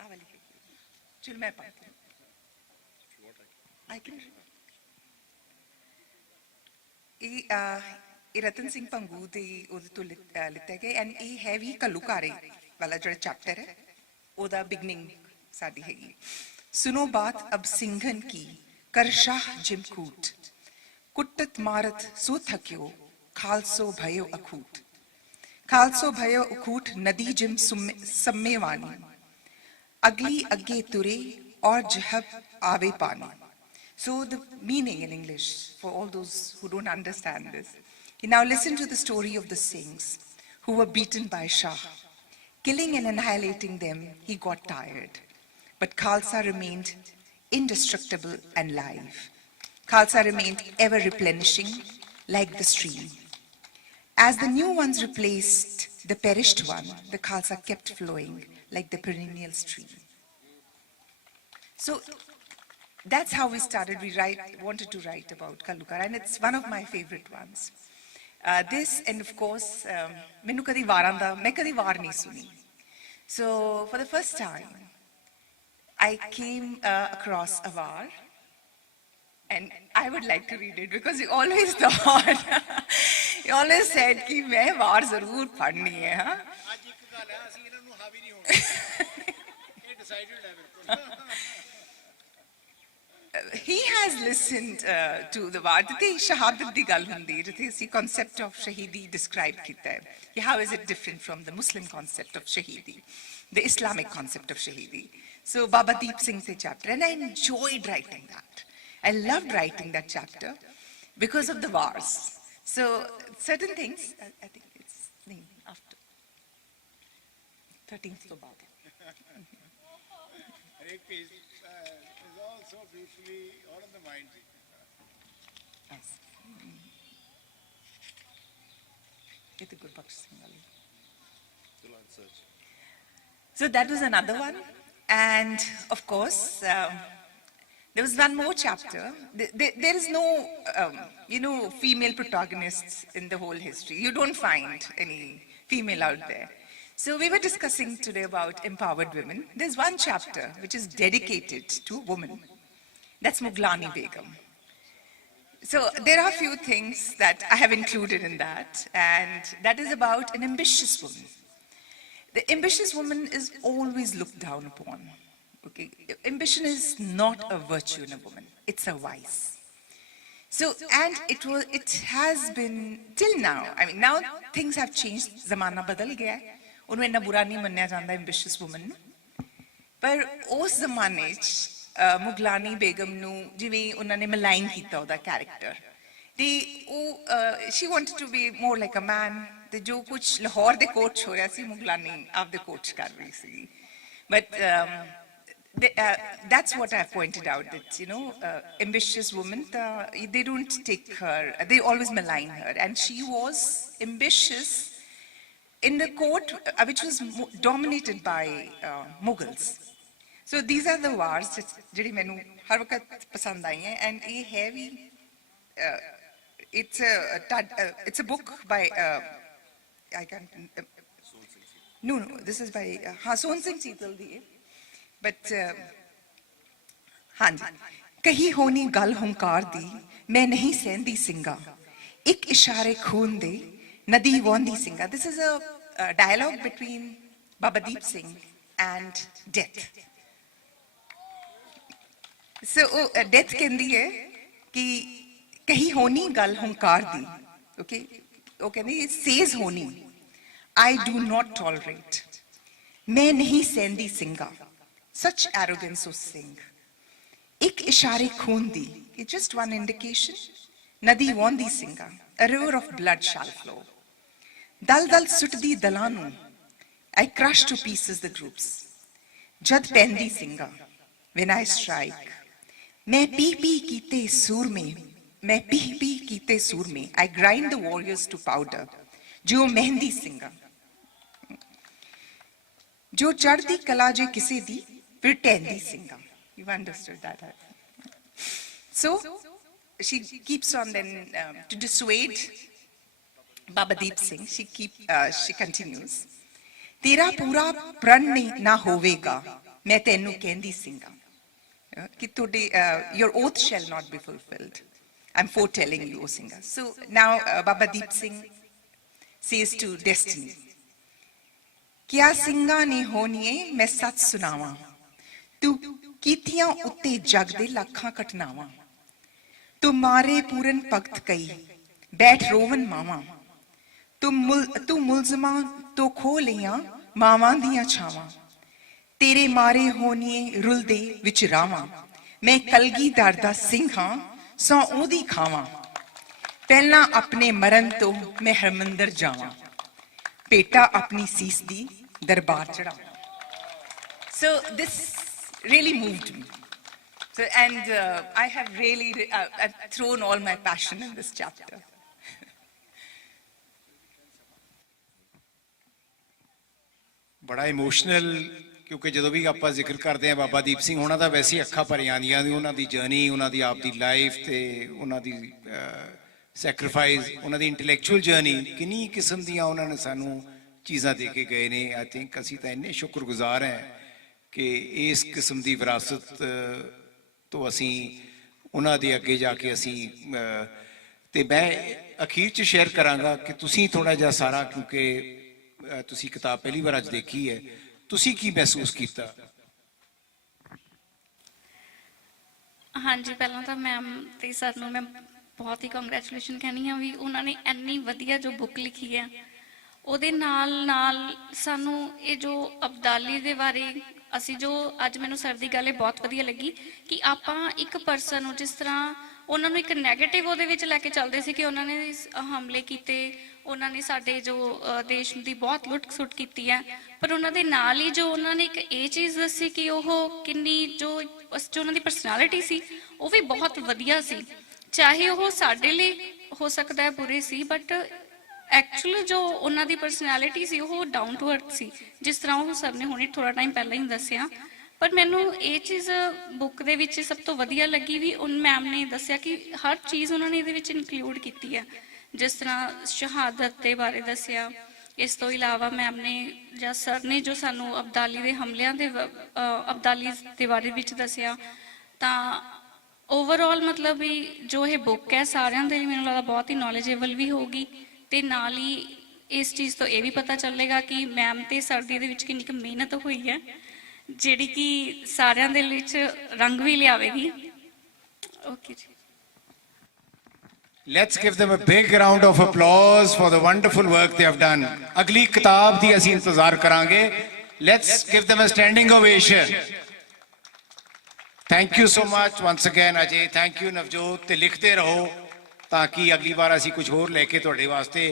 ਆ ਵਾਲੀ. ਚਲ ਮੈਂ ਪੜ੍ਹਦੀ. I can. ਇਹ ਰਤਨ ਸਿੰਘ ਪੰਗੂ ਦੇ ਉਹਦੇ ਤੋਂ ਲਿੱਤਾ ਗਿਆ ਐਂਡ ਇਹ ਹੈ ਵੀ ਕੱਲੂਕਾਰੇ ਵਾਲਾ ਜਿਹੜਾ ਚੈਪਟਰ ਹੈ ਉਹਦਾ ਬਿਗਨਿੰਗ ਸਾਡੀ ਹੈਗੀ. ਸੁਨੋ ਬਾਤ ਅਬ ਸਿੰਘਨ ਕੀ ਕਰ ਸ਼ਾਹ ਜਿਮਕੂਟ ਕੁੱਟਤ ਮਾਰਤ ਸੋ ਥਕਿਓ ਖਾਲਸੋ ਭਇਓ ਅਖੂਟ ਖਾਲਸੋ ਭਇਓ ਅਖੂਟ ਨਦੀ ਜਿਮ ਸੰਮੇਵਾਨੀ ਅਗਲੀ ਅੱਗੇ ਤੁਰੇ ਔਰ ਜਹਬ ਆਵੇ ਪਾਣੀ. So the meaning in English, for all those who don't understand this, now listen to the story of the Singhs who were beaten by Shah. Killing and annihilating them, he got tired. But Khalsa remained indestructible and live. Khalsa remained ever replenishing like the stream. As the new ones replaced the perished one, the Khalsa kept flowing like the perennial stream. So that's how we started. We wanted to write about Kallukara, and it's one of my favorite ones. This, and of course, mainu kadi waaran da, main kadi waar nahi suni. So for the first time, I came across a waar, and I would like to read it because he always thought, he always said कि मैं waar जरूर पढ़नी है. हाँ? आज एक गाल है, ਅਸੀਂ ਇਹਨਾਂ ਨੂੰ ਹਾਵੀ ਨਹੀਂ ਹੋਣਾ. ਇਹ decided ਹੈ ਬਿਲਕੁਲ. He has listened to the waar. ਜਿੱਥੇ ਸ਼ਹਾਦਤ ਦੀ ਗੱਲ ਹੁੰਦੀ ਜਿੱਥੇ ਅਸੀਂ concept of shahidi describe ਕੀਤਾ ਹੈ. How is it different from the Muslim concept of shahidi, the Islamic concept of shahidi? So Baba Deep Singh's chapter, and I enjoyed writing that. I loved writing that chapter because of the wars. So certain things, I think it's named after 13th to baad. So beautifully all in the mind. Yes. It's a good book. So that was another one. And of course, there was one more chapter. There is no, female protagonists in the whole history. You don't find any female out there. So we were discussing today about empowered women. There's one chapter which is dedicated to a woman. That's Mughlani Begum. So there are a few things that I have included in that, and that is about an ambitious woman. The ambitious woman is always looked down upon. Okay, ambition is not a virtue in a woman; it's a vice. So, and it has been till now. I mean, now things have changed. Zamana badal gaya hai. Unnu inna bura nahi manniya janda ambitious woman nu. पर उस ज़माने मुगलानी बेगम ਨੂੰ ਜਿਵੇਂ ਉਹਨਾਂ ਨੇ ਮਲਾਈਨ ਕੀਤਾ ਉਹਦਾ character ਤੇ ਉਹ she wanted to be more like a man ਤੇ ਜੋ ਕੁਝ ਲਾਹੌਰ ਦੇ ਕੋਰਟ 'ਚ ਹੋ ਰਿਹਾ ਸੀ ਮੁਗਲਾਨੀ ਆਪਦੇ ਕੋਰਟ 'ਚ ਕਰ ਰਹੀ ਸੀ but that's what I pointed out that ambitious women they don't take her, they always malign her, and she was ambitious in the court which was dominated by Mughals. So these are the wars ਜਿਹੜੀ ਮੈਨੂੰ ਹਰ ਵਕਤ ਪਸੰਦ ਆਈਆਂ and ਇਹ ਹੈ ਵੀ it's a book by I can't. No, this is by Sohn Singh Cheetal di, but हाँ जी, कही होनी गल हुंकार दी, मैं नहीं सहंदी सिंगा, एक इशारे खून दे, नदी वोंदी सिंगा. This is a dialogue between Baba Deep Singh and Death. So Death कहती है कि कही होनी गल हुंकार दी, okay? वो कहती है says होनी, I do not tolerate. मैं नहीं सहंदी सिंगा, such arrogance of Singh. एक इशारे खून दी, just one indication, नदी वोंदी सिंगा, a river of blood shall flow. दल दल सुटदी दलानू, I crush to pieces the groups. जद पैंदी सिंगा, when I strike, मैं पी पी कीते सूर में, मैं पी पी कीते सूर में, I grind the warriors to powder. जो मेहंदी सिंगा, जो चढ़दी कला जे किसे दी, फिर टहंदी सिंगा. You've understood that. So she keeps on then to dissuade Baba Deep Singh. She continues. तेरा पूरा प्रण नहीं ना होवेगा, मैं तेनू कहंदी सिंगा. कि तोड़े your oath shall not be fulfilled. I'm foretelling you, O Singha. So now Baba Deep Singh says to Destiny. क्या सिंगा ने होनिए मैं सच सुनावा, तू कीतियां उत्ते जग दे लाखां घटनावां, तू मारे पूरन भगत कई बैठ रोवन मावां, तू मुलजमा तो खो लियां मावां दियां छावां, तेरे मारे होनिए रुलदे विच रावां, मैं कलगीधर दा सिंह हां सौ ओदी खावां, पहला अपने मरण तो मैं हरमंदर जावां, बेटा अपनी सीस दी दरबार चढ़ावां. So this really moved me. So, and I have really I've thrown all my passion in this chapter. ਬੜਾ ਇਮੋਸ਼ਨਲ, ਕਿਉਂਕਿ ਜਦੋਂ ਵੀ ਆਪਾਂ ਜ਼ਿਕਰ ਕਰਦੇ ਹਾਂ ਬਾਬਾ ਦੀਪ ਸਿੰਘ ਉਹਨਾਂ ਦਾ ਵੈਸੇ ਅੱਖਾਂ ਭਰੀਆਂ ਆਉਂਦੀਆਂ ਨੇ, ਉਹਨਾਂ ਦੀ ਜਰਨੀ, ਉਹਨਾਂ ਦੀ ਆਪ ਦੀ ਲਾਈਫ ਤੇ ਉਹਨਾਂ ਦੀ ਸੈਕਰੀਫਾਈਸ, ਉਹਨਾਂ ਦੀ ਇੰਟੈਲੈਕਚੁਅਲ ਜਰਨੀ, ਕਿੰਨੀ ਕਿਸਮ ਦੀਆਂ ਉਹਨਾਂ ਨੇ ਸਾਨੂੰ ਚੀਜ਼ਾਂ ਦੇ ਕੇ ਗਏ ਨੇ. ਆਈ ਥਿੰਕ ਅਸੀਂ ਤਾਂ ਇੰਨੇ ਸ਼ੁਕਰਗੁਜ਼ਾਰ ਹਾਂ ਕਿ ਇਸ ਕਿਸਮ ਦੀ ਵਿਰਾਸਤ ਤੋਂ ਅਸੀਂ ਉਹਨਾਂ ਦੇ ਅੱਗੇ ਜਾ ਕੇ ਅਸੀਂ ਤੇ ਮੈਂ ਅਖੀਰ 'ਚ ਸ਼ੇਅਰ ਕਰਾਂਗਾ ਕਿ ਤੁਸੀਂ ਥੋੜ੍ਹਾ ਜਿਹਾ ਸਾਰਾ, ਕਿਉਂਕਿ ਤੁਸੀਂ ਕਿਤਾਬ ਪਹਿਲੀ ਵਾਰ ਅੱਜ ਦੇਖੀ ਹੈ, ਤੁਸੀਂ ਕੀ ਮਹਿਸੂਸ ਕੀਤਾ? ਹਾਂਜੀ, ਪਹਿਲਾਂ ਤਾਂ ਮੈਮ ਤੇ ਸਰ ਨੂੰ ਮੈਂ ਬਹੁਤ ਹੀ ਕੰਗ੍ਰੈਚੁਲੇਸ਼ਨ ਕਹਿੰਦੀ ਹਾਂ ਵੀ ਉਹਨਾਂ ਨੇ ਇੰਨੀ ਵਧੀਆ ਜੋ ਬੁੱਕ ਲਿਖੀ ਹੈ, ਉਹਦੇ ਨਾਲ ਨਾਲ ਸਾਨੂੰ ਇਹ ਜੋ ਅਬਦਾਲੀ ਦੇ ਬਾਰੇ ਅਸੀਂ ਜੋ ਅੱਜ ਮੈਨੂੰ ਸਰ ਦੀ ਗੱਲ ਇਹ ਬਹੁਤ ਵਧੀਆ ਲੱਗੀ ਕਿ ਆਪਾਂ ਇੱਕ ਪਰਸਨ ਨੂੰ ਜਿਸ ਤਰ੍ਹਾਂ ਉਹਨਾਂ ਨੂੰ ਇੱਕ ਨੈਗੇਟਿਵ ਉਹਦੇ ਵਿੱਚ ਲੈ ਕੇ ਚੱਲਦੇ ਸੀ ਕਿ ਉਹਨਾਂ ਨੇ ਹਮਲੇ ਕੀਤੇ, ਉਹਨਾਂ ਨੇ ਸਾਡੇ ਜੋ ਦੇਸ਼ ਦੀ ਬਹੁਤ ਲੁੱਟ ਖਸੁੱਟ ਕੀਤੀ ਹੈ, ਪਰ ਉਹਨਾਂ ਦੇ ਨਾਲ ਹੀ ਜੋ ਉਹਨਾਂ ਨੇ ਇੱਕ ਇਹ ਚੀਜ਼ ਦੱਸੀ ਕਿ ਉਹ ਕਿੰਨੀ ਜੋ ਉਹਨਾਂ ਦੀ ਪਰਸਨੈਲਿਟੀ ਸੀ ਉਹ ਵੀ ਬਹੁਤ ਵਧੀਆ ਸੀ, ਚਾਹੇ ਉਹ ਸਾਡੇ ਲਈ ਹੋ ਸਕਦਾ ਹੈ ਬੁਰੇ ਸੀ, ਬਟ ਐਕਚੁਅਲੀ ਜੋ ਉਹਨਾਂ ਦੀ ਪਰਸਨੈਲਿਟੀ ਸੀ ਉਹ ਡਾਊਨ ਟੂ ਅਰਥ ਸੀ, ਜਿਸ ਤਰ੍ਹਾਂ ਉਹ ਸਰ ਨੇ ਹੁਣੇ ਥੋੜਾ ਟਾਈਮ ਪਹਿਲਾਂ ਹੀ ਦੱਸਿਆ. ਪਰ ਮੈਨੂੰ ਇਹ ਚੀਜ਼ ਬੁੱਕ ਦੇ ਵਿੱਚ ਸਭ ਤੋਂ ਵਧੀਆ ਲੱਗੀ ਵੀ ਉਹ ਮੈਮ ਨੇ ਦੱਸਿਆ ਕਿ ਹਰ ਚੀਜ਼ ਉਹਨਾਂ ਨੇ ਇਹਦੇ ਵਿੱਚ ਇਨਕਲੂਡ ਕੀਤੀ ਹੈ, ਜਿਸ ਤਰ੍ਹਾਂ ਸ਼ਹਾਦਤ ਦੇ ਬਾਰੇ ਦੱਸਿਆ. ਇਸ ਤੋਂ ਇਲਾਵਾ ਮੈਮ ਨੇ ਜਾਂ ਸਰ ਨੇ ਜੋ ਸਾਨੂੰ ਅਬਦਾਲੀ ਦੇ ਹਮਲਿਆਂ ਦੇ ਅਬਦਾਲੀ ਦੇ ਬਾਰੇ ਵਿੱਚ ਦੱਸਿਆ, ਤਾਂ ਓਵਰਆਲ ਮਤਲਬ ਵੀ ਜੋ ਇਹ ਬੁੱਕ ਹੈ ਸਾਰਿਆਂ ਦੇ ਲਈ ਮੈਨੂੰ ਲੱਗਦਾ ਬਹੁਤ ਹੀ ਨੌਲੇਜੇਬਲ ਵੀ ਹੋਊਗੀ, ਤੇ ਨਾਲ ਹੀ ਇਸ ਚੀਜ਼ ਤੋਂ ਇਹ ਵੀ ਪਤਾ ਚੱਲੇਗਾ ਕਿ ਮੈਮ ਤੇ ਸਰ ਦੀ ਇਹਦੇ ਵਿੱਚ ਕਿੰਨੀ ਕੁ ਮਿਹਨਤ ਹੋਈ ਹੈ, ਜਿਹੜੀ ਕਿ ਸਾਰਿਆਂ ਦੇ ਵਿੱਚ ਰੰਗ ਵੀ ਲਿਆਵੇਗੀ. ਓਕੇ ਜੀ. Let's give them a big round of applause for the wonderful work they have done. ਅਗਲੀ ਕਿਤਾਬ ਦੀ ਅਸੀਂ ਇੰਤਜ਼ਾਰ ਕਰਾਂਗੇ. Let's give them a standing ovation. Thank you so much once again Ajay. Thank you Navjot. ਤੇ ਲਿਖਦੇ ਰਹੋ ਤਾਂ ਕਿ ਅਗਲੀ ਵਾਰ ਅਸੀਂ ਕੁਝ ਹੋਰ ਲੈ ਕੇ ਤੁਹਾਡੇ ਵਾਸਤੇ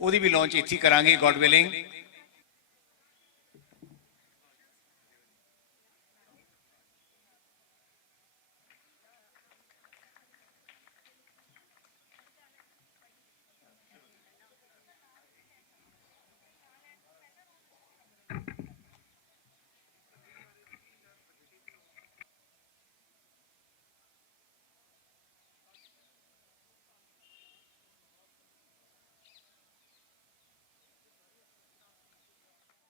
ਉਹਦੀ ਵੀ ਲਾਂਚ ਇੱਥੇ ਕਰਾਂਗੇ, God willing.